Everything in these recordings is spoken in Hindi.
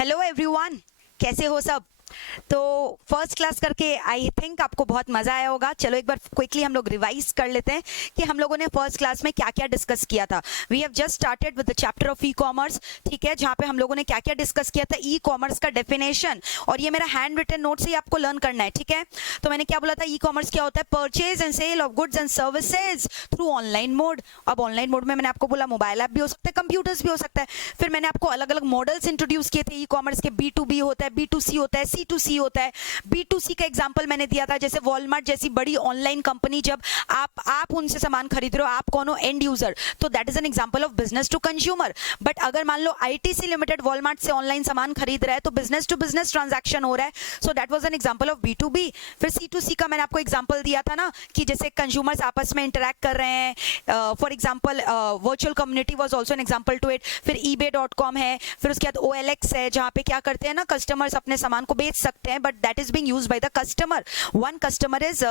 हेलो एवरीवन, कैसे हो सब। तो फर्स्ट क्लास करके आई थिंक आपको बहुत मजा आया होगा। चलो एक बार क्विकली हम लोग रिवाइज कर लेते हैं कि हम लोगों ने फर्स्ट क्लास में क्या क्या डिस्कस किया था। We have just started with the chapter of e commerce, ठीक है, जहाँ पे हम लोगों ने क्या क्या डिस्कस किया था, ई कॉमर्स का डेफिनेशन। और ये मेरा हैंड रिटन नोट से ही आपको लर्न करना है, ठीक है। तो मैंने क्या बोला था, ई कॉमर्स क्या होता है, purchase and sale of goods and services through online mode. अब ऑनलाइन मोड में मैंने आपको बोला मोबाइल ऐप भी हो सकता है, कंप्यूटर्स भी हो सकता है। फिर मैंने आपको अलग अलग मॉडल्स इंट्रोड्यूस किए थे ई कॉमर्स के। B2B होता है, B2C होता है, C2C होता है। B2C का एग्जांपल मैंने दिया था, जैसे वॉलमार्ट जैसी बड़ी ऑनलाइन कंपनी, जब आप उनसे सामान खरीद रहे हो, आप कौन हो, एंड यूजर, तो that is an example of business to consumer. But अगर मान लो ITC लिमिटेड वॉलमार्ट से ऑनलाइन सामान खरीद रहा है तो बिजनेस टू बिजनेस ट्रांजैक्शन हो रहा है, so that was an example of B2B। फिर C2C का मैंने आपको एग्जांपल दिया था ना, कि जैसे कंज्यूमर्स आपस में इंटरैक्ट कर रहे हैं, for example virtual community was also an example to it. फिर ebay.com है, फिर उसके बाद OLX है, जहाँ पे क्या करते हैं ना, कस्टमर्स अपने सामान को बेच सकते हैं, but that is being used by the customer. One customer is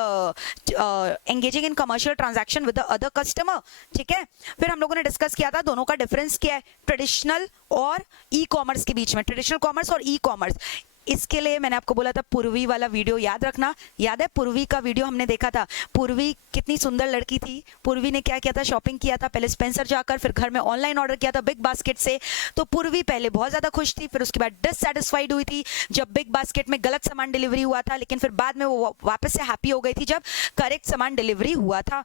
engaging in commercial transaction with the other customer, ठीक है। फिर हम लोगों ने डिस्कस किया था दोनों का डिफरेंस क्या है, ट्रेडिशनल और ई कॉमर्स के बीच में, ट्रेडिशनल कॉमर्स और ई कॉमर्स। इसके लिए मैंने आपको बोला था पूर्वी वाला वीडियो याद रखना। याद है पूर्वी का वीडियो हमने देखा था। पूर्वी कितनी सुंदर लड़की थी। पूर्वी ने क्या किया था, शॉपिंग किया था, पहले स्पेंसर जाकर, फिर घर में ऑनलाइन ऑर्डर किया था बिग बास्केट से। तो पूर्वी पहले बहुत ज्यादा खुश थी, फिर उसके बाद डिससैटिस्फाइड हुई थी जब बिग बास्केट में गलत सामान डिलीवरी हुआ था, लेकिन फिर बाद में वो वापस से हैप्पी हो गई थी जब करेक्ट सामान डिलीवरी हुआ था,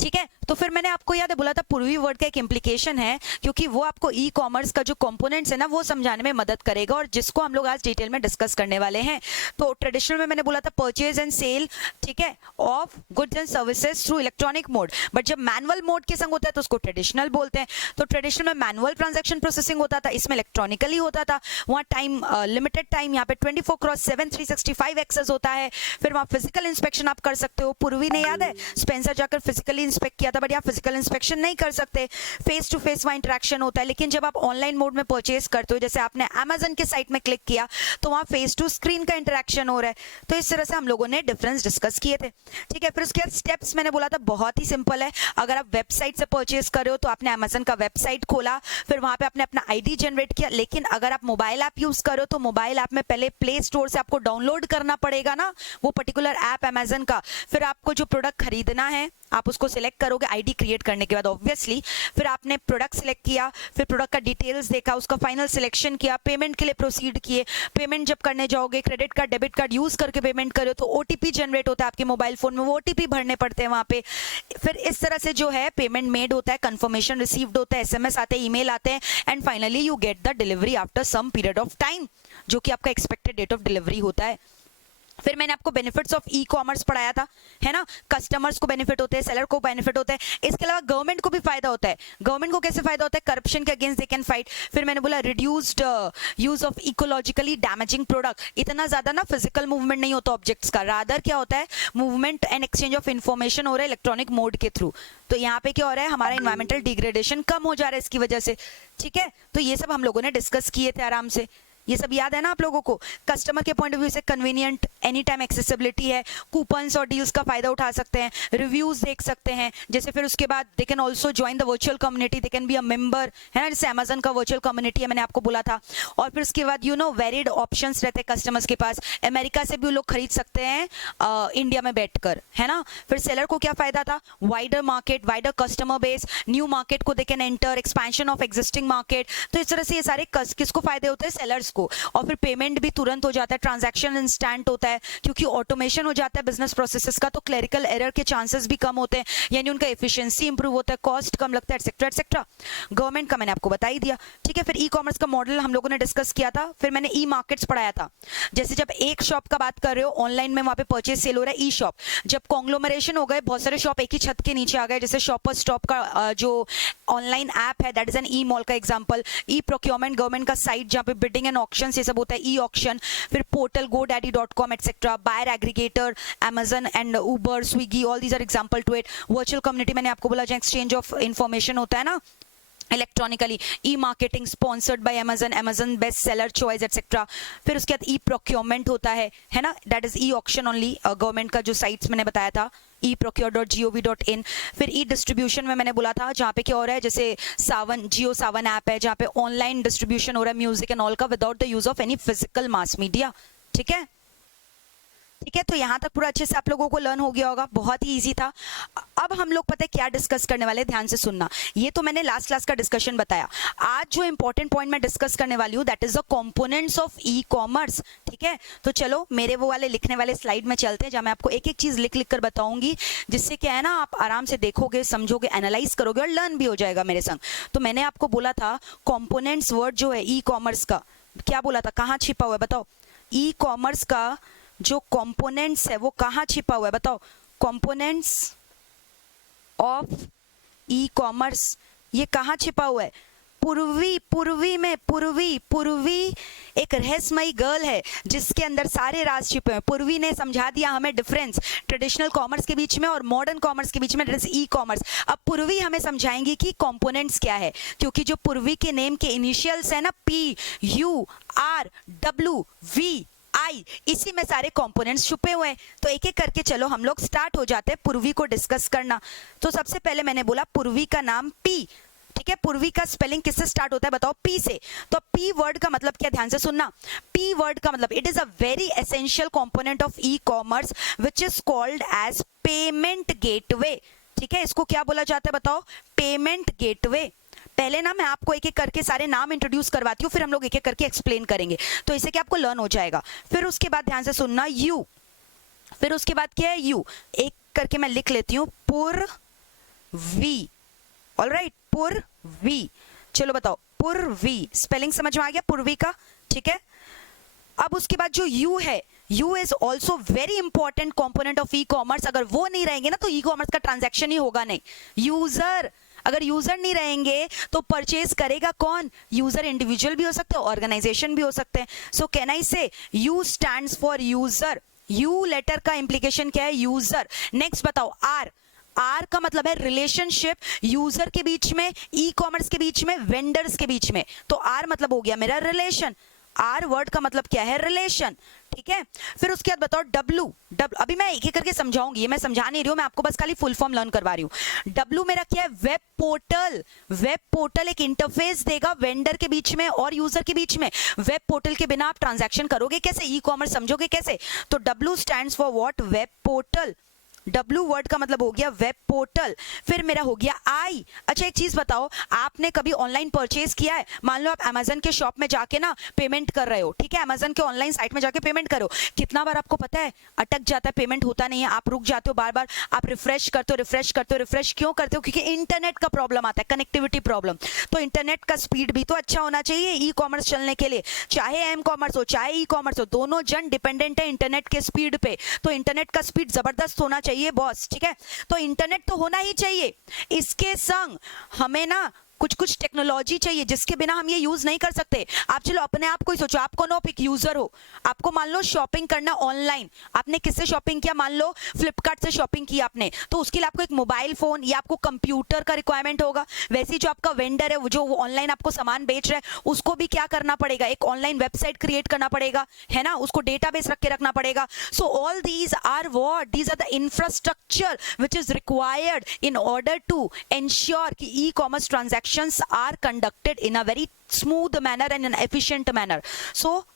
ठीक है। तो फिर मैंने आपको याद है बोला था पूर्वी वर्ड का एक इंप्लीकेशन है, क्योंकि वो आपको ई कॉमर्स का जो कंपोनेंट्स है ना वो समझाने में मदद करेगा, और जिसको हम लोग आज डिटेल में डिस्कस करने वाले हैं। तो ट्रेडिशनल में मैंने बोला था परचेज एंड सेल, ठीक है, of goods and services through electronic mode. But जब मैनुअल मोड के संग होता है तो उसको ट्रेडिशनल बोलते हैं। तो ट्रेडिशनल में मैनुअल ट्रांजेक्शन प्रोसेसिंग होता था, इसमें इलेक्ट्रॉनिकली होता था। वहाँ टाइम लिमिटेड टाइम, यहाँ पे 24/7 365 एक्सेस होता है। फिर वहाँ फिजिकल इंस्पेक्शन आप कर सकते हो। पूर्वी ने याद है स्पेंसर जाकर फिजिकली इंस्पेक्ट किया था, बट यहाँ फिजिकल इंस्पेक्शन नहीं कर सकते, फेस टू फेस वहाँ इंटरेक्शन होता है। लेकिन जब आप ऑनलाइन मोड में परचेज करते हो, जैसे आपने Amazon के साइट में क्लिक किया, तो वहाँ फेस टू स्क्रीन का इंटरेक्शन हो रहा है। तो इस तरह से हम लोगों ने डिफरेंस डिस्कस किए थे, ठीक है। फिर उसके बाद स्टेप्स मैंने बोला था बहुत ही सिंपल है। अगर आप वेबसाइट से परचेज कर रहे हो तो आपने Amazon का वेबसाइट खोला, फिर वहां पे आपने अपना ID जनरेट किया। लेकिन अगर आप मोबाइल ऐप यूज कर रहे हो तो मोबाइल ऐप में पहले प्ले स्टोर से आपको डाउनलोड करना पड़ेगा ना वो पर्टिकुलर ऐप Amazon का। फिर आपको जो प्रोडक्ट खरीदना है आप उसको सिलेक्ट करोगे ID क्रिएट करने के बाद ऑब्वियसली। फिर आपने प्रोडक्ट सिलेक्ट किया, फिर प्रोडक्ट का डिटेल्स देखा, उसका फाइनल सिलेक्शन किया, पेमेंट के लिए प्रोसीड किए। पेमेंट जब करने जाओगे, credit card debit card use करके पेमेंट करो तो OTP जनरेट होता है आपके मोबाइल फोन में, वो OTP भरने पड़ते हैं वहां पे। फिर इस तरह से जो है पेमेंट मेड होता है, कंफर्मेशन रिसीव्ड होता है, SMS आते हैं, ईमेल आते हैं, and finally you get the delivery after some period of time, जो कि आपका एक्सपेक्टेड डेट ऑफ डिलीवरी होता है। फिर मैंने आपको बेनिफिट्स ऑफ ई कॉमर्स पढ़ाया था, है ना। कस्टमर्स को बेनिफिट होते हैं, सेलर को बेनिफिट होता है, इसके अलावा गवर्नमेंट को भी फायदा होता है। गवर्नमेंट को कैसे फायदा होता है, करप्शन के अगेंस्ट दे कैन फाइट। फिर मैंने बोला reduced use of ecologically damaging product. इतना ज्यादा ना फिजिकल मूवमेंट नहीं होता ऑब्जेक्ट्स का, रादर क्या होता है, movement and exchange of information हो रहा है इलेक्ट्रॉनिक मोड के थ्रू। तो यहाँ पे क्या हो रहा है, हमारा इन्वायरमेंटल डिग्रेडेशन कम हो जा रहा है इसकी वजह से, ठीक है। तो ये सब हम लोगों ने डिस्कस किए थे आराम से, ये सब याद है ना आप लोगों को। कस्टमर के पॉइंट ऑफ व्यू से कन्वीनियंट, एनी टाइम एक्सेसिबिलिटी है, कूपन्स और डील्स का फायदा उठा सकते हैं, रिव्यूज देख सकते हैं, जैसे फिर उसके बाद they can also join the virtual community, they can be a member, है ना, जैसे Amazon का वर्चुअल कम्युनिटी है, मैंने आपको बोला था। और फिर उसके बाद वेरिड ऑप्शंस रहते हैं कस्टमर्स के पास, अमेरिका से भी वो लोग खरीद सकते हैं इंडिया में बैठकर, है ना। फिर सेलर को क्या फायदा था, wider market, wider customer base, new market को they can enter, expansion of existing market. तो इस तरह से ये सारे किसको फायदे होते हैं, सेलर्स को। और फिर पेमेंट भी तुरंत हो जाता है, ट्रांजैक्शन इंस्टेंट होता है, क्योंकि ऑटोमेशन हो जाता है बिजनेस प्रोसेसेस का, तो क्लरिकल एरर के चांसेस भी कम होते हैं, यानी उनका एफिशिएंसी इंप्रूव होता है, कॉस्ट कम लगता है, एक्सेट्रा एक्सेट्रा। गवर्नमेंट का मैंने आपको बता ही दिया, ठीक है। फिर ई कॉमर्स का मॉडल हम लोगों ने डिस्कस किया था। फिर मैंने ई मार्केट्स पढ़ाया था, जैसे जब एक शॉप का बात कर रहे हो ऑनलाइन में, वहां पे परचेज सेल हो रहा है, ई शॉप। जब कॉन्ग्लोमरेशन हो गए, बहुत सारे शॉप एक ही छत के नीचे आ गए, जैसे शॉपर स्टॉप का जो ऑनलाइन ऐप है, that is an e mall का एग्जांपल। ई प्रोक्योरमेंट, गवर्नमेंट का साइट जहाँ पे बिडिंग एंड ऑक्शन ये सब होता है, ई ऑक्शन। फिर portal godaddy.com etcetera, buyer aggregator, Amazon and Uber, Swiggy, all these are example to it. Virtual community मैंने आपको बोला जहाँ एक्सचेंज ऑफ इंफॉर्मेशन होता है ना, electronically, E marketing sponsored by Amazon, Amazon best seller choice etcetera. फिर उसके बाद ई प्रोक्योरमेंट होता है ना, that is e auction only, government का जो साइट्स मैंने बताया था eprocure.gov.in। फिर ई डिस्ट्रीब्यूशन में मैंने बोला था जहाँ पे क्या हो रहा है, जैसे सावन, जियो सावन ऐप है जहाँ पे ऑनलाइन डिस्ट्रीब्यूशन हो रहा है म्यूजिक एंड ऑल का without the use of any physical mass media. ठीक है, ठीक है, तो यहाँ तक पूरा अच्छे से आप लोगों को लर्न हो गया होगा, बहुत ही इजी था। अब हम लोग पता है क्या डिस्कस करने वाले, ध्यान से सुनना। ये तो मैंने लास्ट क्लास का डिस्कशन बताया। आज जो इंपॉर्टेंट पॉइंट मैं डिस्कस करने वाली हूँ that is the components of e commerce. ठीक है, तो चलो मेरे वो वाले लिखने वाले स्लाइड में चलते हैं जहाँ मैं आपको एक एक चीज लिख लिख कर बताऊंगी, जिससे क्या है ना आप आराम से देखोगे, समझोगे, एनालाइज करोगे और लर्न भी हो जाएगा मेरे संग। तो मैंने आपको बोला था कॉम्पोनेंट्स वर्ड जो है ई कॉमर्स का, क्या बोला था, कहाँ छिपा हुआ है बताओ। ई कॉमर्स का जो कंपोनेंट्स है वो कहाँ छिपा हुआ है बताओ। कंपोनेंट्स ऑफ ई कॉमर्स, ये कहाँ छिपा हुआ है, पूर्वी, पूर्वी में, पूर्वी, पूर्वी एक रहस्यमयी गर्ल है जिसके अंदर सारे राज छिपे हैं। पूर्वी ने समझा दिया हमें डिफरेंस ट्रेडिशनल कॉमर्स के बीच में और मॉडर्न कॉमर्स के बीच में, दैट इज ई कॉमर्स। अब पूर्वी हमें समझाएंगी कि कंपोनेंट्स क्या है, क्योंकि जो पूर्वी के नेम के इनिशियल्स है ना, P U R W V I, इसी में सारे कंपोनेंट्स छुपे हुए हैं। तो एक एक करके चलो हम लोग स्टार्ट हो जाते हैं पूर्वी को डिस्कस करना। तो सबसे पहले मैंने बोला पूर्वी का नाम पी। ठीक है, पूर्वी का स्पेलिंग किससे स्टार्ट होता है बताओ, पी से। तो पी वर्ड का मतलब क्या, ध्यान से सुनना। पी वर्ड का मतलब it is a very essential component of e commerce which is called as payment gateway. ठीक है, इसको क्या बोला जाता है बताओ, पेमेंट गेटवे। पहले ना मैं आपको एक एक करके सारे नाम इंट्रोड्यूस करवाती हूँ, फिर हम लोग एक एक करके एक्सप्लेन करेंगे, तो इससे क्या आपको लर्न हो जाएगा। फिर उसके बाद ध्यान से सुनना यू, फिर उसके बाद क्या है यू, एक करके मैं लिख लेती हूँ, पूर्वी। ऑलराइट, पूर्वी। चलो बताओ, पूर्वी स्पेलिंग समझ में आ गया पूर्वी का। ठीक है, अब उसके बाद जो यू है, you is also very important component of e commerce. अगर वो नहीं रहेंगे ना तो ई कॉमर्स का ट्रांजैक्शन ही होगा नहीं। यूजर, अगर यूजर नहीं रहेंगे तो परचेज करेगा कौन, यूजर इंडिविजुअल भी हो सकते हैं, ऑर्गेनाइजेशन भी हो सकते हैं। सो कैन आई से you stands for user, you later का इंप्लीकेशन क्या है, यूजर। नेक्स्ट बताओ आर, आर का मतलब है रिलेशनशिप, यूजर के बीच में, ई कॉमर्स के बीच में, वेंडर्स के बीच में। तो आर मतलब हो गया मेरा रिलेशन, आर वर्ड का मतलब क्या है, रिलेशन। ठीक है, फिर उसके बाद बताओ डब्लू, डब्लू अभी मैं एक एक करके समझाऊंगी, ये मैं समझा नहीं रही हूँ, मैं आपको बस खाली फुल फॉर्म लर्न करवा रही हूँ। डब्लू मेरा क्या है, वेब पोर्टल। वेब पोर्टल एक इंटरफेस देगा वेंडर के बीच में और यूजर के बीच में। वेब पोर्टल के बिना आप ट्रांजैक्शन करोगे कैसे, ई कॉमर्स समझोगे कैसे। तो W stands for what, web portal. W word का मतलब हो गया वेब पोर्टल। फिर मेरा हो गया आई। अच्छा एक चीज बताओ, आपने कभी ऑनलाइन परचेज किया है, मान लो आप अमेजन के शॉप में जाके ना पेमेंट कर रहे हो, ठीक है, अमेजन के ऑनलाइन साइट में जाके पेमेंट करो, कितना बार आपको पता है अटक जाता है, पेमेंट होता नहीं है, आप रुक जाते हो, बार बार आप रिफ्रेश करते हो, रिफ्रेश करते हो, रिफ्रेश क्यों करते हो, क्योंकि इंटरनेट का प्रॉब्लम आता है, कनेक्टिविटी प्रॉब्लम। तो इंटरनेट का स्पीड भी तो अच्छा होना चाहिए ई कॉमर्स चलने के लिए, चाहे एम कॉमर्स हो चाहे ई कॉमर्स हो, दोनों जन डिपेंडेंट है इंटरनेट के स्पीड पे। तो इंटरनेट का स्पीड जबरदस्त होना चाहिए बॉस। ठीक है, तो इंटरनेट तो होना ही चाहिए, इसके संग हमें ना कुछ कुछ टेक्नोलॉजी चाहिए जिसके बिना हम ये यूज नहीं कर सकते। आप चलो अपने आप को ही सोचो, आप कौन हो, एक यूजर हो, आपको मान लो शॉपिंग करना ऑनलाइन, आपने किससे शॉपिंग किया, मान लो फ्लिपकार्ट से शॉपिंग की आपने, तो उसके लिए आपको एक मोबाइल फोन या आपको कंप्यूटर का रिक्वायरमेंट होगा। वैसे ही जो आपका वेंडर है वो जो ऑनलाइन आपको सामान बेच रहा है, उसको भी क्या करना पड़ेगा, एक ऑनलाइन वेबसाइट क्रिएट करना पड़ेगा, है ना, उसको डेटाबेस रख के रखना पड़ेगा। So all these are what, these are the infrastructure which is required in order to ensure कि e commerce transactions are conducted in a very smooth manner and an efficient manner. So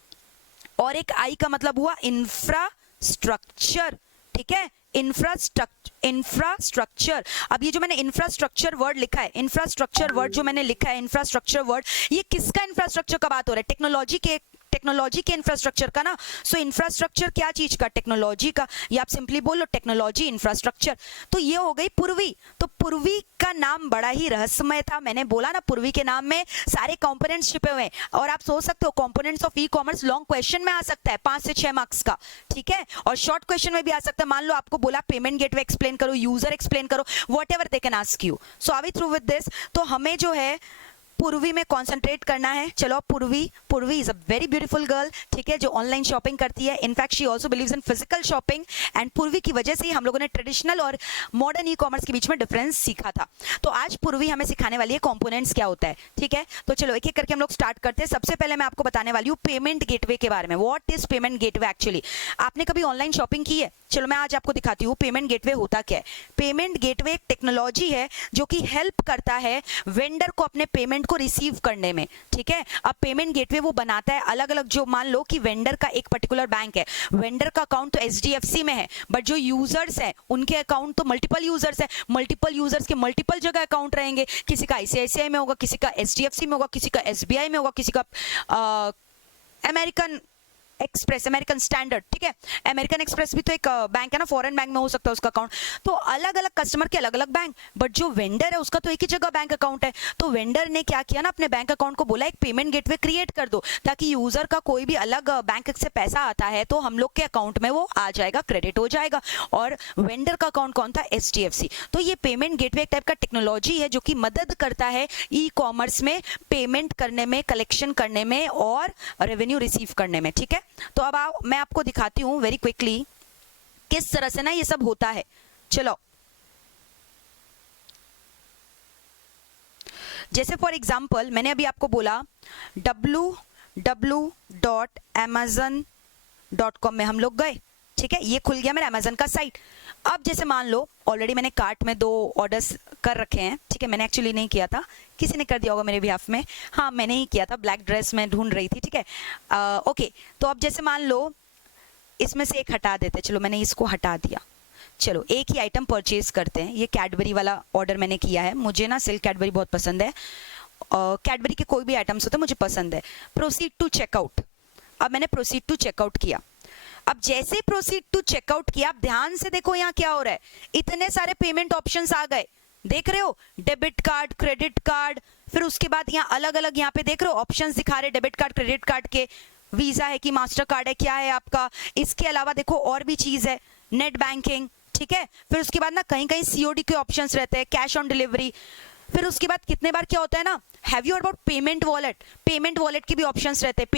और एक आई का मतलब हुआ इंफ्रास्ट्रक्चर। ठीक है, इंफ्रास्ट्रक्चर। अब ये जो मैंने इंफ्रास्ट्रक्चर वर्ड लिखा है, इंफ्रास्ट्रक्चर वर्ड जो मैंने लिखा है, इंफ्रास्ट्रक्चर वर्ड, ये किसका इंफ्रास्ट्रक्चर का बात हो रहा है, टेक्नोलॉजी के इंफ्रास्ट्रक्चर का ना। सो इंफ्रास्ट्रक्चर क्या चीज का, टेक्नोलॉजी का, या आप सिंपली बोलो टेक्नोलॉजी इंफ्रास्ट्रक्चर। तो ये हो गई पूर्वी। तो पूर्वी का नाम बड़ा ही रहस्यमय था, मैंने बोला ना पूर्वी के नाम में सारे कंपोनेंट्स छिपे हुए हैं। और आप सोच सकते हो components of e commerce long question में आ सकता है 5 से 6 मार्क्स का। ठीक है, और शॉर्ट क्वेश्चन में भी आ सकता है, मान लो आपको बोला पेमेंट गेटवे एक्सप्लेन करो, यूजर एक्सप्लेन करो, whatever they can ask you. So are we through with this. तो हमें जो है पूर्वी में कॉन्सेंट्रेट करना है। चलो पूर्वी is a very beautiful girl, ठीक है, जो ऑनलाइन शॉपिंग करती है। In fact she also believes in physical shopping, and पूर्वी की वजह से ही हम लोगों ने ट्रेडिशनल और मॉडर्न ई कॉमर्स के बीच में डिफरेंस सीखा था। तो आज पूर्वी हमें सिखाने वाली है कंपोनेंट्स क्या होता है, ठीक है। तो चलो एक एक करके हम लोग स्टार्ट करते हैं। सबसे पहले मैं आपको बताने वाली हूँ पेमेंट गेटवे के बारे में। What is payment gateway actually? आपने कभी ऑनलाइन शॉपिंग की है? चलो मैं आज आपको दिखाती हूँ पेमेंट गेटवे होता क्या है। पेमेंट गेटवे एक टेक्नोलॉजी है जो कि हेल्प करता है वेंडर को अपने पेमेंट को रिसीव करने में, ठीक है। अब पेमेंट गेटवे वो बनाता है अलग अलग, जो मान लो कि वेंडर का एक पर्टिकुलर बैंक है, वेंडर का अकाउंट तो एचडीएफसी में है, बट जो यूजर्स है उनके अकाउंट तो मल्टीपल यूजर्स है, मल्टीपल यूजर्स के मल्टीपल जगह अकाउंट रहेंगे। किसी का आईसीआईसीआई में होगा, किसी का एचडीएफसी में होगा, किसी का एसबीआई में होगा, किसी का अमेरिकन एक्सप्रेस, अमेरिकन स्टैंडर्ड, ठीक है। अमेरिकन एक्सप्रेस भी तो एक बैंक है ना, फॉरेन बैंक में हो सकता है उसका अकाउंट। तो अलग अलग कस्टमर के अलग अलग बैंक, बट जो वेंडर है उसका तो एक ही जगह बैंक अकाउंट है। तो वेंडर ने क्या किया ना, अपने बैंक अकाउंट को बोला एक पेमेंट गेटवे क्रिएट कर दो, ताकि यूजर का कोई भी अलग बैंक से पैसा आता है तो हम लोग के अकाउंट में वो आ जाएगा, क्रेडिट हो जाएगा। और वेंडर का अकाउंट कौन था? एचडीएफसी। तो ये पेमेंट गेटवे एक टाइप का टेक्नोलॉजी है जो कि मदद करता है ई कॉमर्स में पेमेंट करने में, कलेक्शन करने में और रेवेन्यू रिसीव करने में, ठीक है। तो अब मैं आपको दिखाती हूं वेरी क्विकली किस तरह से ना ये सब होता है। चलो, जैसे फॉर एग्जांपल मैंने अभी आपको बोला www.amazon.com में हम लोग गए, ठीक है, ये खुल गया मेरा अमेजन का साइट। अब जैसे मान लो ऑलरेडी मैंने कार्ट में 2 ऑर्डर्स कर रखे हैं, ठीक है, मैंने एक्चुअली नहीं किया था, किसी ने कर दिया होगा मेरे बिहाफ में, हाँ मैंने ही किया था, ब्लैक ड्रेस में ढूंढ रही थी, ठीक है। ओके, तो अब जैसे मान लो इसमें से एक हटा देते, चलो मैंने इसको हटा दिया। चलो एक ही आइटम परचेज करते हैं। ये कैडबरी वाला ऑर्डर मैंने किया है, मुझे ना सिल्क कैडबरी बहुत पसंद है, कैडबरी के कोई भी आइटम्स होते हैं मुझे पसंद है। Proceed to checkout. अब मैंने प्रोसीड टू चेकआउट किया। अब जैसे प्रोसीड टू चेकआउट किया, आप ध्यान से देखो यहाँ क्या हो रहा है, इतने सारे पेमेंट ऑप्शंस आ गए, देख रहे हो, डेबिट कार्ड, क्रेडिट कार्ड, फिर उसके बाद यहाँ अलग अलग यहाँ पे देख रहे हो ऑप्शंस दिखा रहे, डेबिट कार्ड, क्रेडिट कार्ड के, वीजा है कि मास्टर कार्ड है, क्या है आपका। इसके अलावा देखो और भी चीज है, नेट बैंकिंग, ठीक है। फिर उसके बाद ना कहीं कहीं सीओडी के ऑप्शंस रहते हैं, कैश ऑन डिलीवरी। फिर उसके बाद कितने बार क्या होता है ना, have you heard about payment wallet? Payment wallet के भी ऑप्शंस रहते हैं।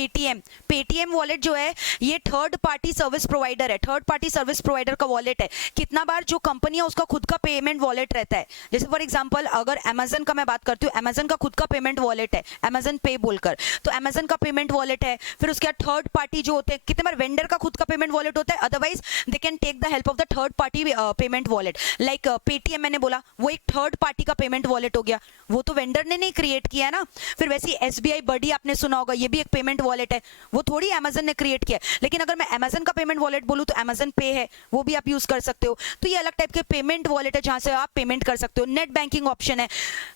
पेटीएम वॉलेट जो है ये थर्ड पार्टी सर्विस प्रोवाइडर है, थर्ड पार्टी सर्विस प्रोवाइडर का वॉलेट है। कितना बार जो कंपनी है उसका खुद का पेमेंट वॉलेट रहता है। जैसे फॉर एग्जांपल अगर अमेजन का मैं बात करती हूँ, अमेजन का खुद का पेमेंट वॉलेट है, अमेजन पे बोलकर, तो अमेजन का पेमेंट वॉलेट है। फिर उसके बाद थर्ड पार्टी जो होते हैं, कितने बार वेंडर का खुद का पेमेंट वॉलेट होता है, otherwise they can take the help of the third party payment wallet. Like Paytm मैंने बोला, वो एक थर्ड पार्टी का पेमेंट वॉलेट हो गया, वो तो वेंडर ने नहीं क्रिएट किया है ना। फिर वैसे एसबीआई बडी आपने सुना होगा, ये भी एक पेमेंट वॉलेट है, वो थोड़ी अमेजन ने क्रिएट किया है। लेकिन अगर मैं अमेजन का पेमेंट वॉलेट बोलूं तो अमेजन पे है, वो भी आप यूज कर सकते हो। तो ये अलग टाइप के पेमेंट वॉलेट है जहां से आप पेमेंट कर सकते हो। नेट बैंकिंग ऑप्शन है,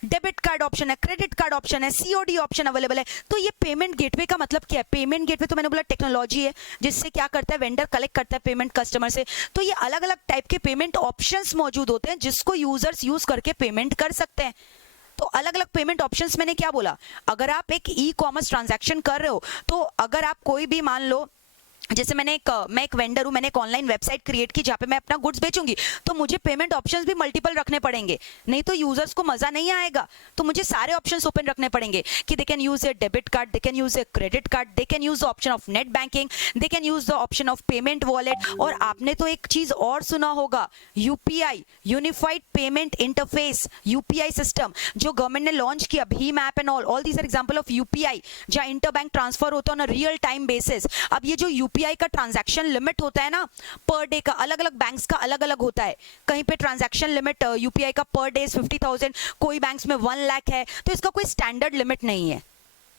डेबिट कार्ड ऑप्शन है, क्रेडिट कार्ड ऑप्शन है, सीओडी ऑप्शन अवेलेबल है। तो ये पेमेंट गेटवे का मतलब क्या है? पेमेंट गेटवे तो मैंने बोला टेक्नोलॉजी है जिससे क्या करता है, वेंडर कलेक्ट करता है पेमेंट कस्टमर से। तो ये अलग अलग टाइप के पेमेंट ऑप्शंस मौजूद होते हैं जिसको यूजर्स यूज करके पेमेंट कर सकते हैं। तो अलग अलग पेमेंट ऑप्शंस मैंने क्या बोला, अगर आप एक ई कॉमर्स ट्रांजैक्शन कर रहे हो, तो अगर आप कोई भी मान लो, जैसे मैं एक वेंडर हूं, मैंने एक ऑनलाइन वेबसाइट क्रिएट की जहां पे मैं अपना गुड्स बेचूंगी, तो मुझे पेमेंट ऑप्शंस भी मल्टीपल रखने पड़ेंगे, नहीं तो यूजर्स को मजा नहीं आएगा। तो मुझे सारे ऑप्शंस ओपन रखने पड़ेंगे कि they can use a debit card, they can use a credit card, they can use the option of net banking, they can use the option of payment wallet. और आपने तो एक चीज और सुना होगा, UPI, unified payment interface, UPI system जो गवर्नमेंट ने लॉन्च किया, भीम app and all these are example of UPI, जहां इंटर बैंक ट्रांसफर होता है on a real time basis. अब ये जो यूपीआई का ट्रांजैक्शन लिमिट होता है ना, पर डे का, अलग अलग बैंक्स का अलग अलग होता है। कहीं पे ट्रांजैक्शन लिमिट यूपीआई का पर डे 50,000, कोई बैंक्स में 1 लाख है। तो इसका कोई स्टैंडर्ड लिमिट नहीं है,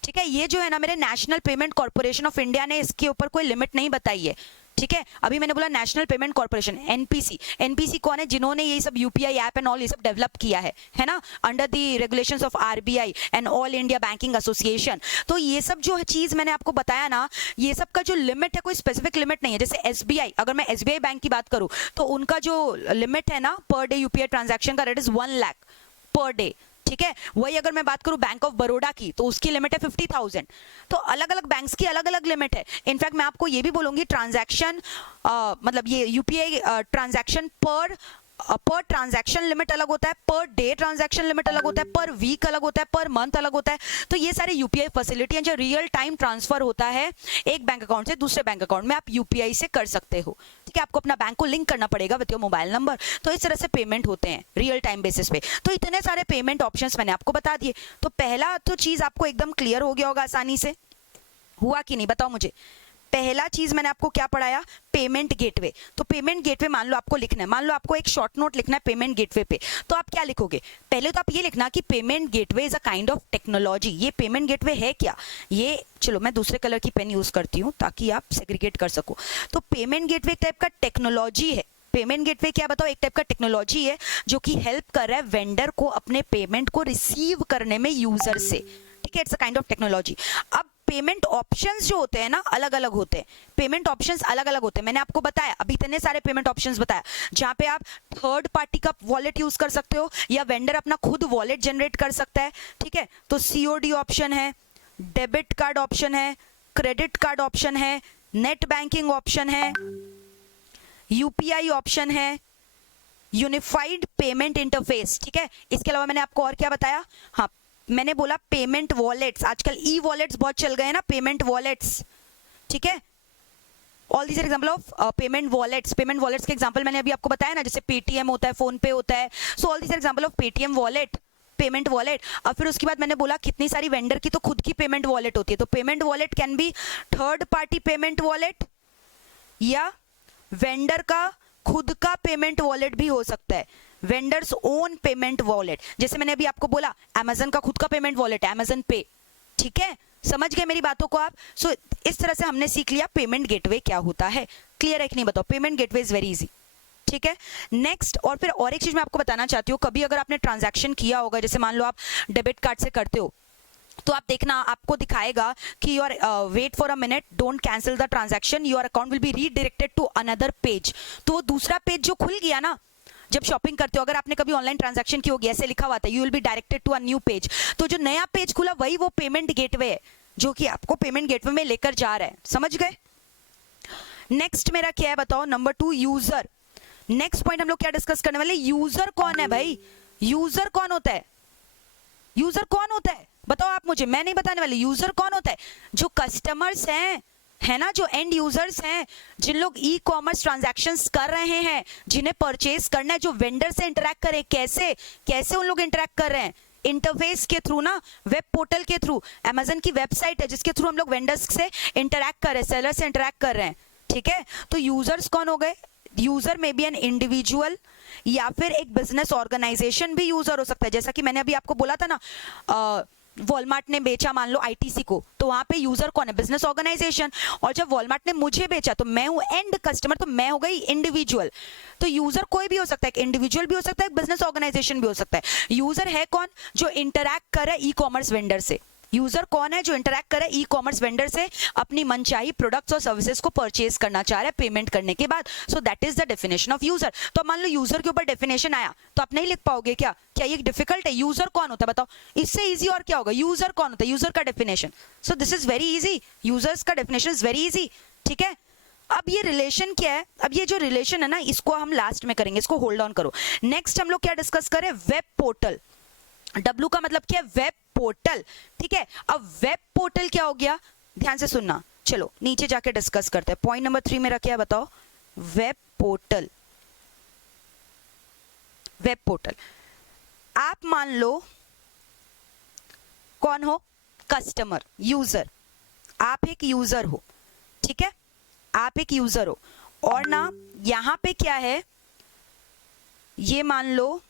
ठीक है। ये जो है ना, मेरे national payment corporation of India ने इसके ऊपर कोई लिमिट नहीं बताई है, ठीक है। अभी मैंने बोला national payment corporation, NPC. NPC कौन है? जिन्होंने ये सब यूपीआई ऐप एंड ऑल ये सब डेवलप किया है ना, under the regulations of RBI and all India banking association. तो ये सब जो चीज मैंने आपको बताया ना, ये सब का जो लिमिट है कोई स्पेसिफिक लिमिट नहीं है। जैसे एसबीआई, अगर मैं एसबीआई बैंक की बात करूं तो उनका जो लिमिट है ना पर डे यूपीआई ट्रांजैक्शन का, rate is 1 lakh per day, ठीक है। वही अगर मैं बात करूं बैंक ऑफ बड़ौदा की, तो उसकी लिमिट है 50,000। तो अलग अलग बैंक्स की अलग अलग लिमिट है। इनफैक्ट मैं आपको ये भी बोलूंगी, ट्रांजैक्शन मतलब ये यूपीआई ट्रांजैक्शन पर पर ट्रांजैक्शन लिमिट अलग होता है, पर डे ट्रांजैक्शन लिमिट अलग होता है, पर वीक अलग होता है, पर मंथ अलग होता है। तो ये सारे यूपीआई फैसिलिटी हैं जो रियल टाइम ट्रांसफर होता है एक बैंक अकाउंट से दूसरे बैंक अकाउंट में, आप यूपीआई से कर सकते हो। ठीक है, आपको अपना बैंक को लिंक करना पड़ेगा विद योर मोबाइल नंबर। तो इस तरह से पेमेंट होते हैं रियल टाइम बेसिस पे। तो इतने सारे पेमेंट ऑप्शंस मैंने आपको बता दिए। तो पहला तो चीज आपको एकदम क्लियर हो गया होगा आसानी से, हुआ कि नहीं बताओ मुझे। पहला चीज मैंने आपको क्या पढ़ाया, पेमेंट गेटवे। तो पेमेंट गेटवे मान लो आपको लिखना है, मान लो आपको एक शॉर्ट नोट लिखना है पेमेंट गेटवे पे, तो आप क्या लिखोगे? पहले तो आप ये लिखना कि payment gateway is a kind of technology. ये पेमेंट गेटवे है क्या? ये चलो मैं दूसरे कलर की पेन यूज करती हूँ ताकि आप सेग्रीगेट कर सको। तो पेमेंट गेटवे एक टाइप का टेक्नोलॉजी है। पेमेंट गेटवे क्या बताओ? एक टाइप का टेक्नोलॉजी है जो कि हेल्प कर रहा है वेंडर को अपने पेमेंट को रिसीव करने में यूजर से। ठीक है, it's a kind of technology. अब पेमेंट ऑप्शंस जो होते हैं ना अलग अलग होते हैं, पेमेंट ऑप्शंस अलग अलग होते हैं। मैंने आपको बताया अभी इतने सारे पेमेंट ऑप्शंस बताया जहां पे आप थर्ड पार्टी का वॉलेट यूज कर सकते हो या वेंडर अपना खुद वॉलेट जनरेट कर सकता है। ठीक है, तो सीओडी ऑप्शन है, डेबिट कार्ड ऑप्शन है, क्रेडिट कार्ड ऑप्शन है, नेट बैंकिंग ऑप्शन है, यूपीआई ऑप्शन है, यूनिफाइड पेमेंट इंटरफेस। ठीक है, इसके अलावा मैंने आपको और क्या बताया? हाँ, मैंने बोला पेमेंट वॉलेट्स, आजकल ई वॉलेट्स बहुत चल गए हैं ना, पेमेंट वॉलेट्स। ठीक है, all these example of payment wallets. Payment wallets के एग्जांपल मैंने अभी आपको बताया ना, जैसे पेटीएम होता है, फोन पे होता है। सो all these example of Paytm wallet, payment wallet. अब फिर उसके बाद मैंने बोला कितनी सारी वेंडर की तो खुद की पेमेंट वॉलेट होती है। तो payment wallet can be third party payment wallet या वेंडर का खुद का पेमेंट वॉलेट भी हो सकता है, वेंडर्स ओन पेमेंट वॉलेट। जैसे मैंने अभी आपको बोला अमेजन का खुद का पेमेंट वॉलेट है, अमेजन पे। ठीक है, समझ गए मेरी बातों को आप? सो इस तरह से हमने सीख लिया पेमेंट गेटवे क्या होता है। क्लियर है कि नहीं बताओ? Payment gateway is very easy. ठीक है, नेक्स्ट और फिर और एक चीज मैं आपको बताना चाहती हूँ, कभी अगर आपने ट्रांजैक्शन किया होगा, जैसे मान लो आप डेबिट कार्ड से करते हो, तो आप देखना आपको दिखाएगा कि your wait for a minute, don't cancel the transaction, your account will be redirected to another page. तो वो दूसरा पेज जो खुल गया ना जब शॉपिंग करते हो, अगर आपने कभी ऑनलाइन ट्रांजैक्शन की होगी, ऐसे लिखा हुआ था you will be directed to a new page. तो जो नया पेज खुला वही वो पेमेंट गेटवे है जो कि आपको पेमेंट गेटवे में लेकर जा रहा है। समझ गए? नेक्स्ट मेरा क्या है बताओ? Number 2, user. नेक्स्ट पॉइंट हम लोग क्या डिस्कस करने वाले? यूजर कौन है भाई? यूजर कौन होता है? यूजर कौन होता है बताओ आप मुझे, मैं नहीं बताने वाली। यूजर कौन होता है? जो कस्टमर्स हैं, है ना, जो एंड यूजर्स हैं, जिन लोग ई कॉमर्स ट्रांजैक्शंस कर रहे हैं, जिन्हें परचेज करना है, जो वेंडर से इंटरैक्ट करें। कैसे कैसे उन लोग इंटरैक्ट कर रहे हैं? इंटरफेस के थ्रू ना, वेब पोर्टल के थ्रू। अमेजन की वेबसाइट है जिसके थ्रू हम लोग वेंडर्स से इंटरैक्ट कर रहे हैं, सेलर से इंटरैक्ट कर रहे हैं। ठीक है, तो यूजर्स कौन हो गए? यूजर में बी एन इंडिविजुअल या फिर एक बिजनेस ऑर्गेनाइजेशन भी यूजर हो सकता है। जैसा कि मैंने अभी आपको बोला था ना, वॉलमार्ट ने बेचा मान लो आईटीसी को, तो वहां पे यूजर कौन है? Business organisation. और जब वॉलमार्ट ने मुझे बेचा तो मैं हूं एंड कस्टमर, तो मैं हो गई इंडिविजुअल। तो यूजर कोई भी हो सकता है, एक इंडिविजुअल भी हो सकता है, एक बिजनेस ऑर्गेनाइजेशन भी हो सकता है। यूजर है कौन? जो इंटरैक्ट करे ई कॉमर्स वेंडर से। यूजर कौन है? जो इंटरैक्ट करे ई कॉमर्स वेंडर से, अपनी मनचाही प्रोडक्ट्स और सर्विसेज को परचेज करना चाह रहा है पेमेंट करने के बाद। सो that is the definition of user. तो मान लो यूजर के ऊपर डेफिनेशन आया तो आप नहीं लिख पाओगे क्या? क्या ये डिफिकल्ट है? यूजर कौन होता है बताओ? इससे इजी और क्या होगा? यूजर कौन होता है? यूजर का definition. So this is very easy, users का डेफिनेशन इज वेरी इजी। ठीक है, अब ये रिलेशन क्या है? अब ये जो रिलेशन है ना, इसको हम लास्ट में करेंगे, इसको होल्ड ऑन करो। नेक्स्ट हम लोग क्या डिस्कस करें? Web portal. W का मतलब क्या है? Web portal. ठीक है, अब वेब पोर्टल क्या हो गया? ध्यान से सुनना, चलो नीचे जाके डिस्कस करते हैं। पॉइंट नंबर 3 मेरा क्या है बताओ? Web portal. वेब पोर्टल, आप मान लो कौन हो? Customer, user. आप एक यूजर हो, ठीक है, आप एक यूजर हो, और ना यहां पे क्या है, ये मान लो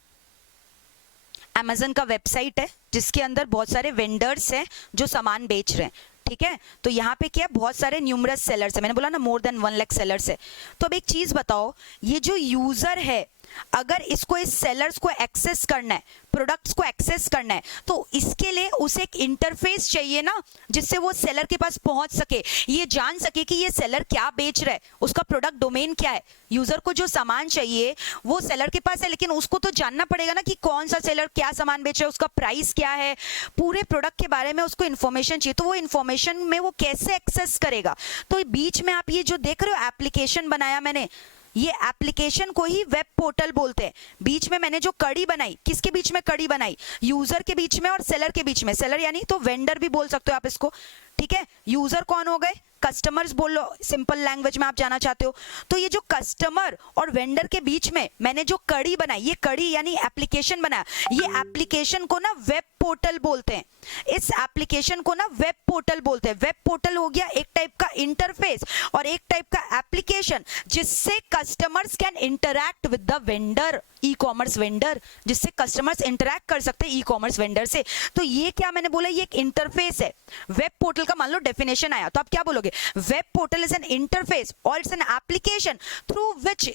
अमेजन का वेबसाइट है जिसके अंदर बहुत सारे वेंडर्स हैं जो सामान बेच रहे हैं। ठीक है, तो यहाँ पे क्या है? बहुत सारे न्यूमरस सेलर्स है, मैंने बोला ना मोर देन 1 लाख सेलर्स है। तो अब एक चीज बताओ, ये जो यूजर है, अगर इसको इस सेलर्स को एक्सेस करना है, प्रोडक्ट्स को एक्सेस करना है, तो इसके लिए उसे एक इंटरफेस चाहिए ना, जिससे वो सेलर के पास पहुंच सके, ये जान सके कि ये सेलर क्या बेच रहा है, उसका प्रोडक्ट डोमेन क्या है। यूजर को जो सामान चाहिए वो सेलर के पास है, लेकिन उसको तो जानना पड़ेगा ना कि कौन सा सेलर क्या सामान बेच रहा है, उसका प्राइस क्या है, पूरे प्रोडक्ट के बारे में उसको इन्फॉर्मेशन चाहिए। तो वो इन्फॉर्मेशन में वो कैसे एक्सेस करेगा? तो बीच में आप ये जो देख रहे हो एप्लीकेशन बनाया मैंने, ये एप्लीकेशन को ही वेब पोर्टल बोलते हैं। बीच में मैंने जो कड़ी बनाई, किसके बीच में कड़ी बनाई? यूजर के बीच में और सेलर के बीच में। सेलर यानी तो वेंडर भी बोल सकते हो आप इसको, ठीक है। यूजर कौन हो गए? कस्टमर्स बोल लो, सिंपल लैंग्वेज में आप जाना चाहते हो। तो ये जो कस्टमर और वेंडर के बीच में मैंने जो कड़ी बनाई, ये कड़ी यानी एप्लीकेशन बनाया, ये एप्लीकेशन को ना वेब पोर्टल बोलते हैं। इस एप्लीकेशन को ना वेब पोर्टल बोलते हैं। वेब पोर्टल हो गया एक टाइप का इंटरफेस और एक टाइप का एप्लीकेशन जिससे customers can interact with the vendor, E commerce vendor, जिससे कस्टमर्स इंटरैक्ट कर सकते हैं ई कॉमर्स वेंडर से। तो ये क्या मैंने बोला, ये एक इंटरफेस है। वेब पोर्टल का मान लो डेफिनेशन आया तो आप क्या बोलोगे? Web portal is an interface और it's an application through which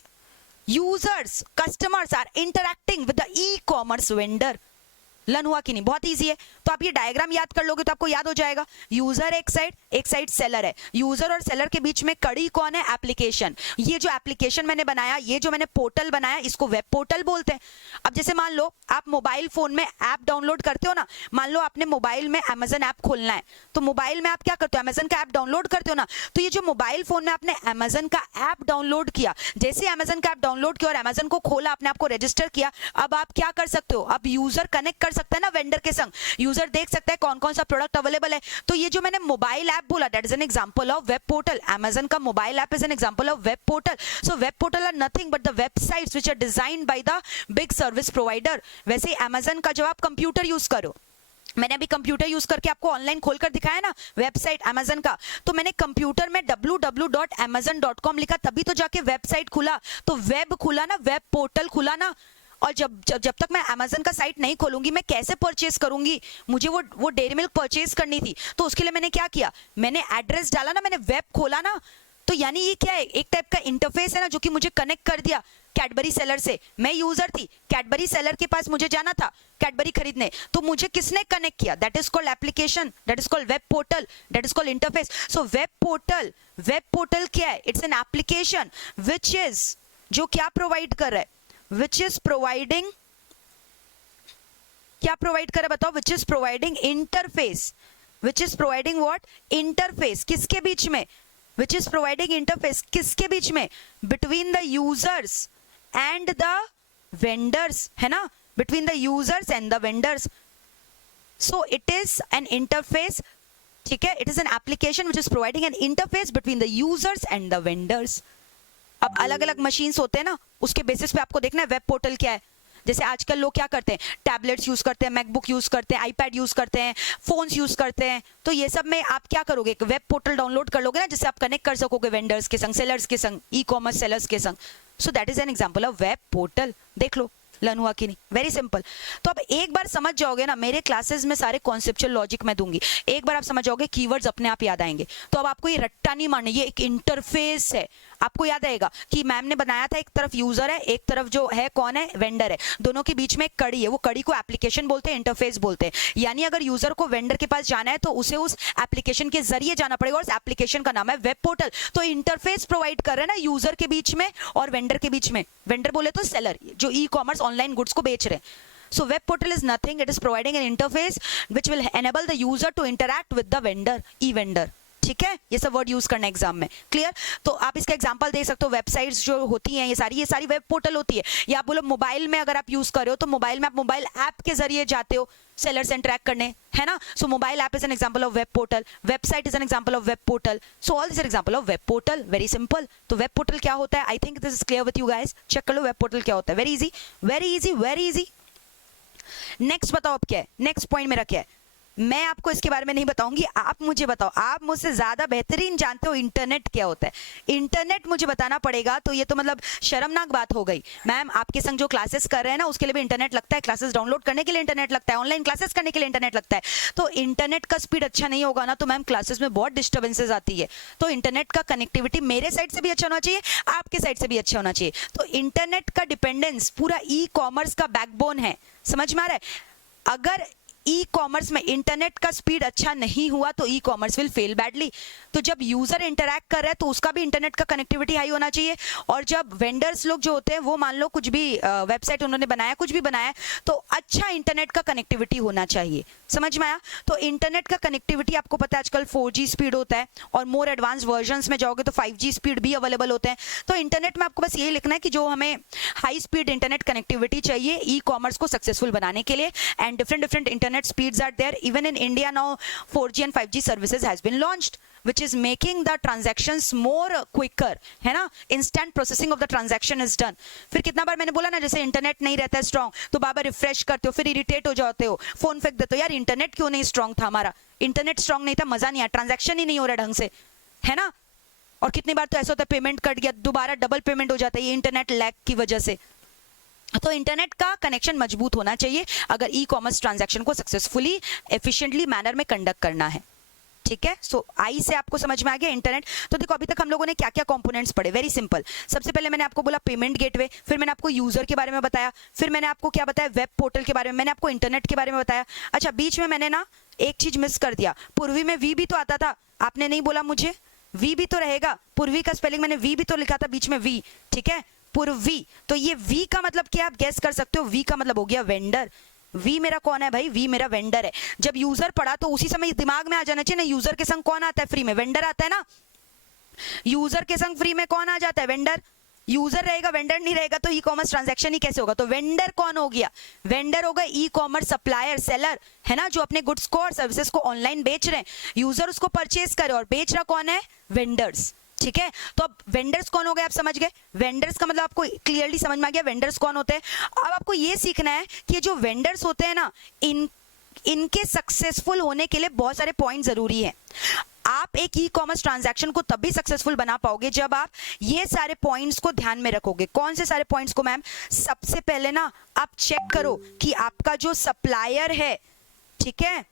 users, customers are interacting with the e commerce vendor. Learn हुआ कि नहीं? बहुत इजी है। तो आप ये डायग्राम याद कर लोगे तो आपको याद हो जाएगा। यूजर एक साइड सेलर है। यूजर और सेलर के बीच में कड़ी कौन है? एप्लीकेशन। ये जो एप्लीकेशन मैंने बनाया, ये जो मैंने पोर्टल बनाया, इसको वेब पोर्टल बोलते हैं। अब जैसे मान लो आप मोबाइल फोन में ऐप डाउनलोड करते हो ना, मान लो आपने मोबाइल में अमेजन ऐप खोलना है, तो मोबाइल में आप क्या करते हो? अमेजन का ऐप डाउनलोड करते हो ना। तो ये जो मोबाइल फोन में आपने अमेजन का ऐप डाउनलोड किया, जैसे अमेजन का ऐप डाउनलोड किया और अमेजन को खोला, आपने आपको रजिस्टर किया, अब आप क्या कर सकते हो? अब यूजर कनेक्ट कर सकता है ना वेंडर के संग। यूजर देख सकता है कौन कौन सा प्रोडक्ट अवेलेबल है। तो ये जो मैंने मोबाइल ऐप बोला, that is an example of web portal. Amazon का mobile app is an example of web portal. So web portal are nothing but the websites which are designed by the big service provider. वैसे अमेजन का जब आप कंप्यूटर यूज करो, मैंने अभी कंप्यूटर यूज करके आपको ऑनलाइन खोलकर दिखाया ना वेबसाइट अमेजन का, तो मैंने कंप्यूटर में www.amazon.com लिखा, तभी तो जाके वेबसाइट खुला। तो वेब खुला ना, वेब पोर्टल खुला ना। और जब तक मैं अमेजन का साइट नहीं खोलूंगी, मैं कैसे परचेज करूंगी? मुझे वो डेयरी मिल्क परचेज करनी थी, तो उसके लिए मैंने क्या किया? मैंने एड्रेस डाला ना, मैंने वेब खोला ना। तो यानी ये क्या है? एक टाइप का इंटरफेस है ना, जो कि मुझे कनेक्ट कर दिया कैडबरी सेलर से। मैं यूजर थी, कैडबरी सेलर के पास मुझे जाना था कैडबरी खरीदने, तो मुझे किसने कनेक्ट किया? That is called application, that is called web portal, that is called interface. So web portal क्या है? It's an application which is, जो क्या प्रोवाइड कर रहा है? Which is providing, क्या प्रोवाइड करे बताओ? Which is providing interface, which is providing what? Interface। किसके बीच में? Which is providing interface किसके बीच में? Between the users and the vendors, है ना? Between the users and the vendors. So it is an interface, ठीक है? It is an application which is providing an interface between the users and the vendors. अब अलग अलग मशीन्स होते हैं ना, उसके बेसिस पे आपको देखना है वेब पोर्टल क्या है। जैसे आजकल लोग क्या करते हैं? टैबलेट्स यूज करते हैं, मैकबुक यूज करते हैं, आईपैड यूज करते हैं, फोन्स यूज करते हैं। तो ये सब में आप क्या करोगे? एक वेब पोर्टल डाउनलोड कर लोगे ना, जिससे आप कनेक्ट कर सकोगे वेंडर्स के संग, सेलर्स के संग, ई कॉमर्स सेलर्स के संग। सो that is an example of web portal. देख लो, लर्न हुआ कि नहीं? Very simple. तो अब एक बार समझ जाओगे ना, मेरे क्लासेस में सारे कॉन्सेप्चुअल लॉजिक मैं दूंगी, एक बार आप समझ जाओगे, कीवर्ड्स अपने आप याद आएंगे। तो अब आपको ये रट्टा नहीं मारना, ये एक इंटरफेस है। आपको याद आएगा कि मैम ने बनाया था, एक तरफ यूजर है, एक तरफ जो है कौन है? वेंडर है। दोनों के बीच में एक कड़ी है, वो कड़ी को एप्लीकेशन बोलते हैं, इंटरफेस बोलते हैं। यानी अगर यूजर को वेंडर के पास जाना है तो उसे उस एप्लीकेशन के जरिए जाना पड़ेगा, और उस एप्लीकेशन का नाम है वेब पोर्टल। तो इंटरफेस प्रोवाइड कर रहे हैं ना यूजर के बीच में और वेंडर के बीच में। वेंडर बोले तो सेलर, जो ई कॉमर्स ऑनलाइन गुड्स को बेच रहे हैं। So web portal is nothing, it is providing an interface which will enable the user to interact with the vendor, e-vendor। ठीक है, ये सब वर्ड यूज करना एग्जाम में। क्लियर? तो आप इसका एग्जांपल दे सकते हो, वेबसाइट्स जो होती हैं ये सारी वेब पोर्टल होती है। या आप बोलो मोबाइल में अगर आप यूज कर रहे हो, तो मोबाइल में आप मोबाइल ऐप के जरिए जाते हो सेलर से इंटरैक्ट करने, है ना? So mobile app is an example of web portal, website is an example of web portal. So all this example of web portal. Very simple. तो वेब पोर्टल क्या होता है? I think this is clear with you guys. Check कर लो वेब पोर्टल क्या होता है। Very easy, very easy, very easy. Next बताओ अब क्या है? नेक्स्ट पॉइंट मेरा क्या है? मैं आपको इसके बारे में नहीं बताऊंगी, आप मुझे बताओ। आप मुझसे ज्यादा बेहतरीन जानते हो इंटरनेट क्या होता है। इंटरनेट मुझे बताना पड़ेगा, तो ये तो मतलब शर्मनाक बात हो गई। मैम आपके संग जो क्लासेस कर रहे हैं ना, उसके लिए भी इंटरनेट लगता है, क्लासेस डाउनलोड करने के लिए इंटरनेट लगता है, ऑनलाइन क्लासेस करने के लिए इंटरनेट लगता है। तो इंटरनेट का स्पीड अच्छा नहीं होगा ना, तो मैम क्लासेस में बहुत डिस्टर्बेंसेज आती है। तो इंटरनेट का कनेक्टिविटी मेरे साइड से भी अच्छा होना चाहिए, आपके साइड से भी अच्छा होना चाहिए। तो इंटरनेट का डिपेंडेंस पूरा ई कॉमर्स का बैकबोन है। समझ में आ रहा है? अगर ई कॉमर्स में इंटरनेट का स्पीड अच्छा नहीं हुआ तो e commerce will fail badly. तो जब यूजर इंटरैक्ट कर रहा है तो उसका भी इंटरनेट का कनेक्टिविटी हाई होना चाहिए। और जब वेंडर्स लोग जो होते हैं, वो मान लो कुछ भी वेबसाइट उन्होंने बनाया, कुछ भी बनाया, तो अच्छा इंटरनेट का कनेक्टिविटी होना चाहिए। समझ में आया? तो इंटरनेट का कनेक्टिविटी आपको पता है आजकल 4G स्पीड होता है और मोर एडवांस वर्जन्स में जाओगे तो 5G स्पीड भी अवेलेबल होते हैं। तो इंटरनेट में आपको बस यही लिखना है कि जो हमें हाई स्पीड इंटरनेट कनेक्टिविटी चाहिए ई कॉमर्स को सक्सेसफुल बनाने के लिए, and different internet speeds are there. Even in India now 4G and 5G services has been launched which is making the transactions more quicker, है ना? instant processing of the transaction is done। फिर कितना बार मैंने बोला ना, जैसे इंटरनेट नहीं रहता है स्ट्रॉन्ग तो बार बार रिफ्रेश करते हो, फिर इरिटेट हो जाते हो, फोन फेंक देते हो, यार इंटरनेट क्यों नहीं स्ट्रॉन्ग था हमारा, इंटरनेट स्ट्रॉन्ग नहीं था, मजा नहीं आया, ट्रांजैक्शन ही नहीं हो रहा ढंग से, है ना? और कितनी बार तो ऐसा होता है पेमेंट कट गया, दोबारा डबल पेमेंट हो जाता है, ये इंटरनेट लैग की वजह से। तो इंटरनेट का कनेक्शन मजबूत होना चाहिए अगर ई कॉमर्स ट्रांजैक्शन को सक्सेसफुली एफिशिएंटली मैनर में कंडक्ट करना है। ठीक है, सो आई से आपको समझ में आ गया इंटरनेट। तो देखो अभी तक हम लोगों ने क्या क्या कंपोनेंट्स पढ़े, वेरी सिंपल। सबसे पहले मैंने आपको बोला पेमेंट गेटवे, फिर मैंने आपको यूजर के बारे में बताया, फिर मैंने आपको क्या बताया, वेब पोर्टल के बारे में, मैंने आपको इंटरनेट के बारे में बताया। अच्छा, बीच में मैंने ना एक चीज मिस कर दिया, पूर्वी में वी भी तो आता था, आपने नहीं बोला मुझे, वी भी तो रहेगा, पूर्वी का स्पेलिंग मैंने वी भी तो लिखा था बीच में वी, ठीक है, पूर्वी। तो ये वी का मतलब क्या आप गेस कर सकते हो? वी का मतलब हो गया वेंडर। वी मेरा कौन है भाई? वी मेरा वेंडर है। जब यूजर पढ़ा तो उसी समय दिमाग में आ जाना चाहिए ना, यूजर के संग कौन आता है फ्री में? वेंडर आता है ना। यूजर के संग फ्री में कौन आ जाता है? वेंडर। यूजर रहेगा वेंडर नहीं रहेगा तो ई कॉमर्स ट्रांजैक्शन ही कैसे होगा? तो वेंडर कौन हो गया? वेंडर होगा ई कॉमर्स सप्लायर, सेलर, है ना, जो अपने गुड्स को और सर्विसेज को ऑनलाइन बेच रहे हैं, यूजर उसको परचेज करे और बेच रहा कौन है? वेंडर्स। ठीक है, तो अब वेंडर्स कौन हो गए आप समझ गए? वेंडर्स का मतलब आपको क्लियरली समझ में आ गया वेंडर्स कौन होते हैं। अब आपको ये सीखना है कि जो वेंडर्स होते हैं ना, इनके सक्सेसफुल होने के लिए बहुत सारे पॉइंट जरूरी है। आप एक ई कॉमर्स ट्रांजैक्शन को तभी सक्सेसफुल बना पाओगे जब आप ये सारे पॉइंट्स को ध्यान में रखोगे। कौन से सारे पॉइंट्स को मैम? सबसे पहले ना आप चेक करो कि आपका जो सप्लायर है, ठीक है,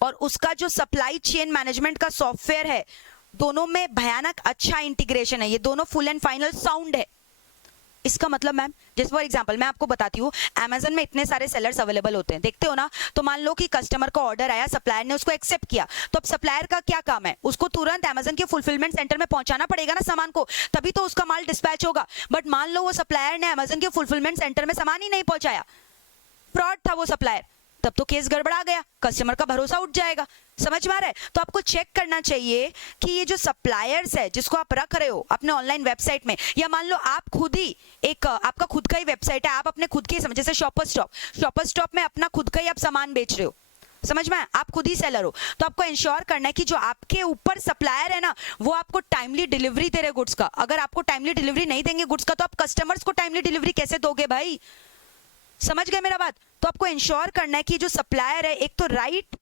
और उसका जो सप्लाई चेन मैनेजमेंट का सॉफ्टवेयर है, दोनों में भयानक अच्छा इंटीग्रेशन है, ये दोनों फुल एंड फाइनल साउंड है। इसका मतलब मैम, जैसे फॉर एग्जांपल मैं आपको बताती हूँ, अमेजन में इतने सारे सेलर्स अवेलेबल होते हैं, देखते हो ना। तो मान लो कि कस्टमर का ऑर्डर आया, सप्लायर ने उसको एक्सेप्ट किया, तो अब सप्लायर का क्या काम है? उसको तुरंत अमेजन के फुलफिलमेंट सेंटर में पहुंचाना पड़ेगा ना सामान को, तभी तो उसका माल डिस्पैच होगा। बट मान लो वो सप्लायर ने अमेजन के फुलफिलमेंट सेंटर में सामान ही नहीं पहुंचाया, फ्रॉड था वो सप्लायर, तब तो केस गड़बड़ा गया, कस्टमर का भरोसा उठ जाएगा। समझ में आ रहा है? तो आपको चेक करना चाहिए कि ये जो सप्लायर्स है जिसको आप रख रहे हो अपने ऑनलाइन वेबसाइट में, या मान लो आप खुद ही एक आपका खुद का ही वेबसाइट है, आप अपने खुद के जैसे शॉपर स्टॉप में अपना खुद का ही आप सामान बेच रहे हो, समझ में? आप खुद ही सेलर हो, तो आपको इंश्योर करना है कि जो आपके ऊपर सप्लायर है ना, वो आपको टाइमली डिलीवरी दे रहे गुड्स का। अगर आपको टाइमली डिलीवरी नहीं देंगे गुड्स का, तो आप कस्टमर्स को टाइमली डिलीवरी कैसे दोगे भाई? समझ गए मेरा बात? तो आपको इंश्योर करना है कि जो सप्लायर है, एक तो राइट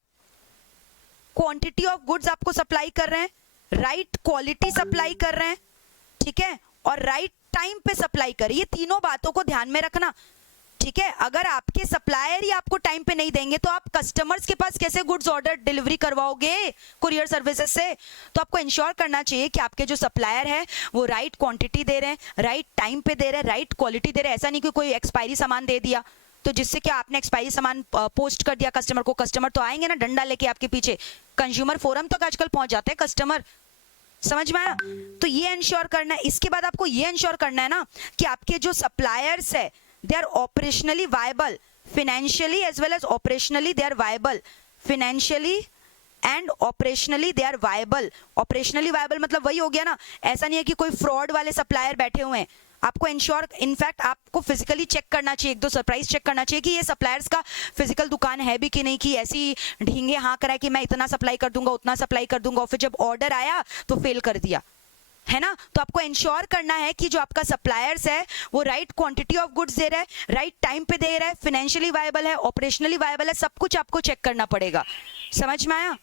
क्वांटिटी ऑफ गुड्स आपको सप्लाई कर रहे हैं, राइट क्वालिटी सप्लाई कर रहे हैं, ठीक है, और राइट टाइम पे सप्लाई कर रहे हैं। ये तीनों बातों को ध्यान में रखना, ठीक है। अगर आपके सप्लायर ही आपको टाइम पे नहीं देंगे तो आप कस्टमर्स के पास कैसे गुड्स ऑर्डर डिलीवरी करवाओगे कुरियर सर्विसेज से? तो आपको इंश्योर करना चाहिए कि आपके जो सप्लायर है वो राइट क्वांटिटी दे रहे हैं, राइट टाइम पे दे रहे हैं, राइट क्वालिटी दे रहे हैं। ऐसा नहीं कि कोई एक्सपायरी सामान दे दिया तो जिससे क्या आपने एक्सपायरी सामान पोस्ट कर दिया कस्टमर को, कस्टमर तो आएंगे ना डंडा लेके आपके पीछे, कंज्यूमर फोरम तक आजकल पहुंच जाते हैं कस्टमर। समझ में आया? तो ये इंश्योर करना है। इसके बाद आपको ये इंश्योर करना है ना कि आपके जो सप्लायर्स है they are operationally viable financially as well as operationally they are viable financially and operationally they are viable। operationally viable मतलब वही हो गया ना, ऐसा नहीं है कि कोई फ्रॉड वाले सप्लायर बैठे हुए हैं। आपको इंश्योर, इनफैक्ट आपको फिजिकली चेक करना चाहिए, एक दो सरप्राइज चेक करना चाहिए कि ये सप्लायर्स का फिजिकल दुकान है भी कि नहीं, कि ऐसी ढींगे हाँ करा कि मैं इतना सप्लाई कर दूंगा उतना सप्लाई कर दूंगा और फिर जब ऑर्डर आया तो फेल कर दिया, है ना। तो आपको इंश्योर करना है कि जो आपका सप्लायर्स है वो राइट क्वांटिटी ऑफ गुड्स दे रहा है, राइट टाइम पे दे रहा है, फाइनेंशियली वायबल है, ऑपरेशनली वायबल है, सब कुछ आपको चेक करना पड़ेगा। समझ में आया?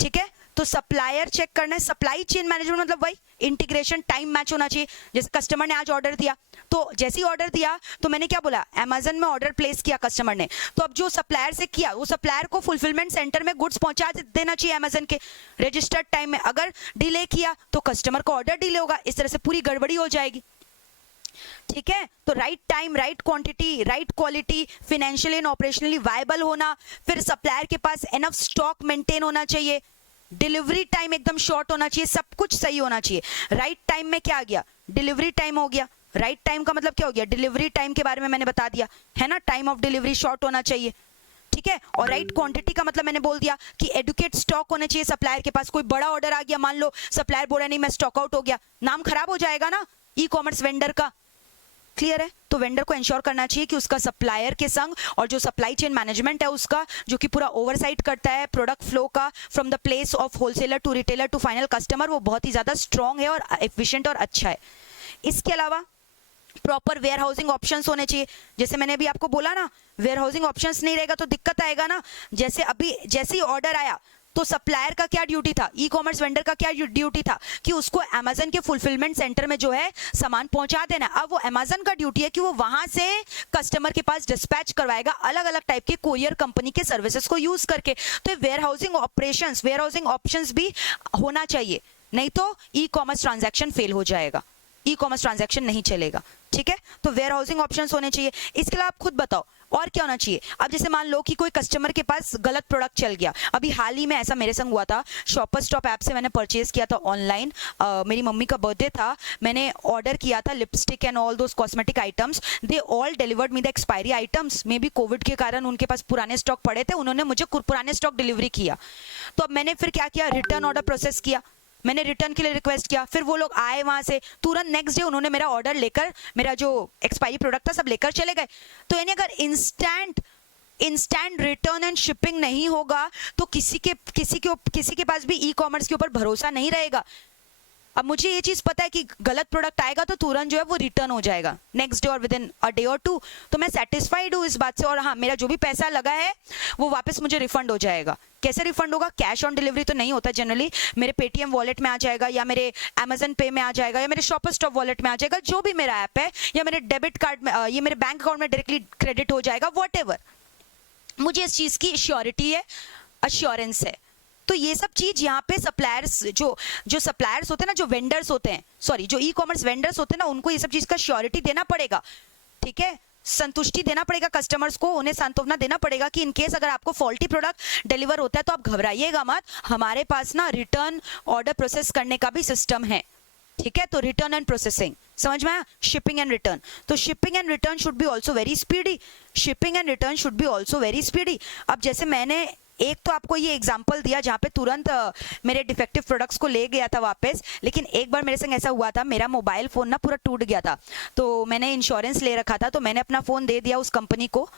ठीक है, तो सप्लायर चेक करना है। सप्लाई चेन मैनेजमेंट मतलब वही इंटीग्रेशन, टाइम मैच होना चाहिए। जैसे कस्टमर ने आज ऑर्डर दिया, तो जैसे ही ऑर्डर दिया तो मैंने क्या बोला, अमेजन में ऑर्डर प्लेस किया कस्टमर ने, तो अब जो सप्लायर से किया वो सप्लायर को फुलफिलमेंट सेंटर में गुड्स पहुंचा देना चाहिए अमेजन के रजिस्टर्ड टाइम में। अगर डिले किया तो कस्टमर का ऑर्डर डिले होगा, इस तरह से पूरी गड़बड़ी हो जाएगी। ठीक है, तो right time, right quantity, right quality, financially and operationally viable होना, फिर सप्लायर के पास एनफ स्टॉक मेंटेन होना चाहिए, डिलीवरी टाइम एकदम शॉर्ट होना चाहिए, सब कुछ सही होना चाहिए। राइट टाइम में क्या आ गया, डिलीवरी टाइम हो गया। राइट टाइम का मतलब क्या हो गया, डिलीवरी टाइम के बारे में मैंने बता दिया है ना, टाइम ऑफ डिलीवरी शॉर्ट होना चाहिए। ठीक है। और राइट क्वांटिटी का मतलब मैंने बोल दिया कि एडुकेट स्टॉक होना चाहिए सप्लायर के पास। कोई बड़ा ऑर्डर आ गया, मान लो सप्लायर बोला नहीं मैं स्टॉक आउट हो गया, नाम खराब हो जाएगा ना ई कॉमर्स वेंडर का। क्लियर है? तो वेंडर को इंश्योर करना चाहिए कि उसका सप्लायर के संग और जो सप्लाई चेन मैनेजमेंट है उसका, जो कि पूरा ओवरसाइट करता है प्रोडक्ट फ्लो का from the place of wholesaler to retailer to final customer, वो बहुत ही ज्यादा स्ट्रांग है और एफिशिएंट और अच्छा है। इसके अलावा प्रॉपर वेयर हाउसिंग ऑप्शंस होने चाहिए। जैसे मैंने अभी आपको बोला ना, वेयर हाउसिंग ऑप्शंस नहीं रहेगा तो दिक्कत आएगा ना। जैसे ही ऑर्डर आया तो सप्लायर का क्या ड्यूटी था, ई कॉमर्स वेंडर का क्या ड्यूटी था कि उसको अमेजन के फुलफिलमेंट सेंटर में जो है सामान पहुंचा देना। अब वो अमेजन का ड्यूटी है कि वो वहां से कस्टमर के पास डिस्पैच करवाएगा अलग अलग टाइप के कोरियर कंपनी के सर्विसेज को यूज करके। तो warehousing operations, warehousing options भी होना चाहिए, नहीं तो ई कॉमर्स ट्रांजैक्शन फेल हो जाएगा, ई कॉमर्स ट्रांजैक्शन नहीं चलेगा। ठीक है, तो वेयर हाउसिंग ऑप्शंस होने चाहिए। इसके अलावा आप खुद बताओ और क्या होना चाहिए। अब जैसे मान लो कि कोई कस्टमर के पास गलत प्रोडक्ट चल गया, अभी हाल ही में ऐसा मेरे संग हुआ था। शॉपर स्टॉप ऐप से मैंने परचेज किया था ऑनलाइन, मेरी मम्मी का बर्थडे था, मैंने ऑर्डर किया था lipstick and all those cosmetic items, they all delivered me the expiry items. May be Covid के कारण उनके पास पुराने स्टॉक पड़े थे, उन्होंने मुझे पुराने स्टॉक डिलीवरी किया। तो अब मैंने फिर क्या किया, रिटर्न ऑर्डर प्रोसेस किया, मैंने रिटर्न के लिए रिक्वेस्ट किया, फिर वो लोग आए वहां से, तुरंत नेक्स्ट डे उन्होंने मेरा ऑर्डर लेकर, मेरा जो एक्सपायरी प्रोडक्ट था सब लेकर चले गए। तो यानी अगर इंस्टेंट रिटर्न एंड शिपिंग नहीं होगा तो किसी के पास भी ई कॉमर्स के ऊपर भरोसा नहीं रहेगा। अब मुझे ये चीज पता है कि गलत प्रोडक्ट आएगा तो तुरंत जो है वो रिटर्न हो जाएगा नेक्स्ट डे और विद इन अ डे और टू, तो मैं सेटिस्फाइड हूँ इस बात से। और हाँ, मेरा जो भी पैसा लगा है वो वापस मुझे रिफंड हो जाएगा। कैसे रिफंड होगा? कैश ऑन डिलीवरी तो नहीं होता जनरली, मेरे पेटीएम वॉलेट में आ जाएगा या मेरे अमेजन पे में आ जाएगा या मेरे शॉपर स्टॉप वॉलेट में आ जाएगा, जो भी मेरा ऐप है, या मेरे डेबिट कार्ड में, ये मेरे बैंक अकाउंट में डायरेक्टली क्रेडिट हो जाएगा, वॉट। मुझे इस चीज की श्योरिटी है, अश्योरेंस है। तो ये सब चीज यहाँ पे सप्लायर्स, जो सप्लायर्स होते हैं ना, जो वेंडर्स होते हैं, सॉरी जो ई कॉमर्स वेंडर्स होते हैं ना, उनको ये सब चीज का श्योरिटी देना पड़ेगा। ठीक है, संतुष्टि देना पड़ेगा कस्टमर्स को, उन्हें सांत्वना देना पड़ेगा कि इनकेस अगर आपको फॉल्टी प्रोडक्ट डिलीवर होता है तो आप घबराइएगा मत, हमारे पास ना रिटर्न ऑर्डर प्रोसेस करने का भी सिस्टम है। ठीक है, तो रिटर्न एंड प्रोसेसिंग समझ में आया, शिपिंग एंड रिटर्न। तो shipping and return should be also very speedy, shipping and return should be also very speedy. अब जैसे मैंने एक तो आपको ये एग्जांपल दिया जहाँ पे तुरंत मेरे डिफेक्टिव प्रोडक्ट्स को ले गया था वापस, लेकिन एक बार मेरे संग ऐसा हुआ था, मेरा मोबाइल फ़ोन ना पूरा टूट गया था, तो मैंने इंश्योरेंस ले रखा था, तो मैंने अपना फ़ोन दे दिया उस कंपनी को,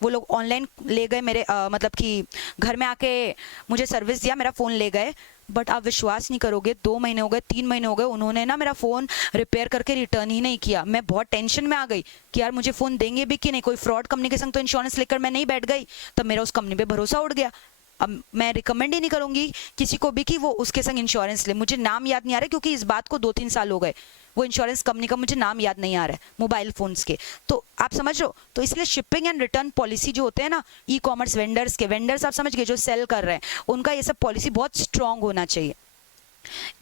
वो लोग ऑनलाइन ले गए मेरे, मतलब कि घर में आके मुझे सर्विस दिया, मेरा फ़ोन ले गए। बट आप विश्वास नहीं करोगे, 2 महीने हो गए, 3 महीने हो गए, उन्होंने ना मेरा फ़ोन रिपेयर करके रिटर्न ही नहीं किया। मैं बहुत टेंशन में आ गई कि यार मुझे फ़ोन देंगे भी कि नहीं, कोई फ्रॉड कंपनी के संग तो इंश्योरेंस लेकर मैं नहीं बैठ गई। तब मेरा उस कंपनी पे भरोसा उड़ गया। अब मैं रिकमेंड ही नहीं करूंगी किसी को भी कि वो उसके संग इंश्योरेंस ले। मुझे नाम याद नहीं आ रहा क्योंकि इस बात को 2-3 साल हो गए, वो इंश्योरेंस कंपनी का मुझे नाम याद नहीं आ रहा है मोबाइल फोन्स के, तो आप समझ रहे हो। तो इसलिए शिपिंग एंड रिटर्न पॉलिसी जो होते हैं ना ई कॉमर्स वेंडर्स आप समझ गए, जो सेल कर रहे हैं, उनका ये सब पॉलिसी बहुत स्ट्रांग होना चाहिए।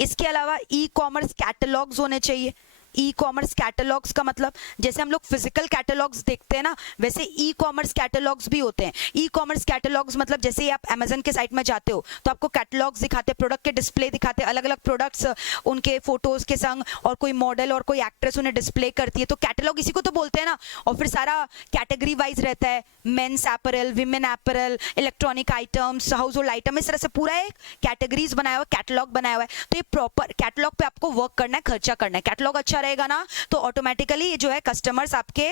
इसके अलावा ई कॉमर्स कैटलॉग्स होने चाहिए। ई कॉमर्स कैटलॉग्स का मतलब जैसे हम लोग फिजिकल कैटलॉग्स देखते हैं ना, वैसे ई कॉमर्स कैटलॉग्स भी होते हैं। ई कॉमर्स कैटलॉग्स मतलब जैसे आप अमेजन के साइट में जाते हो तो आपको कैटलॉग्स दिखाते, प्रोडक्ट के डिस्प्ले दिखाते, अलग अलग प्रोडक्ट्स उनके फोटोज के संग, और कोई मॉडल और कोई एक्ट्रेस उन्हें डिस्प्ले करती है, तो कैटलॉग इसी को तो बोलते हैं ना। और फिर सारा कैटेगरी वाइज रहता है, men's apparel, women apparel, electronic items, household item, इस तरह से पूरा एक कैटेगरीज बनाया हुआ, कैटलॉग बनाया हुआ है। तो ये प्रॉपर कैटलॉग पे आपको वर्क करना है, खर्चा करना है। कैटलॉग अच्छा रहेगा ना तो ऑटोमेटिकली जो है कस्टमर्स आपके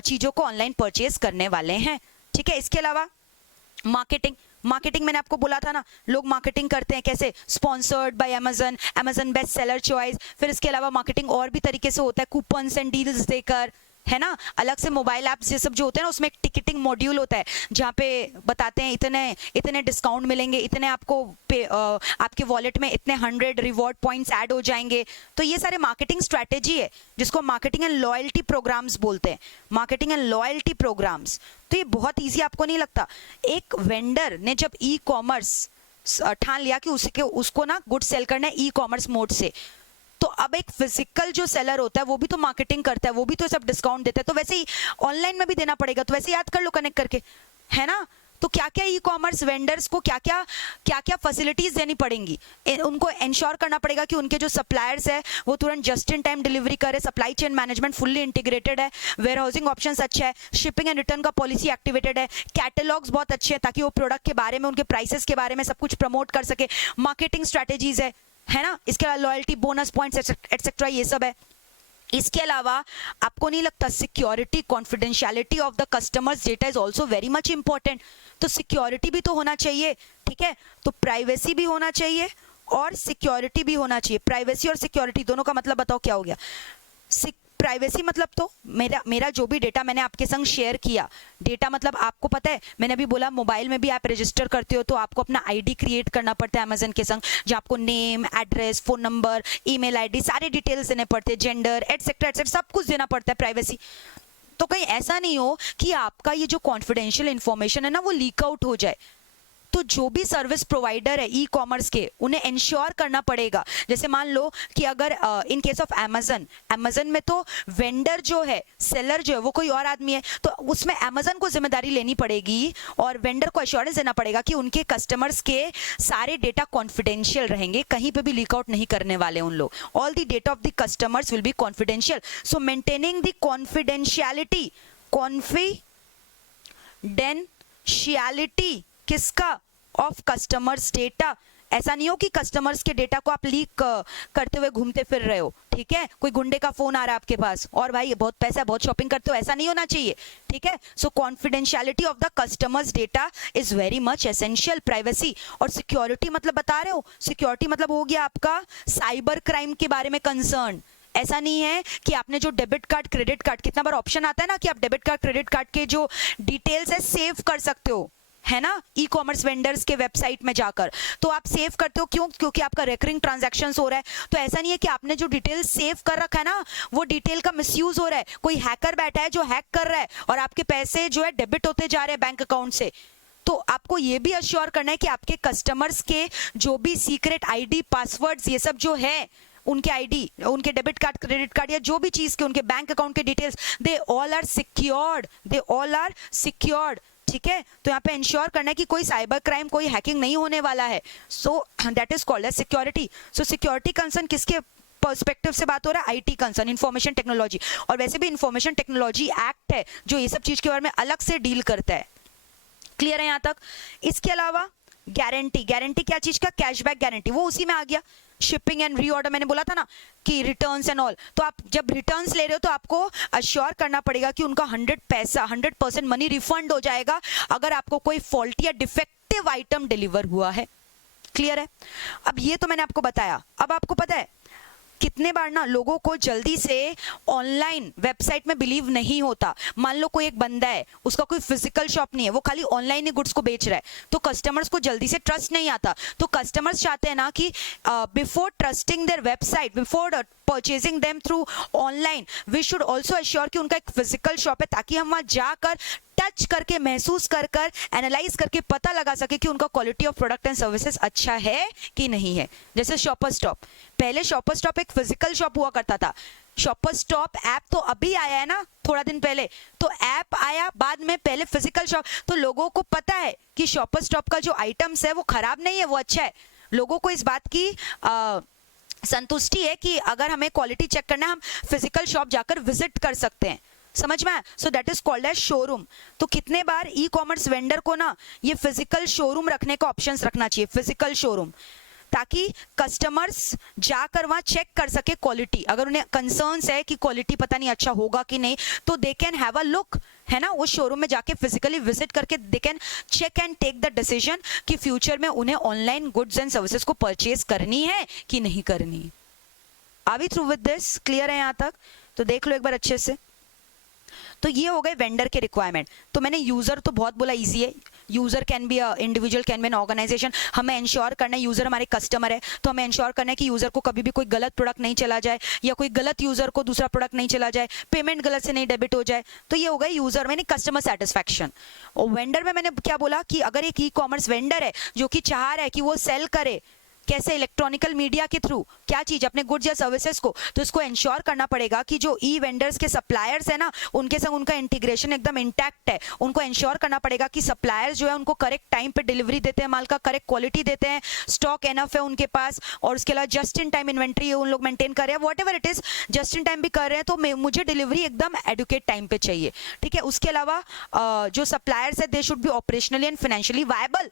चीजों को ऑनलाइन परचेज करने वाले हैं। ठीक है, इसके अलावा मार्केटिंग मैंने आपको बोला था ना, लोग मार्केटिंग करते हैं कैसे, sponsored by Amazon best seller choice. फिर इसके अलावा मार्केटिंग और भी तरीके से होता है, कूपन्स एंड डील्स देकर, है ना। अलग से मोबाइल ऐप्स ये सब जो होते हैं ना, उसमें एक टिकटिंग मॉड्यूल होता है जहाँ पे बताते हैं इतने डिस्काउंट मिलेंगे, इतने आपको आपके वॉलेट में इतने 100 रिवॉर्ड पॉइंट्स ऐड हो जाएंगे। तो ये सारे मार्केटिंग स्ट्रैटेजी है जिसको मार्केटिंग एंड लॉयल्टी प्रोग्राम्स बोलते हैं, मार्केटिंग एंड लॉयल्टी प्रोग्राम्स। तो ये बहुत ईजी आपको नहीं लगता। एक वेंडर ने जब ई कॉमर्स ठान लिया कि उसको ना गुड सेल करना है ई कॉमर्स मोड से, तो अब एक फिजिकल जो सेलर होता है वो भी तो मार्केटिंग करता है, वो भी तो सब डिस्काउंट देता है, तो वैसे ही ऑनलाइन में भी देना पड़ेगा। तो वैसे याद कर लो कनेक्ट करके, है ना। तो क्या क्या ई कॉमर्स वेंडर्स को क्या क्या फैसिलिटीज देनी पड़ेंगी, उनको इंश्योर करना पड़ेगा कि उनके जो सप्लायर्स है वो तुरंत जस्ट इन टाइम डिलीवरी करे, supply chain management fully integrated है, वेयर हाउसिंग ऑप्शंस अच्छा है, शिपिंग एंड रिटर्न का पॉलिसी एक्टिवेटेड है, कैटलॉग्स बहुत अच्छे हैं ताकि वो प्रोडक्ट के बारे में, उनके प्राइसेस के बारे में सब कुछ प्रमोट कर सके, मार्केटिंग स्ट्रेटेजीज है ना, इसके अलावा लॉयल्टी बोनस पॉइंट्स एटसेट्रा ये सब है। इसके अलावा आपको नहीं लगता security, confidentiality of the customers data is also very much important, तो सिक्योरिटी भी तो होना चाहिए, ठीक है, तो प्राइवेसी भी होना चाहिए और सिक्योरिटी भी होना चाहिए। प्राइवेसी और सिक्योरिटी दोनों का मतलब बताओ क्या हो गया। प्राइवेसी मतलब तो मेरा जो भी डेटा मैंने आपके संग शेयर किया, डेटा मतलब आपको पता है, मैंने अभी बोला मोबाइल में भी आप रजिस्टर करते हो तो आपको अपना आईडी क्रिएट करना पड़ता है अमेजन के संग, जो आपको name, address, phone number, email ID, सारे डिटेल्स देने पड़ते हैं, जेंडर एटसेट्रा एटसेट्रा सब कुछ देना पड़ता है प्राइवेसी। तो कहीं ऐसा नहीं हो कि आपका ये जो कॉन्फिडेंशियल इंफॉर्मेशन है ना वो लीक आउट हो जाए। तो जो भी सर्विस प्रोवाइडर है ई कॉमर्स के, उन्हें इंश्योर करना पड़ेगा। जैसे मान लो कि अगर इन केस ऑफ अमेजन में तो वेंडर जो है, सेलर जो है वो कोई और आदमी है, तो उसमें अमेजन को जिम्मेदारी लेनी पड़ेगी और वेंडर को एश्योरेंस देना पड़ेगा कि उनके कस्टमर्स के सारे डेटा कॉन्फिडेंशियल रहेंगे, कहीं पे भी लीक आउट नहीं करने वाले उन लोग। All the data of the customers will be confidential, so maintaining the confidentiality, confidentiality किसका, ऑफ कस्टमर्स डेटा। ऐसा नहीं हो कि कस्टमर्स के डेटा को आप लीक करते हुए घूमते फिर रहे हो, ठीक है, कोई गुंडे का फोन आ रहा है आपके पास और भाई बहुत पैसा, बहुत शॉपिंग करते हो, ऐसा नहीं होना चाहिए, ठीक है। So confidentiality of the customers data is very much essential. Privacy और सिक्योरिटी मतलब बता रहे हो, सिक्योरिटी मतलब हो गया आपका साइबर क्राइम के बारे में कंसर्न। ऐसा नहीं है कि आपने जो डेबिट कार्ड, क्रेडिट कार्ड, कितना बार ऑप्शन आता है ना कि आप डेबिट कार्ड, क्रेडिट कार्ड के जो डिटेल्स है सेव कर सकते हो, है ना, ई कॉमर्स वेंडर्स के वेबसाइट में जाकर, तो आप सेव करते हो क्यों, क्योंकि आपका रेकरिंग ट्रांजैक्शंस हो रहा है। तो ऐसा नहीं है कि आपने जो डिटेल सेव कर रखा है ना वो डिटेल का मिसयूज हो रहा है, कोई हैकर बैठा है जो हैक कर रहा है और आपके पैसे जो है डेबिट होते जा रहे हैं बैंक अकाउंट से। तो आपको ये भी अश्योर करना है कि आपके कस्टमर्स के जो भी सीक्रेट आईडी, पासवर्ड्स, ये सब जो है, उनके आईडी, उनके डेबिट कार्ड, क्रेडिट कार्ड या जो भी चीज के, उनके बैंक अकाउंट के details, they all are secured, ठीक है। तो यहाँ पे इंश्योर करना है कि कोई साइबर क्राइम, कोई हैकिंग नहीं होने वाला है। So that is called as security. So security concern किसके पर्सपेक्टिव से बात हो रहा है, आईटी कंसर्न, इंफॉर्मेशन टेक्नोलॉजी। और वैसे भी इंफॉर्मेशन टेक्नोलॉजी एक्ट है जो ये सब चीज के बारे में अलग से डील करता है। क्लियर है यहाँ तक। इसके अलावा गारंटी क्या चीज का, कैशबैक गारंटी, वो उसी में आ गया। शिपिंग एंड रीऑर्डर, मैंने बोला था ना कि रिटर्न्स एंड ऑल, तो आप जब रिटर्न्स ले रहे हो तो आपको अश्योर करना पड़ेगा कि उनका 100% मनी रिफंड हो जाएगा अगर आपको कोई फॉल्टी या डिफेक्टिव आइटम डिलीवर हुआ है। क्लियर है। अब ये तो मैंने आपको बताया। अब आपको पता है कितने बार ना लोगों को जल्दी से ऑनलाइन वेबसाइट में बिलीव नहीं होता। मान लो कोई एक बंदा है, उसका कोई फिजिकल शॉप नहीं है, वो खाली ऑनलाइन ही गुड्स को बेच रहा है, तो कस्टमर्स को जल्दी से ट्रस्ट नहीं आता। तो कस्टमर्स चाहते हैं ना कि before trusting their website, before purchasing them through online, we should also assure कि उनका एक फिजिकल शॉप है, ताकि हम वहां जाकर टच करके, महसूस कर एनालाइज करके पता लगा सके कि उनका quality of product and services अच्छा है कि नहीं है। जैसे शॉपर स्टॉप, पहले शॉपर स्टॉप एक फिजिकल शॉप हुआ करता था। शॉपर स्टॉप ऐप तो अभी आया है ना, थोड़ा दिन पहले तो ऐप आया, बाद में पहले फिजिकल शॉप। तो लोगों को पता है कि शॉपर स्टॉप का जो आइटम्स है वो खराब नहीं है, वो अच्छा है। लोगों को इस बात की संतुष्टि है कि अगर हमें क्वालिटी चेक करना है, हम फिजिकल शॉप जाकर विजिट कर सकते हैं। समझ में आया। So that is called as showroom. तो कितने बार ई कॉमर्स वेंडर को ना ये फिजिकल शोरूम रखने का ऑप्शंस रखना चाहिए, फिजिकल शोरूम, ताकि कस्टमर्स जाकर वहां चेक कर सके क्वालिटी। अगर उन्हें कंसर्न्स है कि क्वालिटी पता नहीं अच्छा होगा कि नहीं, तो they can have a look, है ना, उस शोरूम में जाके फिजिकली विजिट करके they can check and take the decision कि फ्यूचर में उन्हें ऑनलाइन गुड्स एंड सर्विसेज को परचेज करनी है कि नहीं करनी। Are we through with this? Clear है यहाँ तक? तो देख लो एक बार अच्छे से। तो ये हो गए वेंडर के रिक्वायरमेंट। तो मैंने यूजर तो बहुत बोला, इजी है। User can be individual, can be an organisation. हमें इंश्योर करना है यूजर हमारे कस्टमर है, तो हमें इंश्योर करना है कि यूजर को कभी भी कोई गलत प्रोडक्ट नहीं चला जाए, या कोई गलत यूजर को दूसरा प्रोडक्ट नहीं चला जाए, पेमेंट गलत से नहीं डेबिट हो जाए। तो ये हो गए यूजर में कस्टमर सेटिस्फैक्शन। और वेंडर में मैंने क्या बोला कि अगर एक ई कॉमर्स वेंडर है जो कि चाह रहा है कि वो सेल करे, कैसे? इलेक्ट्रॉनिकल मीडिया के थ्रू। क्या चीज? अपने गुड्स या सर्विसेज को। तो इसको इंश्योर करना पड़ेगा कि जो ई वेंडर्स के सप्लायर्स है ना, उनके संग उनका इंटीग्रेशन एकदम इंटैक्ट है। उनको इंश्योर करना पड़ेगा कि सप्लायर्स जो है उनको करेक्ट टाइम पे डिलीवरी देते हैं, माल का करेक्ट क्वालिटी देते हैं, स्टॉक एनफ है उनके पास, और उसके अलावा जस्ट इन टाइम इन्वेंट्री उन लोग मेंटेन कर रहे हैं, what ever it is, just in time भी कर रहे हैं, तो मुझे डिलीवरी एकदम एडुकेट टाइम पे चाहिए। ठीक है। उसके अलावा जो सप्लायर्स है they should be operationally and financially viable.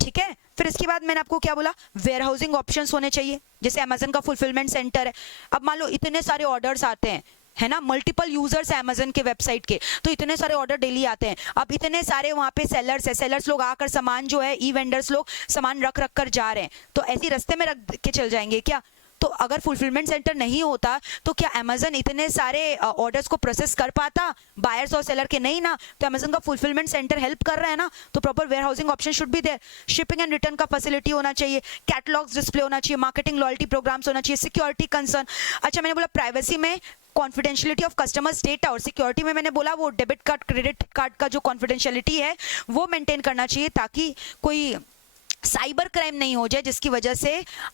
ठीक है। फिर इसके बाद मैंने आपको क्या बोला? वेयर हाउसिंग ऑप्शंस होने चाहिए। जैसे अमेजन का फुलफिलमेंट सेंटर है, अब मान लो इतने सारे ऑर्डर्स आते हैं, है ना, मल्टीपल यूजर्स है अमेजन के वेबसाइट के, तो इतने सारे ऑर्डर डेली आते हैं। अब इतने सारे वहाँ पे सेलर्स है, सेलर्स लोग आकर सामान जो है, ई वेंडर्स लोग सामान रख रख कर जा रहे हैं, तो ऐसी रास्ते में रख के चल जाएंगे क्या? तो अगर फुलफिलमेंट सेंटर नहीं होता तो क्या अमेजन इतने सारे ऑर्डर्स को प्रोसेस कर पाता, बायर्स और सेलर के? नहीं ना। तो अमेजन का फुलफिलमेंट सेंटर हेल्प कर रहा है ना, तो proper warehousing option should be there. Shipping and return का फैसिलिटी होना चाहिए, कैटलॉग्स डिस्प्ले होना चाहिए, मार्केटिंग लॉयल्टी प्रोग्राम्स होना चाहिए, सिक्योरिटी कंसर्न। अच्छा, मैंने बोला प्राइवेसी में कॉन्फिडेंशियलिटी ऑफ कस्टमर्स डेटा, और सिक्योरिटी में मैंने बोला वो डेबिट कार्ड क्रेडिट कार्ड का जो कॉन्फिडेंशियलिटी है वो मेंटेन करना चाहिए, ताकि कोई साइबर क्राइम नहीं हो जाए जिसकी वजह से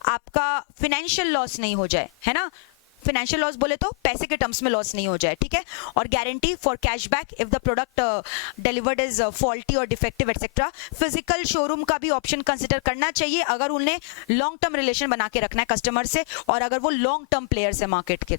आपका फाइनेंशियल लॉस नहीं हो जाए, है ना। फाइनेंशियल लॉस बोले तो पैसे के टर्म्स में लॉस नहीं हो जाए। ठीक है। और guarantee for cashback if the product delivered is faulty और डिफेक्टिव एक्सेट्रा। फिजिकल शोरूम का भी ऑप्शन कंसिडर करना चाहिए अगर उन्हें लॉन्ग टर्म रिलेशन बना के रखना है कस्टमर से, और अगर वो लॉन्ग टर्म प्लेयर्स है मार्केट के।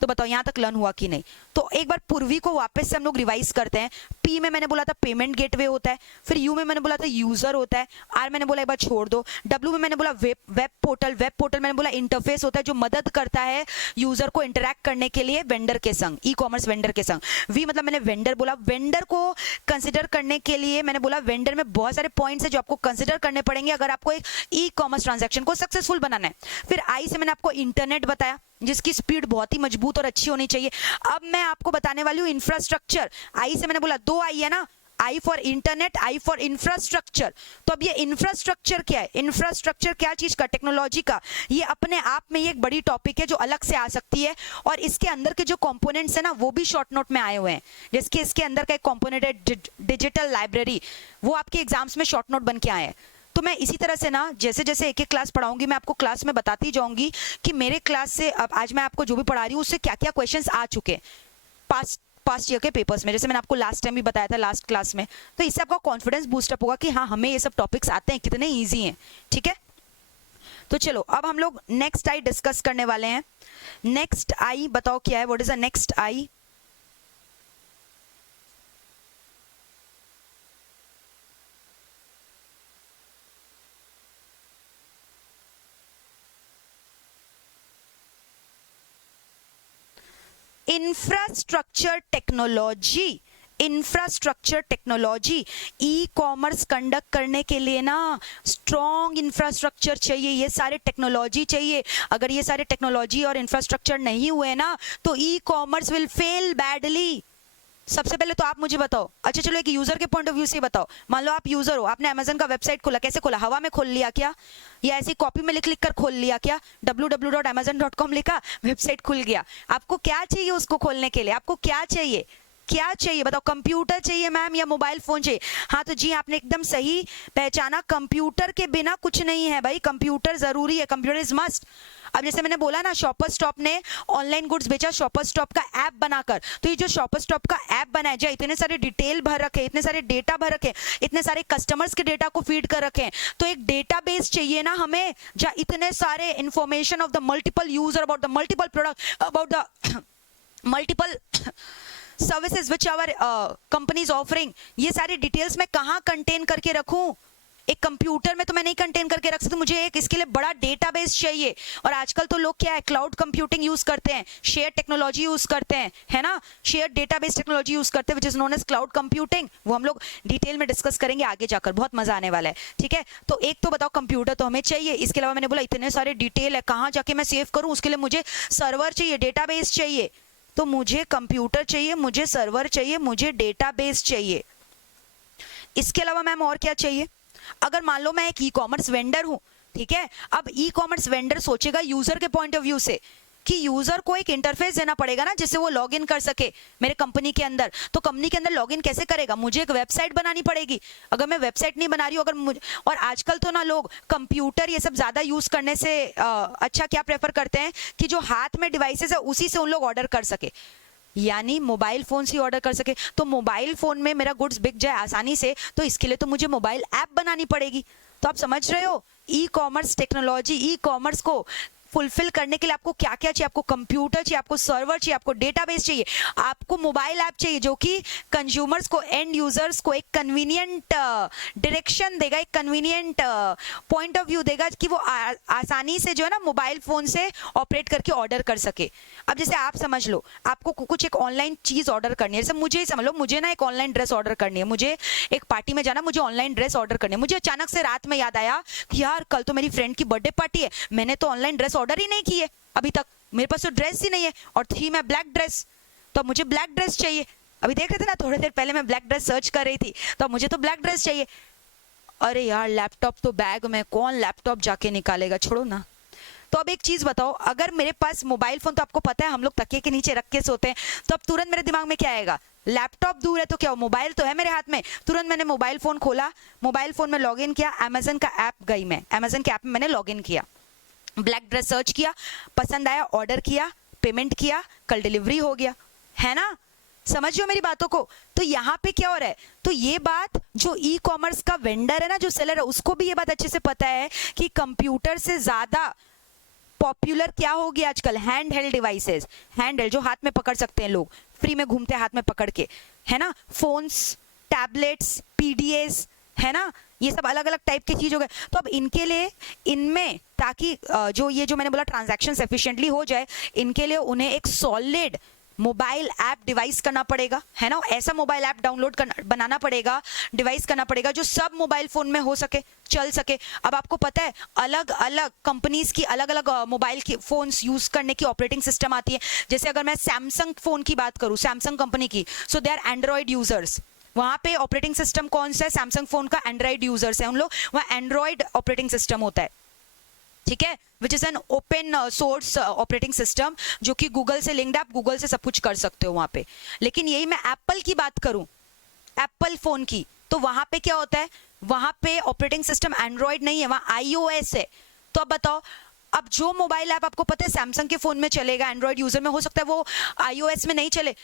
तो बताओ यहाँ तक लर्न हुआ कि नहीं? तो एक बार पूर्वी को वापस से हम लोग रिवाइज करते हैं। पी में मैंने बोला था पेमेंट गेटवे होता है, फिर यू में मैंने बोला था यूजर होता है, आर मैंने बोला एक बार छोड़ दो, डब्ल्यू में मैंने बोला वेब पोर्टल मैंने बोला इंटरफेस होता है जो मदद करता है यूजर को इंटरेक्ट करने के लिए वेंडर के संग, ई कॉमर्स वेंडर के संग। वी मतलब मैंने वेंडर बोला, वेंडर को कंसिडर करने के लिए मैंने बोला वेंडर में बहुत सारे पॉइंट्स है जो आपको कंसिडर करने पड़ेंगे अगर आपको एक ई कॉमर्स ट्रांजेक्शन को सक्सेसफुल बनाना है। फिर आई से मैंने आपको इंटरनेट बताया जिसकी स्पीड बहुत ही मजबूत और अच्छी होनी चाहिए। अब मैं आपको बताने वाली हूँ इंफ्रास्ट्रक्चर। आई से मैंने बोला दो आई है ना, I for internet, I for infrastructure. तो अब ये इंफ्रास्ट्रक्चर क्या है? इंफ्रास्ट्रक्चर क्या चीज का? टेक्नोलॉजी का। ये अपने आप में ये एक बड़ी टॉपिक है जो अलग से आ सकती है, और इसके अंदर के जो कंपोनेंट्स है ना वो भी शॉर्ट नोट में आए हुए हैं। जैसे इसके अंदर का एक कंपोनेंट है डिजिटल लाइब्रेरी, वो आपके एग्जाम्स में शॉर्ट नोट बन के आए हैं। तो मैं इसी तरह से ना जैसे जैसे एक एक क्लास पढ़ाऊंगी मैं आपको क्लास में बताती जाऊंगी कि मेरे क्लास से अब आज मैं आपको जो भी पढ़ा रही हूँ उससे क्या क्या क्वेश्चंस आ चुके हैं पास्ट ईयर के पेपर्स में, जैसे मैंने आपको लास्ट टाइम भी बताया था लास्ट क्लास में। तो इससे आपका कॉन्फिडेंस बूस्ट अप होगा कि हाँ हमें ये सब टॉपिक्स आते हैं, कितने ईजी हैं। ठीक है। तो चलो अब हम लोग नेक्स्ट आई डिस्कस करने वाले हैं। नेक्स्ट आई बताओ क्या है? What is the next I? Infrastructure technology. Infrastructure technology, e commerce conduct करने के लिए ना स्ट्रॉन्ग इंफ्रास्ट्रक्चर चाहिए, ये सारे टेक्नोलॉजी चाहिए। अगर ये सारे टेक्नोलॉजी और इंफ्रास्ट्रक्चर नहीं हुए ना तो e commerce will fail badly. सबसे पहले तो आप मुझे बताओ, अच्छा चलो एक यूजर के पॉइंट ऑफ व्यू से बताओ। मान लो आप यूजर हो, आपने अमेजन का वेबसाइट खोला, कैसे खोला? हवा में खोल लिया क्या, या ऐसी कॉपी में लिख लिख कर खोल लिया क्या? www.amazon.com लिखा, वेबसाइट खुल गया। आपको क्या चाहिए उसको खोलने के लिए? आपको क्या चाहिए? क्या चाहिए बताओ? कंप्यूटर चाहिए मैम या मोबाइल फोन चाहिए? हाँ तो जी आपने एकदम सही पहचाना, कंप्यूटर के बिना कुछ नहीं है भाई, कंप्यूटर जरूरी है, कंप्यूटर इज मस्ट। अब जैसे मैंने बोला ना शॉपर स्टॉप ने ऑनलाइन गुड्स बेचा शॉपर स्टॉप का ऐप बनाकर, तो ये जो शॉपर स्टॉप का ऐप बनाया जाए, इतने सारे डिटेल भर रखे, इतने सारे डेटा भर रखे, इतने सारे कस्टमर्स के डेटा को फीड कर रखे हैं, तो एक डेटाबेस चाहिए ना हमें जहाँ इतने सारे information of the multiple user about the multiple product about the multiple services which our companies offering, ये सारी डिटेल्स मैं कहाँ कंटेन करके रखूं? एक कंप्यूटर में तो मैं नहीं कंटेन करके रख सकती, मुझे एक इसके लिए बड़ा डेटाबेस चाहिए। और आजकल तो लोग क्या है, क्लाउड कंप्यूटिंग यूज करते हैं, शेयर टेक्नोलॉजी यूज करते हैं, है ना, शेयर डेटाबेस टेक्नोलॉजी यूज करते हैं which is known as cloud computing. वो हम लोग डिटेल में डिस्कस करेंगे आगे जाकर, बहुत मजा आने वाला है। ठीक है, तो एक तो बताओ कंप्यूटर तो हमें चाहिए, इसके अलावा मैंने बोला इतने सारे डिटेल है, कहाँ जाके मैं सेव करूँ? उसके लिए मुझे सर्वर चाहिए, डेटाबेस चाहिए। तो मुझे कंप्यूटर चाहिए, मुझे सर्वर चाहिए, मुझे डेटाबेस चाहिए। इसके अलावा मैम और क्या चाहिए? अगर मान लो मैं एक ई कॉमर्स वेंडर हूं, ठीक है, अब ई कॉमर्स वेंडर सोचेगा यूजर के पॉइंट ऑफ व्यू से कि यूजर को एक इंटरफेस देना पड़ेगा ना जिससे वो लॉग इन कर सके मेरे कंपनी के अंदर। तो कंपनी के अंदर लॉग इन कैसे करेगा, मुझे एक वेबसाइट बनानी पड़ेगी। अगर मैं वेबसाइट नहीं बना रही हूँ, अगर मुझे, और आजकल तो ना लोग कंप्यूटर ये सब ज्यादा यूज करने से अच्छा क्या प्रेफर करते हैं कि जो हाथ में डिवाइसेस है उसी से उन लोग ऑर्डर कर सके, यानी मोबाइल फोन से ऑर्डर कर सके। तो मोबाइल फोन में मेरा गुड्स बिक जाए आसानी से, तो इसके लिए तो मुझे मोबाइल ऐप बनानी पड़ेगी। तो आप समझ रहे हो, e commerce technology, e commerce को फुलफिल करने के लिए आपको क्या क्या चाहिए, आपको कंप्यूटर चाहिए, आपको सर्वर चाहिए, आपको डेटाबेस चाहिए, आपको मोबाइल ऐप चाहिए जो कि कंज्यूमर्स को, एंड यूजर्स को एक कन्वीनियंट डायरेक्शन देगा, एक कन्वीनियंट पॉइंट ऑफ व्यू देगा कि वो आसानी से जो है ना मोबाइल फोन से ऑपरेट करके ऑर्डर कर सके। अब जैसे आप समझ लो, आपको कुछ एक ऑनलाइन चीज ऑर्डर करनी है, जैसे मुझे ही समझ लो, मुझे ना एक ऑनलाइन ड्रेस ऑर्डर करनी है, मुझे एक पार्टी में जाना, मुझे ऑनलाइन ड्रेस ऑर्डर करनी है। मुझे अचानक से रात में याद आया कि यार कल तो मेरी फ्रेंड की बर्थडे पार्टी है, मैंने तो ऑनलाइन ड्रेस ऑर्डर ही नहीं की है अभी तक, मेरे पास तो ड्रेस ही नहीं है, और थी मैं ब्लैक ड्रेस, तो मुझे ब्लैक ड्रेस चाहिए। अभी देख रहे थे ना, थोड़ी देर पहले मैं ब्लैक ड्रेस सर्च कर रही थी, तो मुझे तो ब्लैक ड्रेस चाहिए। अरे यार लैपटॉप तो बैग में, कौन लैपटॉप जाके निकालेगा, छोड़ो ना। तो अब एक चीज बताओ, अगर मेरे पास मोबाइल फोन, तो आपको पता है हम लोग तकिए के नीचे रख के सोते हैं, तो अब तुरंत मेरे दिमाग में क्या आएगा, लैपटॉप दूर है तो क्या हो, मोबाइल तो है मेरे हाथ में। तुरंत मैंने मोबाइल फोन खोला, मोबाइल फोन में लॉग इन किया, अमेजन का ऐप गई, मैं अमेजन के ऐप में मैंने लॉग इन किया, ब्लैक ड्रेस सर्च किया, पसंद आया, ऑर्डर किया, पेमेंट किया, कल डिलीवरी हो गया, है ना। समझ रहे हो मेरी बातों को। तो यहाँ पे क्या हो रहा है, तो ये बात जो ई कॉमर्स का वेंडर है ना, जो सेलर है, उसको भी ये बात अच्छे से पता है कि कंप्यूटर से ज्यादा पॉपुलर क्या होगी आजकल, hand held devices, hand held जो हाथ में पकड़ सकते हैं लोग, फ्री में घूमते हैं हाथ में पकड़ के, है ना, फोन्स, टैबलेट्स, पीडीएस, है ना, ये सब अलग अलग टाइप की चीज हो गए। तो अब इनके लिए, इनमें ताकि जो ये जो मैंने बोला ट्रांजैक्शन एफिशिएंटली हो जाए, इनके लिए उन्हें एक सॉलिड मोबाइल ऐप डिवाइस करना पड़ेगा, है ना, ऐसा मोबाइल ऐप डाउनलोड करना, बनाना पड़ेगा, डिवाइस करना पड़ेगा जो सब मोबाइल फोन में हो सके, चल सके। अब आपको पता है अलग अलग कंपनीज की अलग अलग मोबाइल की फोन्स यूज करने की ऑपरेटिंग सिस्टम आती है। जैसे अगर मैं सैमसंग फोन की बात करूं, सैमसंग कंपनी की, सो दे आर एंड्रॉइड यूजर्स, वहां पे ऑपरेटिंग सिस्टम कौन सा है, सैमसंग फोन का एंड्रॉइड यूजर्स है उन लोग, वहां एंड्रॉइड ऑपरेटिंग सिस्टम होता है, ठीक है, which is an open source operating system, जो कि गूगल से लिंक्ड, आप गूगल से सब कुछ कर सकते हो वहां पे। लेकिन यही मैं एप्पल की बात करूं, एप्पल फोन की, तो वहां पे क्या होता है, वहां पे ऑपरेटिंग सिस्टम एंड्रॉइड नहीं है, वहां आईओएस है। तो अब बताओ, अब जो मोबाइल ऐप आपको पता है सैमसंग के फोन में चलेगा, एंड्रॉइड यूजर में हो सकता है वो आईओएस में नहीं चले,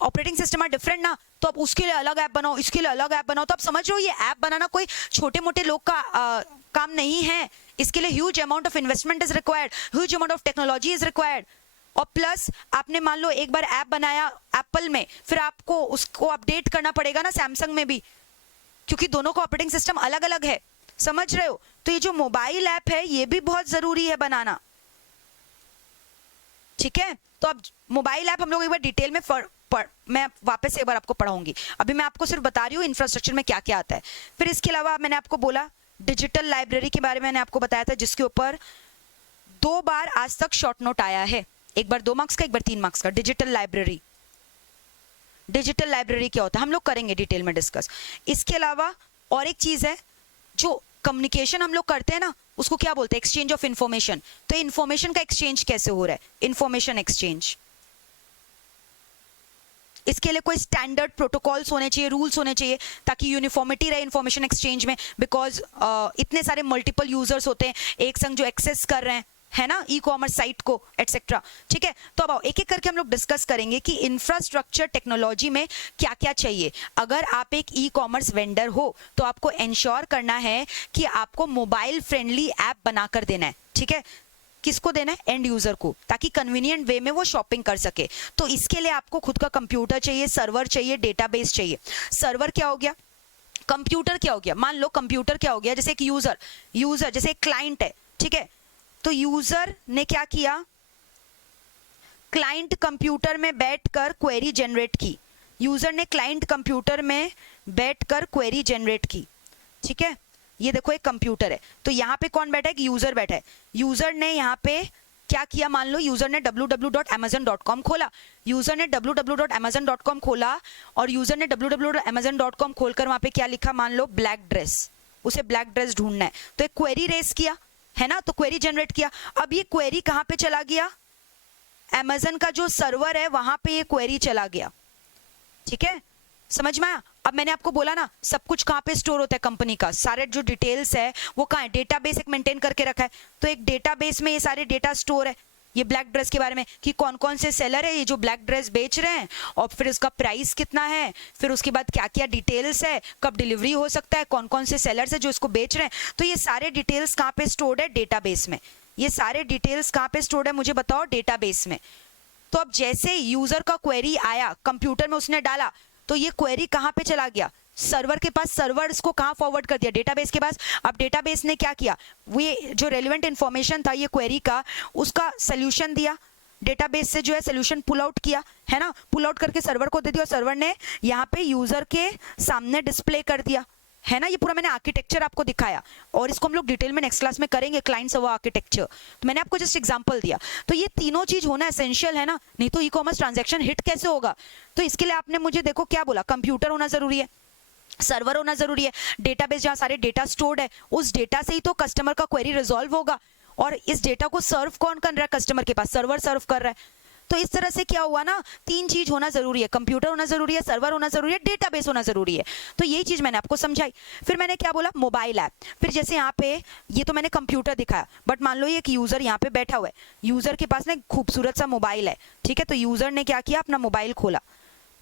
ऑपरेटिंग सिस्टम आर डिफरेंट ना, तो अब उसके लिए अलग ऐप बनाओ, इसके लिए अलग ऐप बनाओ। तो आप समझ रहे हो, ये ऐप बनाना कोई छोटे मोटे लोग का काम नहीं है, इसके लिए huge amount of investment is required, huge amount of technology is required. और प्लस आपने मान लो एक बार ऐप बनाया एप्पल में, फिर आपको उसको अपडेट करना पड़ेगा ना सैमसंग में भी, क्योंकि दोनों का ऑपरेटिंग सिस्टम अलग अलग है, समझ रहे हो। तो ये जो मोबाइल ऐप है ये भी बहुत जरूरी है बनाना, ठीक है। तो अब मोबाइल ऐप हम लोग एक बार डिटेल में मैं वापस एक बार आपको पढ़ाऊंगी, अभी मैं आपको सिर्फ बता रही हूँ इंफ्रास्ट्रक्चर में क्या क्या आता है। फिर इसके अलावा मैंने आपको बोला डिजिटल लाइब्रेरी के बारे में, मैंने आपको बताया था, जिसके ऊपर 2 बार आज तक शॉर्ट नोट आया है, एक बार 2 मार्क्स का, एक बार 3 मार्क्स का। डिजिटल लाइब्रेरी, डिजिटल लाइब्रेरी क्या होता है हम लोग करेंगे डिटेल में डिस्कस। इसके अलावा और एक चीज है, जो कम्युनिकेशन हम लोग करते हैं ना, उसको क्या बोलते हैं, एक्सचेंज ऑफ इन्फॉर्मेशन। तो इन्फॉर्मेशन का एक्सचेंज कैसे हो रहा है, इन्फॉर्मेशन एक्सचेंज, इसके लिए कोई स्टैंडर्ड प्रोटोकॉल्स होने चाहिए, रूल्स होने चाहिए, ताकि यूनिफॉर्मिटी रहे इन्फॉर्मेशन एक्सचेंज में, बिकॉज इतने सारे मल्टीपल यूजर्स होते हैं एक संग जो एक्सेस कर रहे हैं, है ना, ई कॉमर्स साइट को, एटसेट्रा, ठीक है। तो अब एक एक करके हम लोग डिस्कस करेंगे कि इंफ्रास्ट्रक्चर टेक्नोलॉजी में क्या क्या चाहिए। अगर आप एक ई कॉमर्स वेंडर हो तो आपको इंश्योर करना है कि आपको मोबाइल फ्रेंडली ऐप बनाकर देना है, ठीक है। किसको देना है, एंड यूजर को, ताकि कन्वीनियंट वे में वो शॉपिंग कर सके। तो इसके लिए आपको खुद का कंप्यूटर चाहिए, सर्वर चाहिए, डेटाबेस चाहिए। सर्वर क्या हो गया, कंप्यूटर क्या हो गया, मान लो कंप्यूटर क्या हो गया, जैसे एक यूजर जैसे एक क्लाइंट है, ठीक है। तो यूजर ने क्या किया, क्लाइंट कंप्यूटर में बैठकर क्वेरी जनरेट की, यूजर ने क्लाइंट कंप्यूटर में बैठकर क्वेरी जनरेट की, ठीक है। ये देखो एक कंप्यूटर है, तो यहाँ पे कौन बैठा है, कि यूजर बैठा है। यूजर ने यहाँ पे क्या किया, मान लो यूजर ने www.amazon.com खोला, यूजर ने www.amazon.com खोला, और यूजर ने www.amazon.com खोलकर वहां पे क्या लिखा, मान लो ब्लैक ड्रेस, उसे ब्लैक ड्रेस ढूंढना है, तो एक क्वेरी रेस किया, है ना, तो क्वेरी जनरेट किया। अब ये क्वेरी कहाँ पे चला गया, अमेजन का जो सर्वर है वहां पे ये क्वेरी चला गया, ठीक है, समझ में आया। अब मैंने आपको बोला ना सब कुछ कहाँ पे स्टोर होता है कंपनी का, सारे जो डिटेल्स है वो कहाँ है, डेटाबेस एक मेंटेन करके रखा है, तो एक डेटाबेस में ये सारे डेटा स्टोर है। ये ब्लैक ड्रेस के बारे में कि कौन कौन से सेलर है ये जो ब्लैक ड्रेस बेच रहे हैं, और फिर उसका प्राइस कितना है, फिर उसके बाद क्या क्या डिटेल्स है, कब डिलीवरी हो सकता है, कौन कौन से सेलर्स है जो इसको बेच रहे हैं, तो ये सारे डिटेल्स कहाँ पे स्टोर्ड है, डेटाबेस में। ये सारे डिटेल्स कहाँ पे स्टोर्ड है मुझे बताओ, डेटाबेस में। तो अब जैसे यूजर का क्वेरी आया कंप्यूटर में उसने डाला, तो ये क्वेरी कहाँ पे चला गया, सर्वर के पास, सर्वर इसको कहाँ फॉरवर्ड कर दिया, डेटाबेस के पास। अब डेटाबेस ने क्या किया, ये जो रेलेवेंट इंफॉर्मेशन था ये क्वेरी का, उसका सोल्यूशन दिया, डेटाबेस से जो है सोल्यूशन पुल आउट किया, है ना, पुल आउट करके सर्वर को दे दिया, और सर्वर ने यहाँ पे यूजर के सामने डिस्प्ले कर दिया, है ना। ये पूरा मैंने आर्किटेक्चर आपको दिखाया, और इसको हम लोग डिटेल में नेक्स्ट क्लास में करेंगे, क्लाइंट सर्वर आर्किटेक्चर। तो मैंने आपको जस्ट एग्जांपल दिया। तो ये तीनों चीज होना एसेंशियल है ना, नहीं तो ई कॉमर्स ट्रांजैक्शन हिट कैसे होगा। तो इसके लिए आपने मुझे देखो क्या बोला, कंप्यूटर होना जरूरी है, सर्वर होना जरूरी है, डेटाबेस जहाँ सारे डेटा स्टोर्ड है, उस डेटा से ही तो कस्टमर का क्वेरी रिजॉल्व होगा, और इस डेटा को सर्व कौन कर रहा है, कस्टमर के पास, सर्वर सर्व कर रहा है। तो इस तरह से क्या हुआ ना, तीन चीज होना जरूरी है, कंप्यूटर होना जरूरी है, सर्वर होना जरूरी है, डेटाबेस होना जरूरी है। तो यही चीज मैंने आपको समझाई। फिर मैंने क्या बोला, मोबाइल ऐप। फिर जैसे यहाँ पे ये तो मैंने कंप्यूटर दिखाया, बट मान लो ये एक यूजर यहाँ पे बैठा हुआ है, यूजर के पास ना एक खूबसूरत सा मोबाइल है, ठीक है। तो यूजर ने क्या किया, अपना मोबाइल खोला,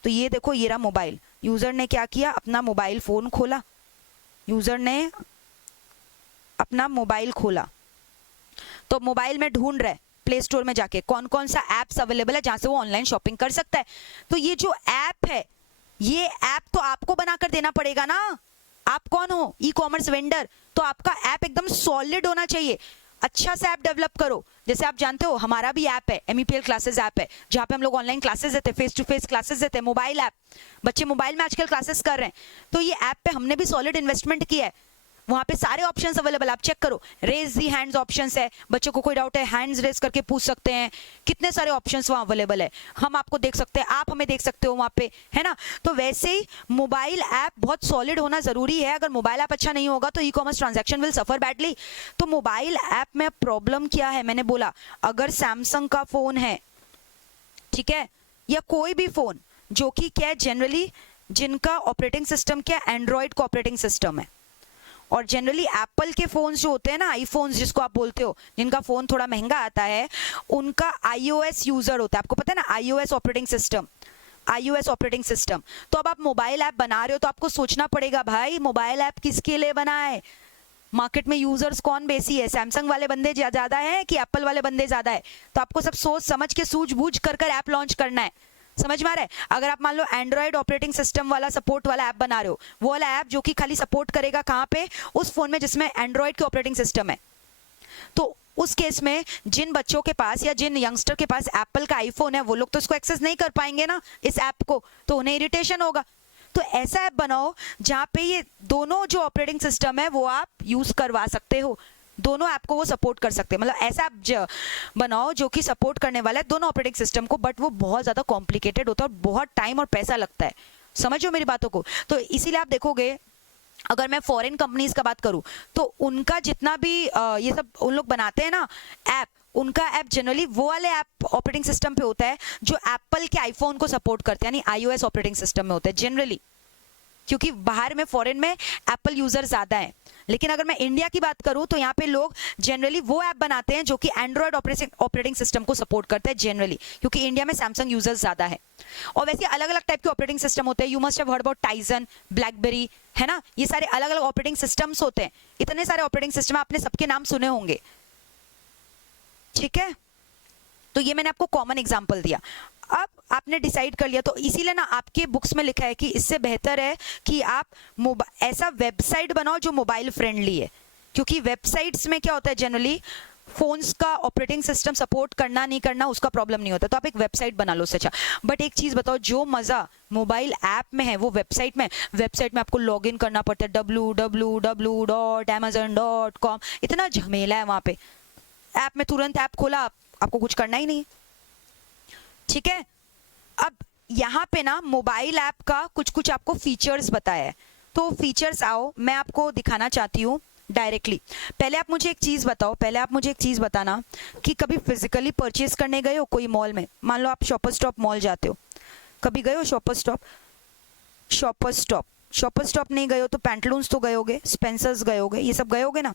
तो ये देखो ये रहा मोबाइल, यूजर ने क्या किया, अपना मोबाइल फोन खोला, यूजर ने अपना मोबाइल खोला, तो मोबाइल में ढूंढ रहा है प्ले स्टोर में जाके कौन कौन सा एप्स अवेलेबल है जहां से वो ऑनलाइन शॉपिंग कर सकता है। तो ये जो ऐप है, ये ऐप तो आपको बनाकर देना पड़ेगा ना। आप कौन हो, ई कॉमर्स वेंडर, तो आपका ऐप एकदम सॉलिड होना चाहिए, अच्छा सा ऐप डेवलप करो। जैसे आप जानते हो हमारा भी ऐप है, MEPL क्लासेस ऐप है, जहाँ पे हम लोग ऑनलाइन क्लासेस देते हैं, फेस टू फेस क्लासेस देते हैं, मोबाइल ऐप, बच्चे मोबाइल में आजकल क्लासेस कर रहे हैं। तो ये ऐप पे हमने भी सॉलिड इन्वेस्टमेंट किया है, वहां पे सारे ऑप्शंस अवेलेबल, आप चेक करो, रेज दी हैंड्स ऑप्शंस है, बच्चों को कोई डाउट है हैंड्स रेज करके पूछ सकते हैं, कितने सारे ऑप्शंस वहां अवेलेबल है, हम आपको देख सकते हैं, आप हमें देख सकते हो वहां पे, है ना। तो वैसे ही मोबाइल ऐप बहुत सॉलिड होना जरूरी है, अगर मोबाइल ऐप अच्छा नहीं होगा तो e commerce transaction will suffer badly. तो मोबाइल ऐप में प्रॉब्लम क्या है, मैंने बोला अगर सैमसंग का फोन है, ठीक है, या कोई भी फोन जो कि क्या है जनरली जिनका ऑपरेटिंग सिस्टम क्या एंड्रॉइड का ऑपरेटिंग सिस्टम है, और जनरली एप्पल के फोन्स जो होते हैं ना, आईफोन्स जिसको आप बोलते हो, जिनका फोन थोड़ा महंगा आता है, उनका iOS यूजर होता है, आपको पता है ना, iOS operating system, iOS operating system. तो अब आप मोबाइल ऐप बना रहे हो तो आपको सोचना पड़ेगा भाई मोबाइल ऐप किसके लिए बना है, मार्केट में यूजर्स कौन बेसी है, सैमसंग वाले बंदे ज्यादा है कि एप्पल वाले बंदे ज्यादा है। तो आपको सब सोच समझ के सूझबूझ कर ऐप लॉन्च करना है, समझ में आ रहा है। अगर आप मान लो एंड्रॉइड ऑपरेटिंग सिस्टम वाला सपोर्ट वाला ऐप बना रहे हो, वो वाला ऐप जो कि खाली सपोर्ट करेगा कहाँ पे, उस फोन में जिसमें एंड्रॉइड की ऑपरेटिंग सिस्टम है, तो उस केस में जिन बच्चों के पास या जिन यंगस्टर के पास एप्पल का आईफोन है वो लोग तो इसको एक्सेस नहीं कर पाएंगे ना इस ऐप को, तो उन्हें इरिटेशन होगा। तो ऐसा ऐप बनाओ जहाँ पे ये दोनों जो ऑपरेटिंग सिस्टम है वो आप यूज करवा सकते हो, दोनों ऐप को वो सपोर्ट कर सकते हैं, मतलब ऐसा ऐप बनाओ जो कि सपोर्ट करने वाला है दोनों ऑपरेटिंग सिस्टम को, बट वो बहुत ज्यादा कॉम्प्लिकेटेड होता है और बहुत टाइम और पैसा लगता है, समझो मेरी बातों को। तो इसीलिए आप देखोगे अगर मैं फॉरेन कंपनीज का बात करूं तो उनका जितना भी ये सब उन लोग बनाते हैं ना ऐप, उनका ऐप जनरली वो वाले ऐप ऑपरेटिंग सिस्टम पे होता है जो एप्पल के आईफोन को सपोर्ट करते हैं, यानी iOS ऑपरेटिंग सिस्टम में होता है जनरली, क्योंकि बाहर में फॉरेन में एप्पल यूजर ज्यादा है। लेकिन अगर मैं इंडिया की बात करूं तो यहाँ पे लोग जनरली वो ऐप बनाते हैं जो कि एंड्रॉइड ऑपरेटिंग सिस्टम को सपोर्ट करते हैं जनरली, क्योंकि इंडिया में सैमसंग यूजर्स ज्यादा है। और वैसे अलग अलग टाइप के ऑपरेटिंग सिस्टम होते हैं, you must have heard about Tizen, blackberry, है ना, ये सारे अलग अलग ऑपरेटिंग सिस्टम्स होते हैं, इतने सारे ऑपरेटिंग सिस्टम आपने सबके नाम सुने होंगे, ठीक है। तो ये मैंने आपको कॉमन एग्जाम्पल दिया। अब आपने डिसाइड कर लिया, तो इसीलिए ना आपके बुक्स में लिखा है कि इससे बेहतर है कि आप ऐसा वेबसाइट बनाओ जो मोबाइल फ्रेंडली है, क्योंकि वेबसाइट्स में क्या होता है जनरली फोन्स का ऑपरेटिंग सिस्टम सपोर्ट करना नहीं करना उसका प्रॉब्लम नहीं होता, तो आप एक वेबसाइट बना लो सच्चा। बट एक चीज बताओ, जो मजा मोबाइल ऐप में है वो वेबसाइट में आपको लॉग इन करना पड़ता है www.amazon.com, इतना झमेला है वहां पे। ऐप में तुरंत ऐप खोला, आपको कुछ करना ही नहीं, ठीक है। अब यहाँ पे ना मोबाइल ऐप का कुछ कुछ आपको फीचर्स बताया है, तो फीचर्स आओ मैं आपको दिखाना चाहती हूँ। डायरेक्टली। पहले आप मुझे एक चीज़ बताओ, पहले आप मुझे एक चीज़ बताना कि कभी फिजिकली परचेज करने गए हो कोई मॉल में? मान लो आप शॉपर स्टॉप मॉल जाते हो, कभी गए हो शॉपर स्टॉप? शॉपर स्टॉप नहीं गए हो तो पैंटलून्स तो गए होगे, स्पेंसर्स गए होगे, ये सब गए होगे ना।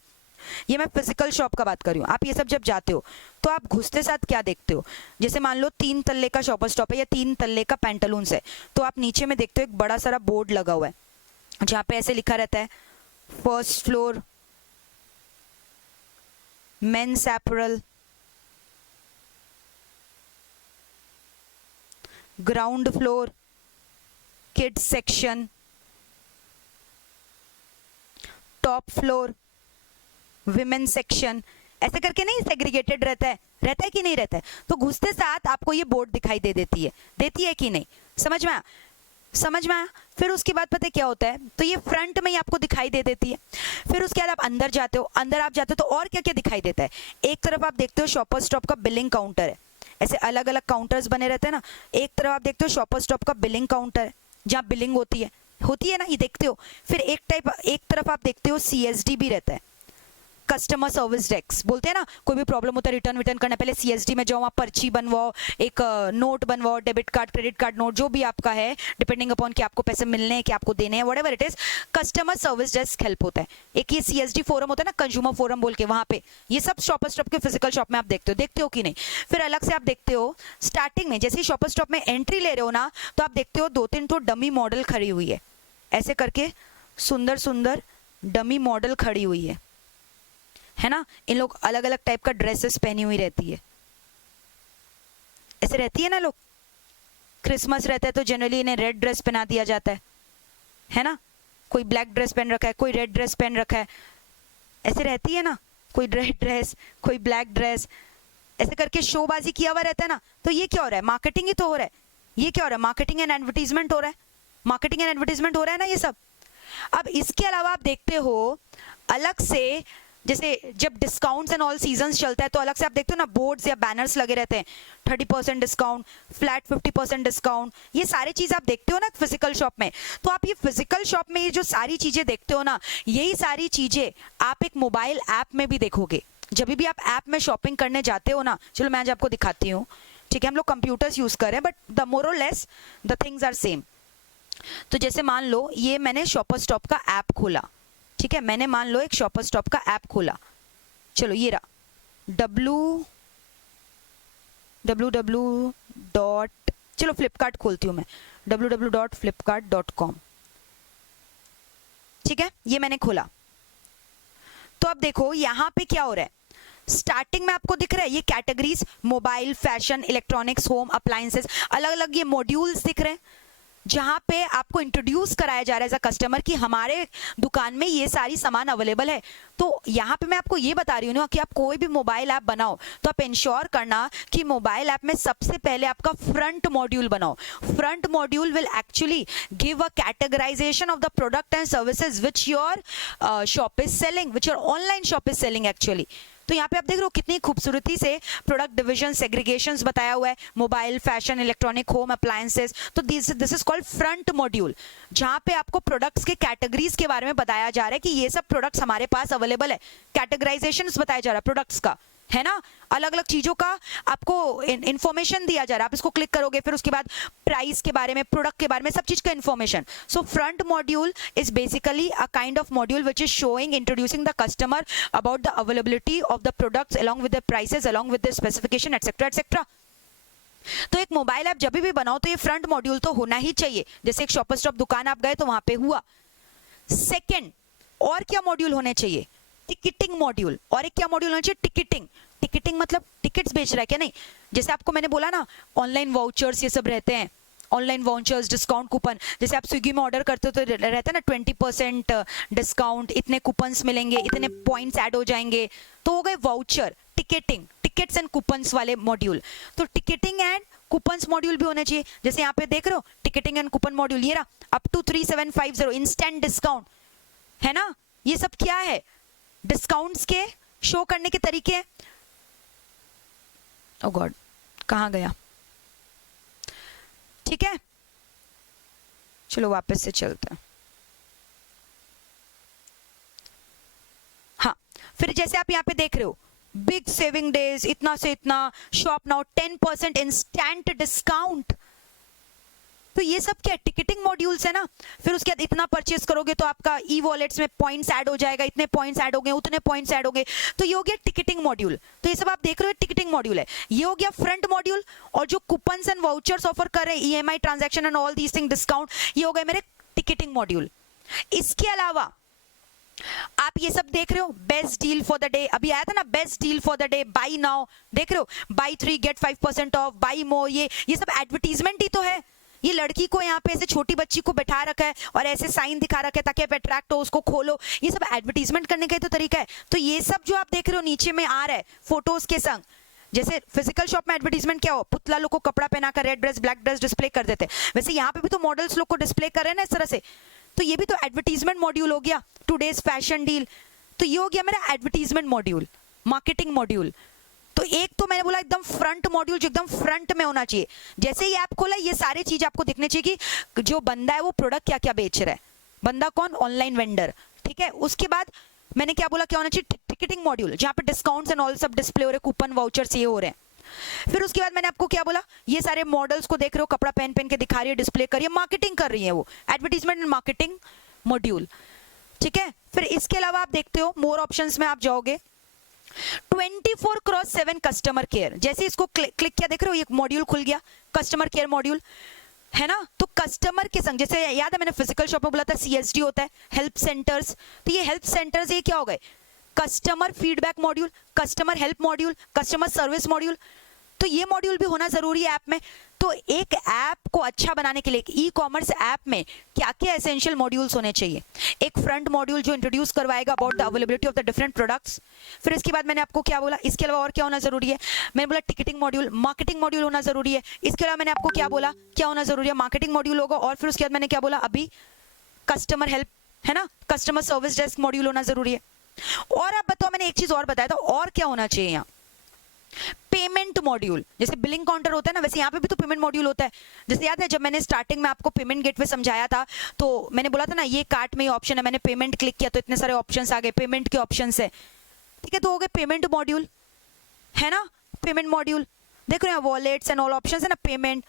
ये मैं फिजिकल शॉप का बात कर रही हूँ। आप ये सब जब जाते हो तो आप घुसते साथ क्या देखते हो? जैसे मान लो 3 तल्ले का शॉपर स्टॉप है या 3 तल्ले का पैंटलून्स है, तो आप नीचे में देखते हो एक बड़ा सारा बोर्ड लगा हुआ है जहाँ पे ऐसे लिखा रहता है first floor men's apparel, ground floor kids section, top floor women section. ऐसे करके नहीं सेग्रीगेटेड रहता है कि नहीं रहता है? तो घुसते साथ आपको ये बोर्ड दिखाई देती है कि नहीं? समझ में आया? फिर उसके बाद पता है क्या होता है, तो ये फ्रंट में ही आपको दिखाई दे देती है। फिर उसके बाद आप अंदर जाते हो तो और क्या क्या दिखाई देता है? एक तरफ आप देखते हो शॉपर स्टॉप का बिलिंग काउंटर है, ऐसे अलग अलग काउंटर्स बने रहते हैं ना। एक तरफ आप देखते हो शॉपर स्टॉप का बिलिंग काउंटर है जहाँ बिलिंग होती है ना, ये देखते हो। फिर एक तरफ आप देखते हो CSD भी रहता है, कस्टमर सर्विस डेस्क बोलते हैं ना। कोई भी प्रॉब्लम होता है रिटर्न करने पहले CSD में जाओ, वहाँ पर्ची बनवाओ, एक नोट बनवाओ, debit card credit card note जो भी आपका है, डिपेंडिंग अपॉन कि आपको पैसे मिलने हैं कि आपको देने हैं, whatever it is, customer service desk help होता है। एक ये CSD फोरम होता है ना, कंज्यूमर फोरम बोल के, वहाँ पे ये सब शॉपर स्टॉप के फिजिकल शॉप में आप देखते हो कि नहीं? फिर अलग से आप देखते हो स्टार्टिंग में, जैसे ही शॉपर स्टॉप में एंट्री ले रहे हो ना, तो आप देखते हो 2-3 तो डमी मॉडल खड़ी हुई है, ऐसे करके सुंदर सुंदर डमी मॉडल खड़ी हुई है ना। इन लोग अलग अलग टाइप का ड्रेसेस पहनी हुई रहती है, ऐसे रहती है ना लोग। क्रिसमस रहता है तो जनरली इन्हें रेड ड्रेस पहना दिया जाता है ना। कोई ब्लैक ड्रेस पहन रखा है, कोई रेड ड्रेस पहन रखा है, ऐसे रहती है ना। कोई रेड ड्रेस, कोई ब्लैक ड्रेस, ऐसे करके शोबाजी किया हुआ रहता है ना। तो ये क्या हो रहा है? मार्केटिंग ही तो हो रहा है। ये क्या हो रहा है? मार्केटिंग एंड एडवर्टीजमेंट हो रहा है ना ये सब। अब इसके अलावा आप देखते हो अलग से, जैसे जब डिस्काउंट्स एंड ऑल सीजन्स चलता है तो अलग से आप देखते हो ना, बोर्ड्स या बैनर्स लगे रहते हैं, 30% डिस्काउंट, फ्लैट 50% डिस्काउंट, ये सारी चीज आप देखते हो ना फिजिकल शॉप में। तो आप ये फिजिकल शॉप में ये जो सारी चीजें देखते हो ना, यही सारी चीजें आप एक मोबाइल ऐप में भी देखोगे। जब भी आप ऐप में शॉपिंग करने जाते हो ना, चलो मैं आज आपको दिखाती हूँ, ठीक है। हम लोग कंप्यूटर्स यूज कर रहे हैं बट द मोर और less the things are same. तो जैसे मान लो ये मैंने शॉपर स्टॉप का ऐप खोला, ठीक है, मैंने मान लो एक शॉपर स्टॉप का ऐप खोला, चलो ये रहा www. चलो फ्लिपकार्ट खोलती हूँ मैं, www.flipkart.com, ठीक है, ये मैंने खोला। तो अब देखो यहाँ पे क्या हो रहा है, स्टार्टिंग में आपको दिख रहा है ये categories, mobile, fashion, electronics, home appliances, अलग अलग ये मॉड्यूल्स दिख रहे हैं, जहां पे आपको इंट्रोड्यूस कराया जा रहा है एज अ कस्टमर कि हमारे दुकान में ये सारी सामान अवेलेबल है। तो यहाँ पे मैं आपको ये बता रही हूँ ना कि आप कोई भी मोबाइल ऐप बनाओ तो आप इंश्योर करना कि मोबाइल ऐप में सबसे पहले आपका फ्रंट मॉड्यूल बनाओ। Front module will actually give a categorisation of the product and services which your shop is selling, which your online shop is selling actually. तो यहाँ पे आप देख रहे हो कितनी खूबसूरती से प्रोडक्ट डिविजन सेग्रीगेशंस बताया हुआ है, mobile, fashion, electronic, home appliances. तो this is called front module, जहाँ पे आपको प्रोडक्ट्स के कैटेगरीज के बारे में बताया जा रहा है कि ये सब प्रोडक्ट्स हमारे पास अवेलेबल है, कैटेगराइजेशन बताया जा रहा है प्रोडक्ट्स का, है ना, अलग अलग चीजों का आपको इंफॉर्मेशन दिया जा रहा है। आप इसको क्लिक करोगे, फिर उसके बाद प्राइस के बारे में, प्रोडक्ट के बारे में, सब चीज का information. So front module is basically a kind of module which is showing, introducing the customer about the availability of the products along with the prices, along with the specification, etc etc. तो एक मोबाइल ऐप जब भी बनाओ तो ये फ्रंट मॉड्यूल तो होना ही चाहिए। जैसे एक शॉपर स्टॉप दुकान आप गए तो वहां पे हुआ। सेकंड, और क्या मॉड्यूल होने चाहिए? Ticketing module. और एक क्या मॉड्यूल होना चाहिए? टिकटिंग मतलब टिकट्स बेच रहा है क्या? नहीं, जैसे आपको मैंने बोला ना ऑनलाइन वाउचर्स ये सब रहते हैं, ऑनलाइन वाउचर्स, डिस्काउंट कूपन। जैसे आप स्विगी में ऑर्डर करते हो तो रहता है ना 20% डिस्काउंट, इतने कूपन्स मिलेंगे, इतने पॉइंट्स ऐड हो जाएंगे, तो हो गए voucher. Ticketing, tickets and coupons वाले मॉड्यूल। तो टिकटिंग एंड कूपन्स मॉड्यूल भी होना चाहिए। जैसे यहाँ पे देख रहे हो टिकटिंग एंड कूपन मॉड्यूल, ये रहा अप टू 3750 इंस्टेंट डिस्काउंट, है ना। ये सब क्या है? डिस्काउंट्स के शो करने के तरीके। ओ गॉड, कहाँ गया? ठीक है, चलो वापस से चलते हैं। फिर जैसे आप यहाँ पे देख रहे हो बिग सेविंग डेज, इतना से इतना, शॉप नाउ 10% इंस्टेंट डिस्काउंट, तो ये सब क्या टिकटिंग मॉड्यूल्स है ना। फिर उसके बाद इतना परचेस करोगे तो आपका ई वॉलेट्स में पॉइंट्स ऐड हो जाएगा, इतने पॉइंट्स ऐड हो गए, उतने पॉइंट्स ऐड हो गए, तो ये हो गया टिकटिंग मॉड्यूल। तो ये सब आप देख रहे हो टिकटिंग मॉड्यूल है। ये हो गया फ्रंट मॉड्यूल, और जो कूपन्स एंड वाउचर्स ऑफर कर रहे हैं, EMI transaction and all these thing discount, ये हो गए मेरे टिकटिंग मॉड्यूल। इसके अलावा आप ये सब देख रहे हो, best deal for the day, अभी आया था ना best deal for the day, by now, देख रहे हो, बाई 3 गेट 5% ऑफ, बाई मोर, ये सब एडवर्टीजमेंट ही तो है। ये लड़की को यहाँ पे ऐसे छोटी बच्ची को बैठा रखा है और ऐसे साइन दिखा रखा है ताकि आप अट्रैक्ट हो, उसको खोलो, ये सब एडवर्टीजमेंट करने का ही तो तरीका है। तो ये सब जो आप देख रहे हो नीचे में आ रहा है फोटोज के संग, जैसे फिजिकल शॉप में एडवर्टीजमेंट क्या हो, पुतला लोग को कपड़ा पहना कर red dress black dress display कर देते हैं, वैसे यहाँ पे भी तो मॉडल्स लोग को डिस्प्ले कर रहे हैं ना इस तरह से, तो ये भी तो एडवर्टीजमेंट मॉड्यूल हो गया, टुडेज फैशन डील, तो ये हो गया मेरा एडवर्टीजमेंट मॉड्यूल, मार्केटिंग मॉड्यूल। तो एक तो मैंने बोला एकदम फ्रंट मॉड्यूल जो एकदम फ्रंट में होना चाहिए, जैसे ही ऐप खोला ये सारी चीज आपको दिखनी चाहिए कि जो बंदा है वो प्रोडक्ट क्या क्या बेच रहा है, बंदा कौन, ऑनलाइन वेंडर, ठीक है। उसके बाद मैंने क्या बोला, क्या होना चाहिए, टिकटिंग मॉड्यूल, जहाँ पे डिस्काउंट्स एंड ऑल सब डिस्प्ले हो रहे हैं, कूपन वाउचर्स ये हो रहे हैं। फिर उसके बाद मैंने आपको क्या बोला, ये सारे मॉडल्स को देख रहे हो, कपड़ा पहन पहन के दिखा रही है, डिस्प्ले कर रही है, मार्केटिंग कर रही है, वो एडवर्टीजमेंट एंड मार्केटिंग मॉड्यूल, ठीक है। फिर इसके अलावा आप देखते हो मोर ऑप्शंस में आप जाओगे, 24/7 कस्टमर केयर, जैसे इसको क्लिक किया देख रहे हो, ये मॉड्यूल खुल गया, कस्टमर केयर मॉड्यूल है ना। तो कस्टमर के संग, जैसे याद है मैंने फिजिकल शॉप में बोला था सीएसडी होता है, हेल्प सेंटर्स, तो ये हेल्प सेंटर्स ये क्या हो गए, customer feedback module, customer help module, customer service module, तो ये मॉड्यूल भी होना जरूरी है ऐप में। तो एक ऐप को अच्छा बनाने के लिए ई कॉमर्स ऐप में क्या क्या एसेंशियल मॉड्यूल्स होने चाहिए, एक फ्रंट मॉड्यूल जो इंट्रोड्यूस करवाएगा about the availability of the different products. फिर इसके बाद मैंने आपको क्या बोला, इसके अलावा और क्या होना जरूरी है, मैंने बोला टिकटिंग मॉड्यूल, मार्केटिंग मॉड्यूल होना जरूरी है। इसके अलावा मैंने आपको क्या बोला, क्या होना जरूरी है, मार्केटिंग मॉड्यूल होगा। और फिर उसके बाद मैंने क्या बोला अभी, कस्टमर हेल्प है ना, कस्टमर सर्विस डेस्क मॉड्यूल होना जरूरी है। और आप बताओ, मैंने एक चीज और बताया था, और क्या होना चाहिए यहाँ, पेमेंट मॉड्यूल, जैसे बिलिंग काउंटर होता है ना, वैसे यहाँ पे भी तो पेमेंट मॉड्यूल होता है। जैसे याद है जब मैंने स्टार्टिंग में आपको पेमेंट गेटवे समझाया था, तो मैंने बोला था ना ये कार्ट में ऑप्शन है, मैंने पेमेंट क्लिक किया तो इतने सारे ऑप्शंस आ गए, पेमेंट के ऑप्शंस है, ठीक है। तो हो गए पेमेंट मॉड्यूल, है ना, पेमेंट मॉड्यूल देख रहे हैं, वॉलेट्स एंड ऑल ऑप्शंस है ना, पेमेंट,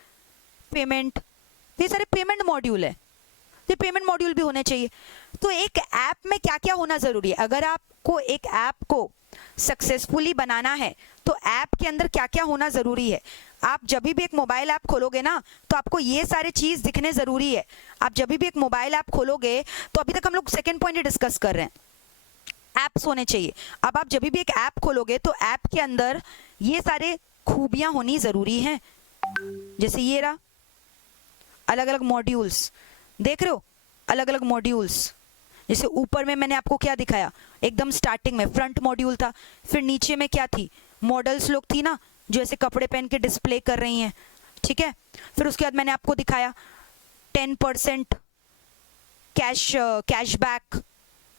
पेमेंट, ये सारे पेमेंट मॉड्यूल है, तो पेमेंट मॉड्यूल भी होने चाहिए। तो एक ऐप में क्या क्या होना जरूरी है, अगर आपको एक ऐप को सक्सेसफुली बनाना है तो ऐप के अंदर क्या क्या होना जरूरी है। आप जब भी एक मोबाइल ऐप खोलोगे ना तो आपको ये सारे चीज दिखने जरूरी है। आप जब भी एक मोबाइल ऐप खोलोगे, तो अभी तक हम लोग सेकंड पॉइंट ही डिस्कस कर रहे हैं, ऐप्स होने चाहिए। अब आप जब भी एक ऐप खोलोगे तो ऐप के अंदर ये सारे खूबियां होनी जरूरी हैं, जैसे ये रहा अलग अलग मॉड्यूल्स, देख रहे हो अलग अलग मॉड्यूल्स। जैसे ऊपर में मैंने आपको क्या दिखाया, एकदम स्टार्टिंग में फ्रंट मॉड्यूल था, फिर नीचे में क्या थी, मॉडल्स लोग थी ना जो ऐसे कपड़े पहन के डिस्प्ले कर रही हैं, ठीक है। फिर उसके बाद मैंने आपको दिखाया 10% कैशबैक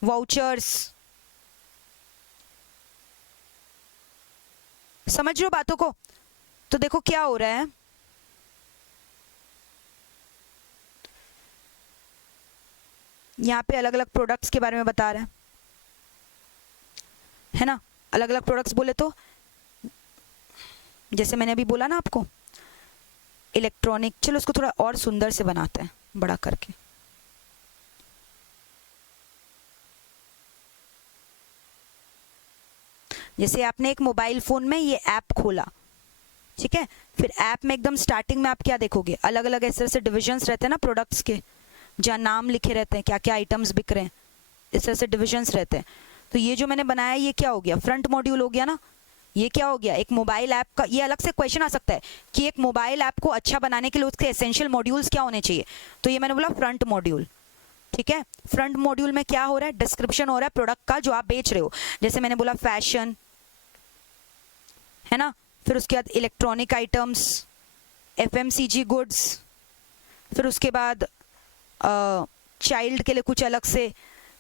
वाउचर्स, समझ रहे हो बातों को। तो देखो क्या हो रहा है, यहाँ पे अलग अलग प्रोडक्ट्स के बारे में बता रहे हैं, है ना, अलग अलग प्रोडक्ट्स बोले तो जैसे मैंने अभी बोला ना आपको इलेक्ट्रॉनिक, चलो उसको थोड़ा और सुंदर से बनाते हैं बड़ा करके। जैसे आपने एक मोबाइल फोन में ये ऐप खोला, ठीक है, फिर ऐप में एकदम स्टार्टिंग में आप क्या देखोगे, अलग अलग ऐसे ऐसे डिविजन्स रहते हैं ना प्रोडक्ट्स के, जहाँ नाम लिखे रहते हैं, क्या क्या आइटम्स बिक रहे हैं, इस तरह से डिविजन्स रहते हैं। तो ये जो मैंने बनाया ये क्या हो गया, फ्रंट मॉड्यूल हो गया ना। ये क्या हो गया, एक मोबाइल ऐप का, ये अलग से क्वेश्चन आ सकता है कि एक मोबाइल ऐप को अच्छा बनाने के लिए उसके एसेंशियल मॉड्यूल्स क्या होने चाहिए, तो ये मैंने बोला फ्रंट मॉड्यूल, ठीक है। फ्रंट मॉड्यूल में क्या हो रहा है, डिस्क्रिप्शन हो रहा है प्रोडक्ट का जो आप बेच रहे हो, जैसे मैंने बोला फैशन, है ना, फिर उसके बाद इलेक्ट्रॉनिक आइटम्स, एफएमसीजी गुड्स, फिर उसके बाद चाइल्ड के लिए कुछ अलग से,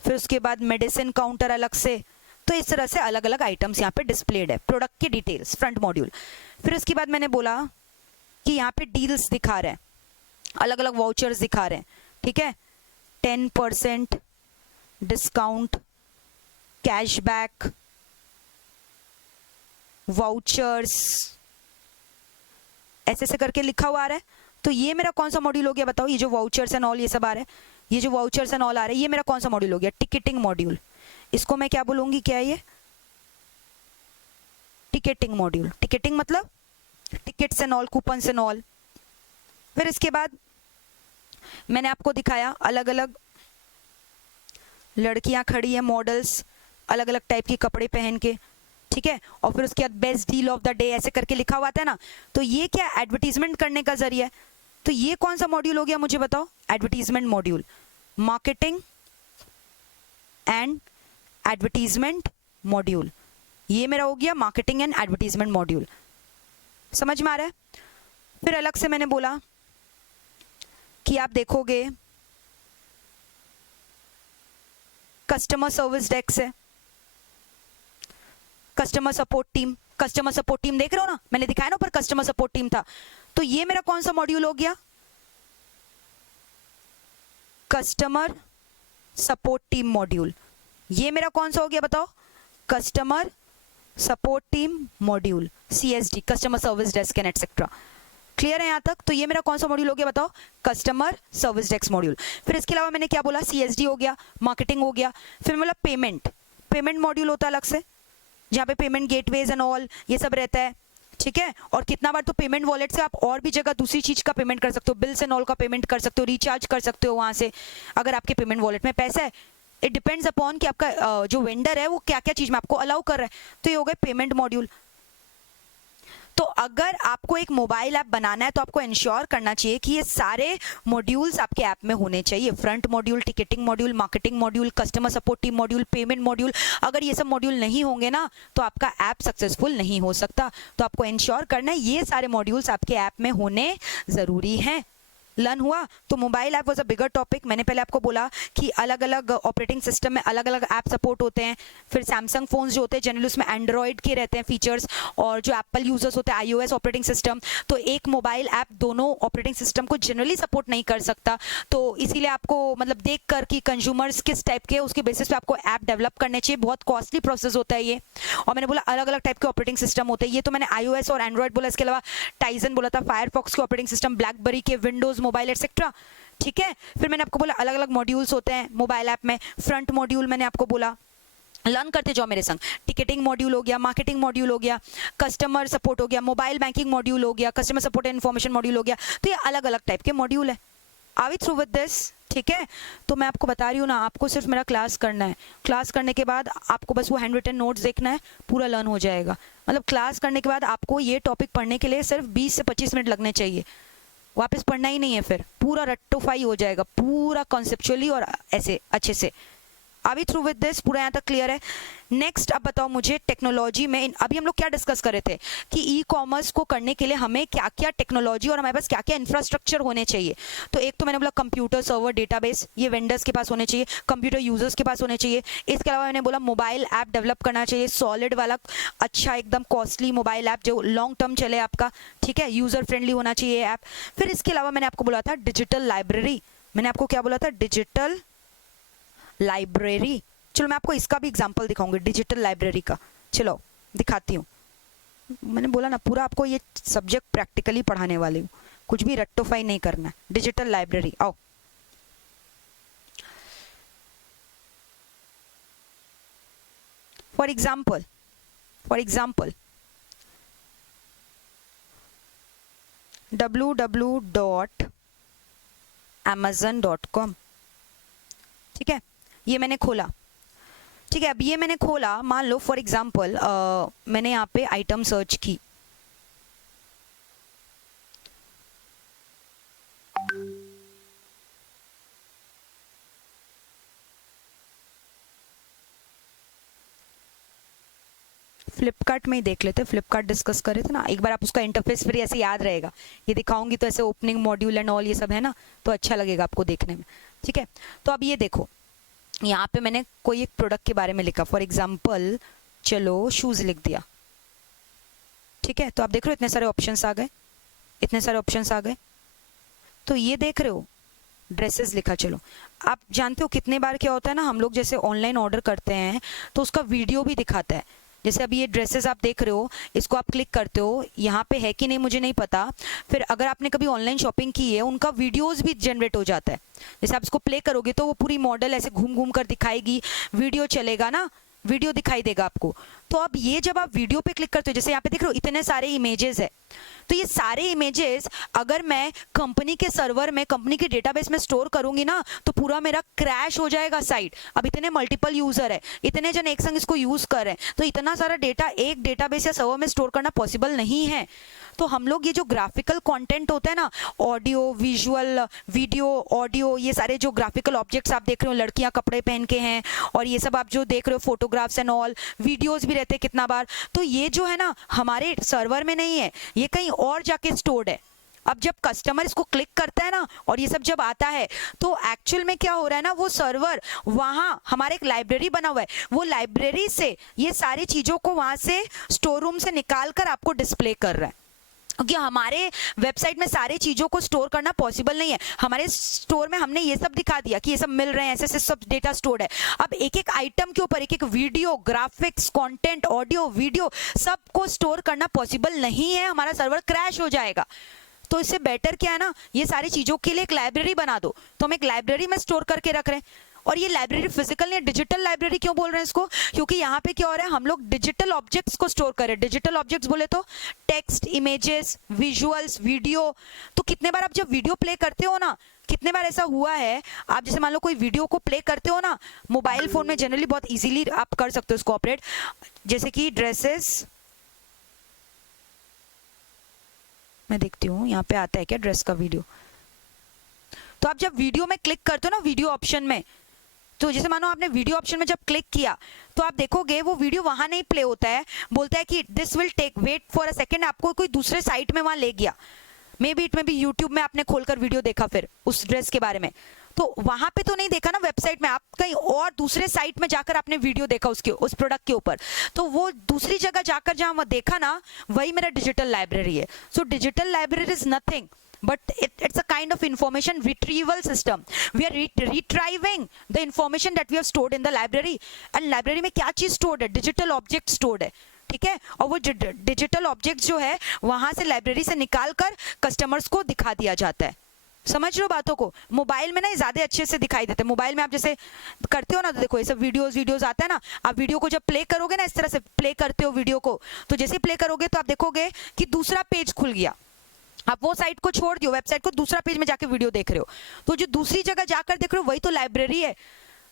फिर उसके बाद मेडिसिन काउंटर अलग से। तो इस तरह से अलग अलग आइटम्स यहाँ पे डिस्प्लेड है, प्रोडक्ट की डिटेल्स, फ्रंट मॉड्यूल। फिर उसके बाद मैंने बोला कि यहाँ पे डील्स दिखा रहे हैं, अलग अलग वाउचर्स दिखा रहे हैं, ठीक है, 10% डिस्काउंट, कैशबैक, वाउचर्स, ऐसे ऐसे करके लिखा हुआ आ रहा है। तो ये मेरा कौन सा मॉड्यूल हो गया बताओ? ये जो वाउचर्स एंड ऑल ये सब आ रहा है, ये जो वाउचर्स एंड ऑल आ रहा है, ये मेरा कौन सा मॉड्यूल हो गया? Ticketing module. इसको मैं क्या बोलूंगी? क्या है ये? Ticketing module. टिकटिंग मतलब tickets and all, coupons and all. फिर इसके बाद मैंने आपको दिखाया अलग अलग लड़कियां खड़ी है, मॉडल्स, अलग अलग टाइप के कपड़े पहन के, ठीक है। और फिर उसके बाद best deal of the day ऐसे करके लिखा हुआ था ना, तो ये क्या एडवर्टीजमेंट करने का जरिया है। तो ये कौन सा मॉड्यूल हो गया मुझे बताओ? Advertisement module. Marketing and advertisement module, ये मेरा हो गया मार्केटिंग एंड एडवर्टीजमेंट मॉड्यूल। समझ में आ रहा है? फिर अलग से मैंने बोला कि आप देखोगे कस्टमर सर्विस डेस्क है, customer support team. Customer support team देख रहे हो ना, मैंने दिखाया ना ऊपर कस्टमर सपोर्ट टीम था। तो ये मेरा कौन सा मॉड्यूल हो गया? Customer support team module. ये मेरा कौन सा हो गया बताओ? Customer support team module, CSD, customer service desk and etcetera. Clear है यहाँ तक? तो ये मेरा कौन सा मॉड्यूल हो गया बताओ? Customer service desk module. फिर इसके अलावा मैंने क्या बोला? CSD हो गया, मार्केटिंग हो गया। फिर बोला पेमेंट, पेमेंट मॉड्यूल होता है अलग से, जहाँ पे पेमेंट गेटवेज एंड ऑल ये सब रहता है, ठीक है। और कितना बार तो पेमेंट वॉलेट से आप और भी जगह दूसरी चीज का पेमेंट कर सकते हो, बिल्स एंड ऑल का पेमेंट कर सकते हो, रिचार्ज कर सकते हो वहां से, अगर आपके पेमेंट वॉलेट में पैसा है। इट डिपेंड्स अपॉन कि आपका जो वेंडर है वो क्या क्या चीज में आपको अलाउ कर रहा है। तो ये हो गया पेमेंट मॉड्यूल। तो अगर आपको एक मोबाइल ऐप बनाना है तो आपको इंश्योर करना चाहिए कि ये सारे मॉड्यूल्स आपके ऐप में होने चाहिए। Front module, ticketing module, marketing module, customer support team module, payment module. अगर ये सब मॉड्यूल नहीं होंगे ना तो आपका ऐप सक्सेसफुल नहीं हो सकता। तो आपको इंश्योर करना है ये सारे मॉड्यूल्स आपके ऐप में होने जरूरी हैं। लर्न हुआ? तो mobile app was a bigger topic. मैंने पहले आपको बोला कि अलग अलग ऑपरेटिंग सिस्टम में अलग अलग ऐप सपोर्ट होते हैं। फिर सैमसंग फोन्स जो होते हैं जनरली उसमें एंड्रॉयड के रहते हैं फीचर्स, और जो एप्पल यूजर्स होते हैं iOS ऑपरेटिंग सिस्टम। तो एक मोबाइल ऐप दोनों ऑपरेटिंग सिस्टम को जनरली सपोर्ट नहीं कर सकता। तो इसीलिए आपको मतलब देख कर कि कंज्यूमर्स किस टाइप के, उसके बेसिस पे आपको ऐप डेवलप करने चाहिए। बहुत कॉस्टली प्रोसेस होता है ये। और मैंने बोला अलग अलग टाइप के ऑपरेटिंग सिस्टम होते हैं। ये तो मैंने iOS और एंड्रॉयड बोला, इसके अलावा टाइजन बोला था, फायरफॉक्स के ऑपरेटिंग सिस्टम, ब्लैकबेरी के, विंडोज मोबाइल एक्सेट्रा, ठीक है। फिर मैंने आपको बोला अलग अलग मॉड्यूल्स होते हैं मोबाइल ऐप में। फ्रंट मॉड्यूल मैंने आपको बोला, लर्न करते जाओ मेरे संग। टिकटिंग मॉड्यूल हो गया, मार्केटिंग मॉड्यूल हो गया, कस्टमर सपोर्ट हो गया, मोबाइल बैंकिंग मॉड्यूल हो गया, customer support and information module हो गया। तो ये अलग अलग टाइप के मॉड्यूल है। Are we through with this? ठीक है। तो मैं आपको बता रही हूँ ना, आपको सिर्फ मेरा क्लास करना है। क्लास करने के बाद आपको बस वो हैंड रिटन नोट्स देखना है, पूरा लर्न हो जाएगा। मतलब क्लास करने के बाद आपको ये टॉपिक पढ़ने के लिए सिर्फ 20 से 25 मिनट लगने चाहिए। वापस पढ़ना ही नहीं है, फिर पूरा रट्टोफाई हो जाएगा, पूरा कॉन्सेप्चुअली और ऐसे अच्छे से। अभी थ्रू विद दिस? पूरा यहाँ तक क्लियर है? नेक्स्ट अब बताओ मुझे टेक्नोलॉजी में अभी हम लोग क्या डिस्कस कर रहे थे कि ई कॉमर्स को करने के लिए हमें क्या क्या टेक्नोलॉजी और हमारे पास क्या क्या इंफ्रास्ट्रक्चर होने चाहिए। तो एक तो मैंने बोला कंप्यूटर सर्वर डेटाबेस, ये वेंडर्स के पास होने चाहिए, कंप्यूटर यूजर्स के पास होने चाहिए। इसके अलावा मैंने बोला मोबाइल ऐप डेवलप करना चाहिए, सॉलिड वाला अच्छा एकदम कॉस्टली मोबाइल ऐप जो लॉन्ग टर्म चले आपका, ठीक है, यूजर फ्रेंडली होना चाहिए ऐप। फिर इसके अलावा मैंने आपको बोला था डिजिटल लाइब्रेरी। मैंने आपको क्या बोला था? Digital library. चलो मैं आपको इसका भी एग्जांपल दिखाऊंगी डिजिटल लाइब्रेरी का। चलो दिखाती हूँ। मैंने बोला ना पूरा आपको ये सब्जेक्ट प्रैक्टिकली पढ़ाने वाली हूँ, कुछ भी रट्टोफाई नहीं करना है। डिजिटल लाइब्रेरी आओ। फॉर एग्जाम्पल www.amazon.com, ठीक है, ये मैंने खोला। ठीक है, अब ये मैंने खोला, मान लो फॉर एग्जाम्पल मैंने यहाँ पे आइटम सर्च की, फ्लिपकार्ट में ही देख लेते, फ्लिपकार्ट डिस्कस करे थे ना एक बार, आप उसका इंटरफेस फिर ऐसे याद रहेगा। ये दिखाऊंगी तो ऐसे ओपनिंग मॉड्यूल एंड ऑल ये सब है ना, तो अच्छा लगेगा आपको देखने में। ठीक है, तो अब ये देखो यहाँ पे मैंने कोई एक प्रोडक्ट के बारे में लिखा, फॉर एग्जाम्पल चलो शूज लिख दिया। ठीक है, तो आप देख रहे हो इतने सारे ऑप्शंस आ गए, इतने सारे ऑप्शंस आ गए। तो ये देख रहे हो ड्रेसेस लिखा। चलो आप जानते हो कितने बार क्या होता है ना, हम लोग जैसे ऑनलाइन ऑर्डर करते हैं तो उसका वीडियो भी दिखाता है। जैसे अभी ये ड्रेसेस आप देख रहे हो, इसको आप क्लिक करते हो, यहाँ पे है कि नहीं मुझे नहीं पता। फिर अगर आपने कभी ऑनलाइन शॉपिंग की है, उनका वीडियोस भी जनरेट हो जाता है। जैसे आप इसको प्ले करोगे तो वो पूरी मॉडल ऐसे घूम घूम कर दिखाएगी, वीडियो चलेगा ना, वीडियो दिखाई देगा आपको। तो अब ये जब आप वीडियो पे क्लिक करते हो, जैसे यहाँ पे देख रहे हो इतने सारे इमेजेस है, तो ये सारे इमेजेस अगर मैं कंपनी के सर्वर में, कंपनी के डेटाबेस में स्टोर करूंगी ना, तो पूरा मेरा क्रैश हो जाएगा साइट। अब इतने मल्टीपल यूजर है, इतने जन एक संग इसको यूज कर रहे हैं, तो इतना सारा डेटा एक डेटाबेस या सर्वर में स्टोर करना पॉसिबल नहीं है। तो हम लोग ये जो ग्राफिकल कंटेंट होता है ना, ऑडियो, विजुअल, वीडियो, ऑडियो, ये सारे जो ग्राफिकल ऑब्जेक्ट्स आप देख रहे हो, लड़कियां कपड़े पहन के हैं, और ये सब आप जो देख रहे हो फोटोग्राफ्स एंड ऑल, वीडियोस भी रहते हैं कितना बार, तो ये जो है ना हमारे सर्वर में नहीं है, ये कहीं और जाके स्टोर्ड है। अब जब कस्टमर इसको क्लिक करता है ना, और ये सब जब आता है, तो एक्चुअल में क्या हो रहा है ना, वो सर्वर वहां हमारे एक लाइब्रेरी बना हुआ है, वो लाइब्रेरी से ये सारी चीजों को वहां से स्टोर रूम से निकाल कर आपको डिस्प्ले कर रहा है। क्योंकि हमारे वेबसाइट में सारी चीजों को स्टोर करना पॉसिबल नहीं है। हमारे स्टोर में हमने ये सब दिखा दिया कि ये सब मिल रहे हैं, ऐसे सब डेटा स्टोर्ड है। अब एक एक आइटम के ऊपर एक एक video, graphics, content, audio, video सबको स्टोर करना पॉसिबल नहीं है, हमारा सर्वर क्रैश हो जाएगा। तो इससे बेटर क्या है ना, ये सारी चीजों के लिए एक लाइब्रेरी बना दो। तो हम एक लाइब्रेरी में स्टोर करके रख रहे हैं। और ये लाइब्रेरी फिजिकल नहीं, डिजिटल लाइब्रेरी क्यों बोल रहे हैं इसको, क्योंकि यहाँ पे क्या हो रहा है, हम लोग डिजिटल ऑब्जेक्ट्स को स्टोर कर रहे हैं। डिजिटल ऑब्जेक्ट्स बोले तो टेक्स्ट, इमेजेस, विजुअल्स, वीडियो। तो कितने बार आप जब वीडियो प्ले करते हो ना, कितने बार ऐसा हुआ है, आप जैसे मान लो कोई वीडियो को प्ले करते हो ना, मोबाइल फोन में जनरली बहुत इजीली आप कर सकते हो इसको ऑपरेट। जैसे कि ड्रेसेस, मैं देखती हूँ यहाँ पे आता है क्या ड्रेस का वीडियो। तो आप जब वीडियो में क्लिक करते हो ना, वीडियो ऑप्शन में, तो जैसे मानो आपने वीडियो ऑप्शन में जब क्लिक किया, तो आप देखोगे वो वीडियो वहां नहीं प्ले होता है, बोलता है कि this will take, wait for a second, आपको कोई दूसरे साइट में वहां ले गया। मे बी इट में भी यूट्यूब में आपने खोलकर वीडियो देखा फिर उस ड्रेस के बारे में, तो वहां पे तो नहीं देखा ना वेबसाइट में, आप कहीं और दूसरे साइट में जाकर आपने वीडियो देखा उसके, उस प्रोडक्ट के ऊपर, तो वो दूसरी जगह जाकर जहां देखा ना, वही मेरा डिजिटल लाइब्रेरी है। So digital library is nothing but it's a kind of information retrieval system. We are retrieving the information that we have stored in the library. And library में क्या चीज stored है, डिजिटल ऑब्जेक्ट stored है, ठीक है। और वो डिजिटल ऑब्जेक्ट जो है वहां से लाइब्रेरी से निकाल कर कस्टमर्स को दिखा दिया जाता है। समझ लो बातों को। मोबाइल में ना ज्यादा अच्छे से दिखाई देते हैं। मोबाइल में आप जैसे करते हो ना, तो देखो ये सब वीडियोस आता है ना, आप वीडियो को जब प्ले करोगे ना, इस तरह से प्ले करते हो वीडियो को, तो जैसे प्ले करोगे तो आप देखोगे कि दूसरा पेज खुल गया। आप वो साइट को छोड़ दियो, वेबसाइट को, दूसरा पेज में जाके वीडियो देख रहे हो, तो जो दूसरी जगह जाकर देख रहे हो वही तो लाइब्रेरी है।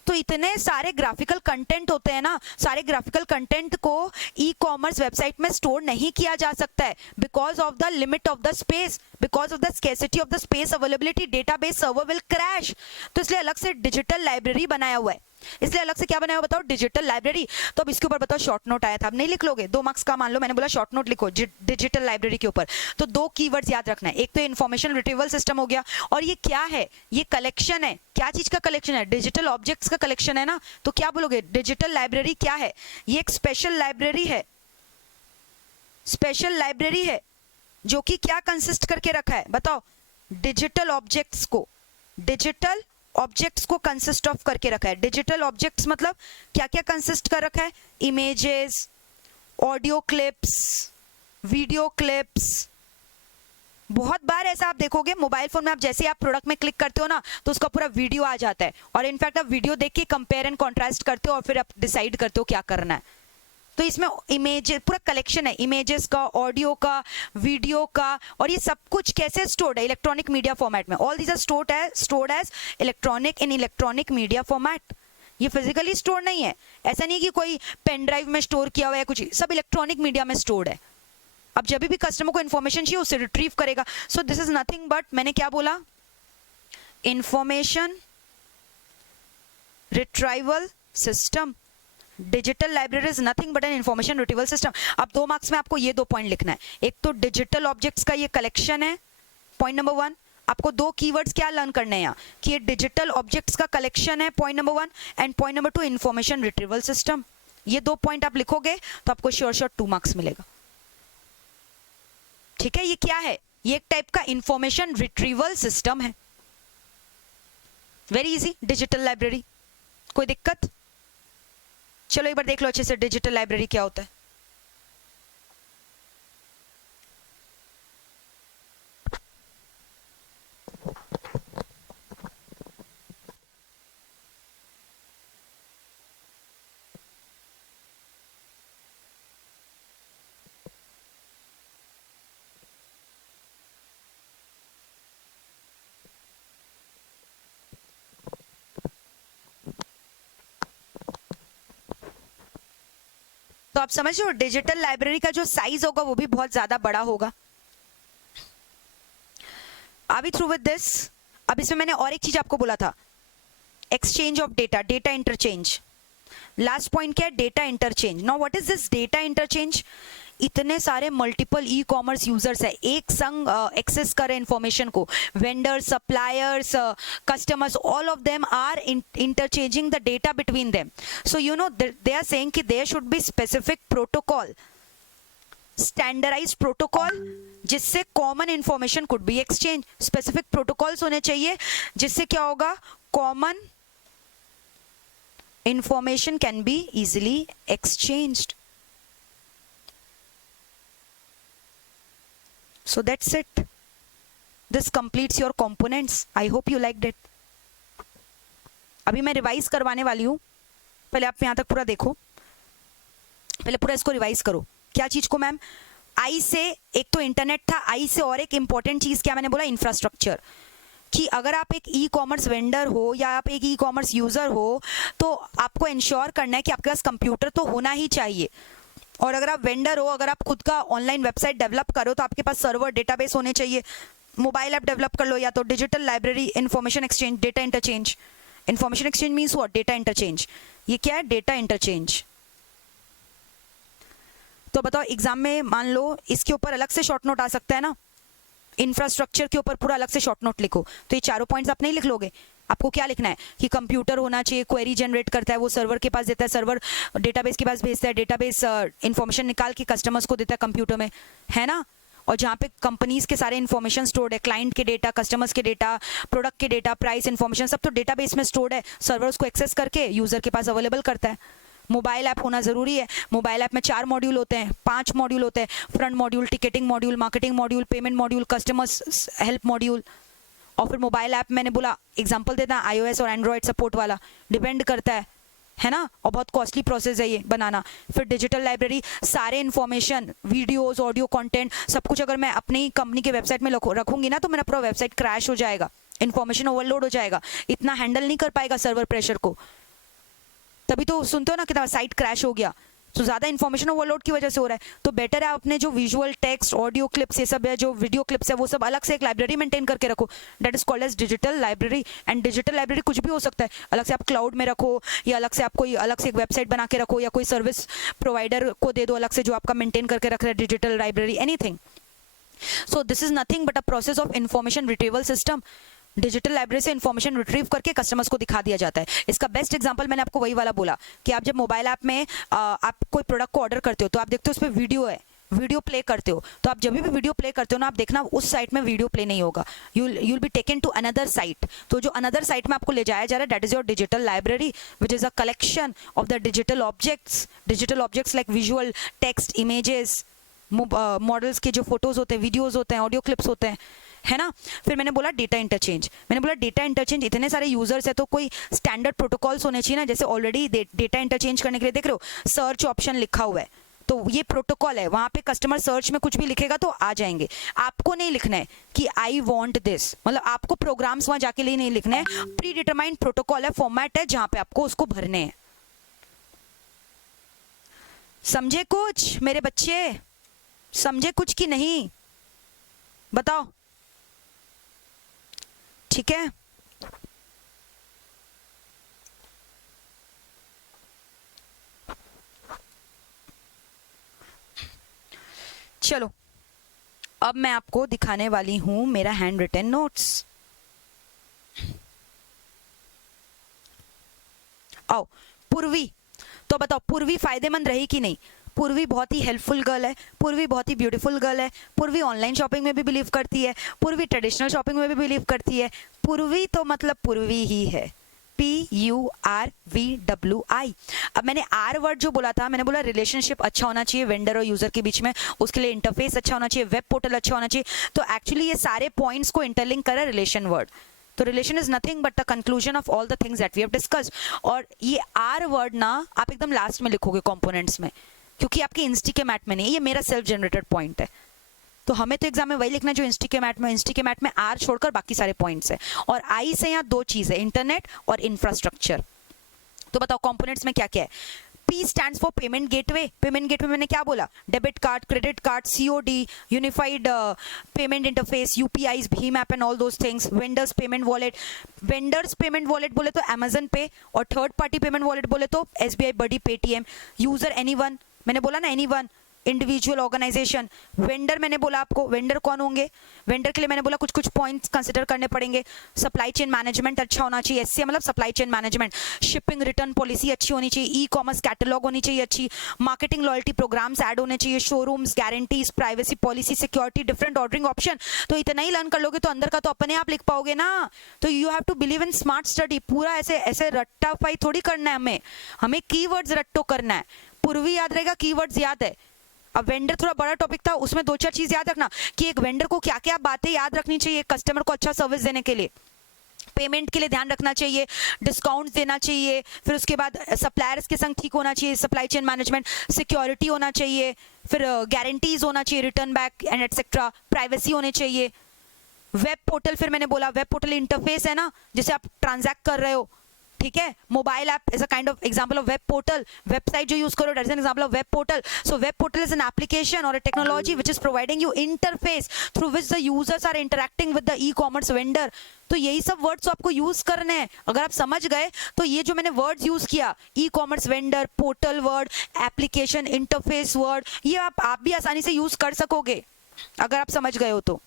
तो इतने सारे ग्राफिकल कंटेंट होते हैं ना, सारे ग्राफिकल कंटेंट को ई कॉमर्स वेबसाइट में स्टोर नहीं किया जा सकता है, because of the limit of the space, because of the scarcity of the space availability, database server will crash. तो इसलिए अलग से डिजिटल लाइब्रेरी बनाया हुआ है। इसलिए अलग से क्या बनाया हुआ बताओ, डिजिटल लाइब्रेरी। तो अब इसके ऊपर बताओ शॉर्ट नोट आया था, अब नहीं लिख लोगे, 2 मार्क्स का मान लो मैंने बोला शॉर्ट नोट लिखो डिजिटल लाइब्रेरी के ऊपर, तो 2 कीवर्ड्स याद रखना है। एक तो इन्फॉर्मेशन रिट्रीवल सिस्टम हो गया, और ये क्या है, ये कलेक्शन है। क्या चीज का कलेक्शन है, डिजिटल ऑब्जेक्ट्स का कलेक्शन है ना। तो क्या बोलोगे, डिजिटल लाइब्रेरी क्या है, ये एक स्पेशल लाइब्रेरी है, स्पेशल लाइब्रेरी है जो कि क्या कंसिस्ट करके रखा है बताओ, डिजिटल ऑब्जेक्ट्स को, डिजिटल ऑब्जेक्ट्स को कंसिस्ट ऑफ करके रखा है। डिजिटल ऑब्जेक्ट्स मतलब क्या क्या कंसिस्ट कर रखा है, images, audio clips, video clips. बहुत बार ऐसा आप देखोगे मोबाइल फोन में, आप जैसे आप प्रोडक्ट में क्लिक करते हो ना, तो उसका पूरा वीडियो आ जाता है, और इनफैक्ट आप वीडियो देख के कंपेयर एंड कॉन्ट्रास्ट करते हो, और फिर आप डिसाइड करते हो क्या करना है। तो इसमें इमेज पूरा कलेक्शन है, इमेजेस का, ऑडियो का, वीडियो का, और ये सब कुछ कैसे स्टोर्ड है, इलेक्ट्रॉनिक मीडिया फॉर्मेट में। All these are stored as electronic, in electronic media format. ये फिजिकली स्टोर नहीं है, ऐसा नहीं कि कोई पेन ड्राइव में स्टोर किया हुआ है कुछ, सब इलेक्ट्रॉनिक मीडिया में स्टोर्ड है। अब जब भी कस्टमर को इन्फॉर्मेशन चाहिए उससे रिट्रीव करेगा। So this is nothing but, मैंने क्या बोला, information retrieval system. Digital library is nothing but an information retrieval system. अब 2 मार्क्स में आपको ये 2 पॉइंट लिखना है। एक तो डिजिटल ऑब्जेक्ट्स का ये कलेक्शन है, पॉइंट नंबर 1। आपको 2 कीवर्ड्स क्या लर्न करने हैं यहाँ, कि ये डिजिटल ऑब्जेक्ट्स का कलेक्शन है, point number 1, and point number 2 information retrieval system. ये 2 पॉइंट आप लिखोगे तो आपको श्योर 2 मार्क्स मिलेगा। ठीक है, ये क्या है, ये एक टाइप का इंफॉर्मेशन रिट्रीवल सिस्टम है। Very easy, digital library. कोई दिक्कत? चलो एक बार देख लो अच्छे से डिजिटल लाइब्रेरी क्या होता है। तो आप समझ रहे हो डिजिटल लाइब्रेरी का जो साइज होगा वो भी बहुत ज्यादा बड़ा होगा। Are we through with this? अब इसमें मैंने और एक चीज आपको बोला था, exchange of data, data interchange. Last point क्या है? Data interchange. Now what is this data interchange? इतने सारे मल्टीपल ई कॉमर्स यूजर्स है, एक संग एक्सेस करे इंफॉर्मेशन को, vendors, suppliers, customers, all of them are interchanging the data between them. So you know they are saying कि there should be specific protocol, standardized protocol जिससे common information could be exchange. Specific protocols होने चाहिए जिससे क्या होगा, common information can be easily exchanged. So that's it. This completes your components. I hope you liked it. अभी मैं रिवाइज करवाने वाली हूँ, पहले आप यहाँ तक पूरा देखो, पहले पूरा इसको रिवाइज करो। क्या चीज को मैम? आई से एक तो इंटरनेट था, आई से और एक इंपॉर्टेंट चीज क्या मैंने बोला? इंफ्रास्ट्रक्चर। कि अगर आप एक ई कॉमर्स वेंडर हो या आप एक ई कॉमर्स यूजर हो तो आपको इंश्योर करना है कि आपके पास कंप्यूटर तो होना ही चाहिए। और अगर आप वेंडर हो, अगर आप खुद का ऑनलाइन वेबसाइट डेवलप करो तो आपके पास सर्वर, डेटाबेस होने चाहिए। मोबाइल ऐप डेवलप कर लो, या तो digital library, information exchange, data interchange. Information exchange means what? Data interchange. ये क्या है? Data interchange. तो बताओ एग्जाम में मान लो इसके ऊपर अलग से शॉर्ट नोट आ सकता है ना, इंफ्रास्ट्रक्चर के ऊपर पूरा अलग से शॉर्ट नोट लिखो, तो ये चारों पॉइंट्स आप नहीं लिख लोगे। आपको क्या लिखना है कि कंप्यूटर होना चाहिए, क्वेरी जनरेट करता है, वो सर्वर के पास देता है, सर्वर डेटाबेस के पास भेजता है, डेटाबेस इंफॉर्मेशन निकाल के कस्टमर्स को देता है कंप्यूटर में, है ना। और जहाँ पे कंपनीज के सारे इंफॉर्मेशन स्टोर्ड है, क्लाइंट के डेटा, कस्टमर्स के डेटा, प्रोडक्ट के डेटा, प्राइस इंफॉर्मेशन, सब तो डेटाबेस में स्टोर्ड है, सर्वर उसको एक्सेस करके यूजर के पास अवेलेबल करता है। मोबाइल ऐप होना जरूरी है। मोबाइल ऐप में 4 मॉड्यूल होते हैं, 5 मॉड्यूल होते हैं, front module, ticketing module, marketing module, payment module, customers help module. और फिर मोबाइल ऐप मैंने बोला एग्जांपल देता है iOS और एंड्रॉयड सपोर्ट वाला, डिपेंड करता है ना, और बहुत कॉस्टली प्रोसेस है ये बनाना। फिर डिजिटल लाइब्रेरी, सारे इन्फॉर्मेशन, वीडियोस, ऑडियो कंटेंट, सब कुछ अगर मैं अपनी ही कंपनी के वेबसाइट में रखूंगी ना तो मेरा पूरा वेबसाइट क्रैश हो जाएगा, इन्फॉर्मेशन ओवरलोड हो जाएगा, इतना हैंडल नहीं कर पाएगा सर्वर प्रेशर को। तभी तो सुनते हो ना कि साइट क्रैश हो गया, तो ज्यादा इन्फॉर्मेशन ओवरलोड की वजह से हो रहा है। तो बेटर है अपने जो विजुअल, टेक्स्ट, ऑडियो क्लिप्स, ये सब है, जो वीडियो क्लिप्स है, वो सब अलग से एक लाइब्रेरी मेंटेन करके रखो, that is called as digital library. And digital library कुछ भी हो सकता है, अलग से आप क्लाउड में रखो, या अलग से आप कोई अलग से एक वेबसाइट बना के रखो, या कोई सर्विस प्रोवाइडर को दे दो अलग से जो आपका मेंटेन करके रख रहा है digital library, anything. So this is nothing but a process of information retrieval system. Digital library से इंफॉर्मेशन रिट्रीव करके कस्टमर्स को दिखा दिया जाता है। इसका बेस्ट एग्जांपल मैंने आपको वही वाला बोला कि आप जब मोबाइल ऐप में आप कोई प्रोडक्ट को ऑर्डर करते हो तो आप देखते हो उस पर वीडियो है, वीडियो प्ले करते हो, तो आप जब भी वीडियो प्ले करते हो ना, आप देखना उस साइट में वीडियो प्ले नहीं होगा, you'll be taken to another site. तो जो अनदर साइट में आपको ले जाया जा रहा है, that is your digital library, which is a collection of the digital objects like visual, text, images, models के जो फोटोज होते हैं, वीडियोज होते हैं, ऑडियो क्लिप्स होते हैं, है ना। फिर मैंने बोला डेटा इंटरचेंज, इतने सारे यूजर्स है तो कोई स्टैंडर्ड प्रोटोकॉल्स होने चाहिए ना। जैसे ऑलरेडी डेटा इंटरचेंज करने के लिए देख रहे हो सर्च ऑप्शन लिखा हुआ है, तो ये प्रोटोकॉल है, वहां पे कस्टमर सर्च में कुछ भी लिखेगा तो आ जाएंगे। आपको नहीं लिखना है कि आई वांट दिस, मतलब आपको प्रोग्राम्स वहां जाके लिए नहीं लिखने हैं, प्री डिटरमाइंड प्रोटोकॉल है, फॉर्मेट है जहां पे आपको उसको भरने हैं। समझे कुछ मेरे बच्चे? समझे कुछ कि नहीं? बताओ, ठीक है। चलो अब मैं आपको दिखाने वाली हूं मेरा हैंड रिटन नोट्स। आओ पूर्वी, तो बताओ पूर्वी फायदेमंद रही कि नहीं? पूर्वी बहुत ही हेल्पफुल गर्ल है, पूर्वी बहुत ही ब्यूटीफुल गर्ल है, पूर्वी ऑनलाइन शॉपिंग में भी बिलीव करती है, पूर्वी ट्रेडिशनल शॉपिंग में भी बिलीव करती है। पूर्वी तो मतलब पूर्वी ही है, PURVWI। अब मैंने आर वर्ड जो बोला था, मैंने बोला रिलेशनशिप अच्छा होना चाहिए वेंडर और यूजर के बीच में, उसके लिए इंटरफेस अच्छा होना चाहिए, वेब पोर्टल अच्छा होना चाहिए। तो एक्चुअली ये सारे पॉइंट्स को इंटरलिंक कर रहा है रिलेशन वर्ड। तो relation is nothing but the conclusion of all the things that we have discussed. और ये आर वर्ड ना आप एकदम लास्ट में लिखोगे कंपोनेंट्स में, क्योंकि आपके इंस्टीकेमैट में नहीं है, ये मेरा सेल्फ जनरेटेड पॉइंट है। तो हमें तो एग्जाम में वही लिखना है जो इंस्टीकेमैट में आर छोड़कर बाकी सारे पॉइंट्स है। और आई से यहाँ 2 चीज है, इंटरनेट और इंफ्रास्ट्रक्चर। तो बताओ कंपोनेंट्स में क्या क्या है? P stands for payment gateway. Payment gateway मैंने क्या बोला? Debit card, credit card, COD, unified payment interface, UPIs, Bhim app and all those things. Vendors payment wallet. Vendors payment wallet बोले तो Amazon Pay, और third party payment wallet बोले तो SBI Buddy, Paytm. User anyone, मैंने बोला ना anyone. Individual organisation. वेंडर मैंने बोला आपको, वेंडर कौन होंगे? वेंडर के लिए मैंने बोला कुछ कुछ पॉइंट्स कंसिडर करने पड़ेंगे. सप्लाई चेन मैनेजमेंट अच्छा होना चाहिए. एससी मतलब supply chain management. Shipping return policy अच्छी होनी चाहिए. ई कॉमर्स कैटलॉग होनी चाहिए अच्छी. मार्केटिंग लॉयल्टी प्रोग्राम्स ऐड होने चाहिए. Showrooms, guarantees, privacy policy, security, different ordering option. तो इतना ही लर्न कर लोगे तो अंदर का तो अपने आप लिख पाओगे ना. तो you have to believe in smart study. पूरा ऐसे ऐसे रट्टा पाई थोड़ी करना है हमें कीवर्ड्स रट्टो करना है. पूर्वी याद रहेगा, कीवर्ड्स याद है. अब वेंडर थोड़ा बड़ा टॉपिक था, उसमें 2-4 चीज याद रखना कि एक वेंडर को क्या क्या बातें याद रखनी चाहिए कस्टमर को अच्छा सर्विस देने के लिए. पेमेंट के लिए ध्यान रखना चाहिए, डिस्काउंट देना चाहिए, फिर उसके बाद सप्लायर्स के संग ठीक होना चाहिए, सप्लाई चेन मैनेजमेंट, सिक्योरिटी होना चाहिए, फिर गारंटीज होना चाहिए, return back and etcetera, privacy होने चाहिए. वेब पोर्टल, फिर मैंने बोला वेब पोर्टल इंटरफेस है ना जिसे आप ट्रांजैक्ट कर रहे हो, ठीक है. Mobile app is a kind of example of web portal. Website जो यूज करो that is an example of web portal. So web portal is an application और a technology which is providing you interface through which the users are interacting with the e commerce vendor. तो यही सब वर्ड्स आपको यूज करने हैं. अगर आप समझ गए तो ये जो मैंने वर्ड्स यूज किया, e commerce vendor, portal word, application, interface word, ये आप भी आसानी से यूज कर सकोगे अगर आप समझ गए हो तो.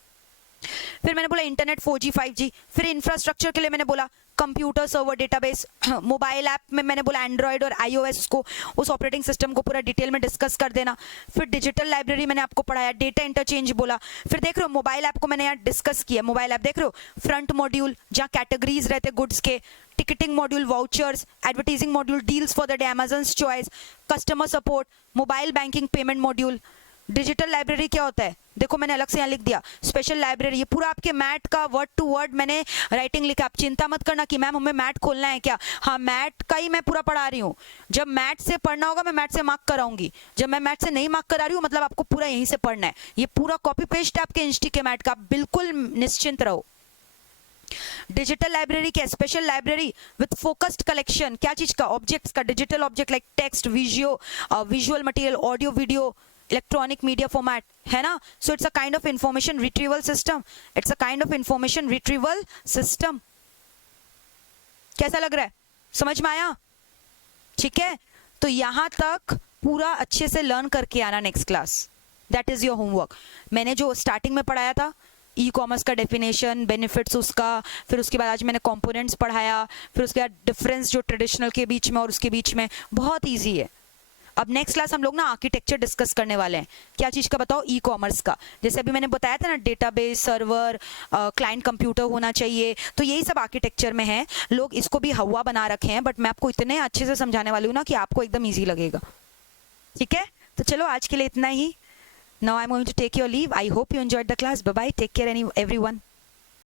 फिर मैंने बोला इंटरनेट 4G 5G. फिर इंफ्रास्ट्रक्चर के लिए मैंने बोला computer server database. Mobile app में मैंने बोला एंड्रॉयड और iOS को, उस ऑपरेटिंग सिस्टम को पूरा डिटेल में डिस्कस कर देना. फिर डिजिटल लाइब्रेरी मैंने आपको पढ़ाया. डेटा इंटरचेंज बोला. फिर देख रहे हो मोबाइल ऐप को मैंने यहाँ डिस्कस किया. मोबाइल ऐप देख रहे हो, फ्रंट मॉड्यूल जहाँ कैटेगरीज रहते गुड्स के, ticketing module, vouchers, advertising module, deals for the day, Amazon's choice, customer support, mobile banking, payment module. Digital library क्या होता है देखो, मैंने अलग से यहाँ लिख दिया स्पेशल लाइब्रेरी. ये पूरा आपके मैट का वर्ड टू वर्ड मैंने राइटिंग लिखा. आप चिंता मत करना कि मैम हमें मैट खोलना है क्या. हाँ, मैट का ही मैं पूरा पढ़ा रही हूँ. जब मैट से पढ़ना होगा मैं मैट से मार्क कराऊंगी. जब मैं मैट से नहीं मार्क करा रही हूँ मतलब आपको पूरा यहीं से पढ़ना है. ये पूरा कॉपी पेस्ट है आपके इंस्टी के मैट का, आप बिल्कुल निश्चिंत रहो. डिजिटल लाइब्रेरी क्या, special library with focused collection. क्या चीज का? ऑब्जेक्ट्स का. Digital object like text, visual material, audio, video, electronic media format, है ना. So it's a kind of information retrieval system. It's a kind of information retrieval system. कैसा लग रहा है? समझ में आया? ठीक है, तो यहां तक पूरा अच्छे से लर्न करके आना next class. That is your homework. मैंने जो स्टार्टिंग में पढ़ाया था ई कॉमर्स का डेफिनेशन, बेनिफिट्स उसका, फिर उसके बाद आज मैंने कंपोनेंट्स पढ़ाया, फिर उसके बाद डिफरेंस जो ट्रेडिशनल के बीच में और उसके बीच में, बहुत ईजी है. अब नेक्स्ट क्लास हम लोग ना आर्किटेक्चर डिस्कस करने वाले हैं. क्या चीज़ का बताओ? ई कॉमर्स का. जैसे अभी मैंने बताया था ना, डेटाबेस, सर्वर, क्लाइंट कंप्यूटर होना चाहिए, तो यही सब आर्किटेक्चर में है. लोग इसको भी हवा बना रखे हैं, बट मैं आपको इतने अच्छे से समझाने वाली हूँ ना कि आपको एकदम ईजी लगेगा. ठीक है, तो चलो आज के लिए इतना ही. Now I am going to take your leave. I hope you enjoyed the class. Bye bye, take care everyone.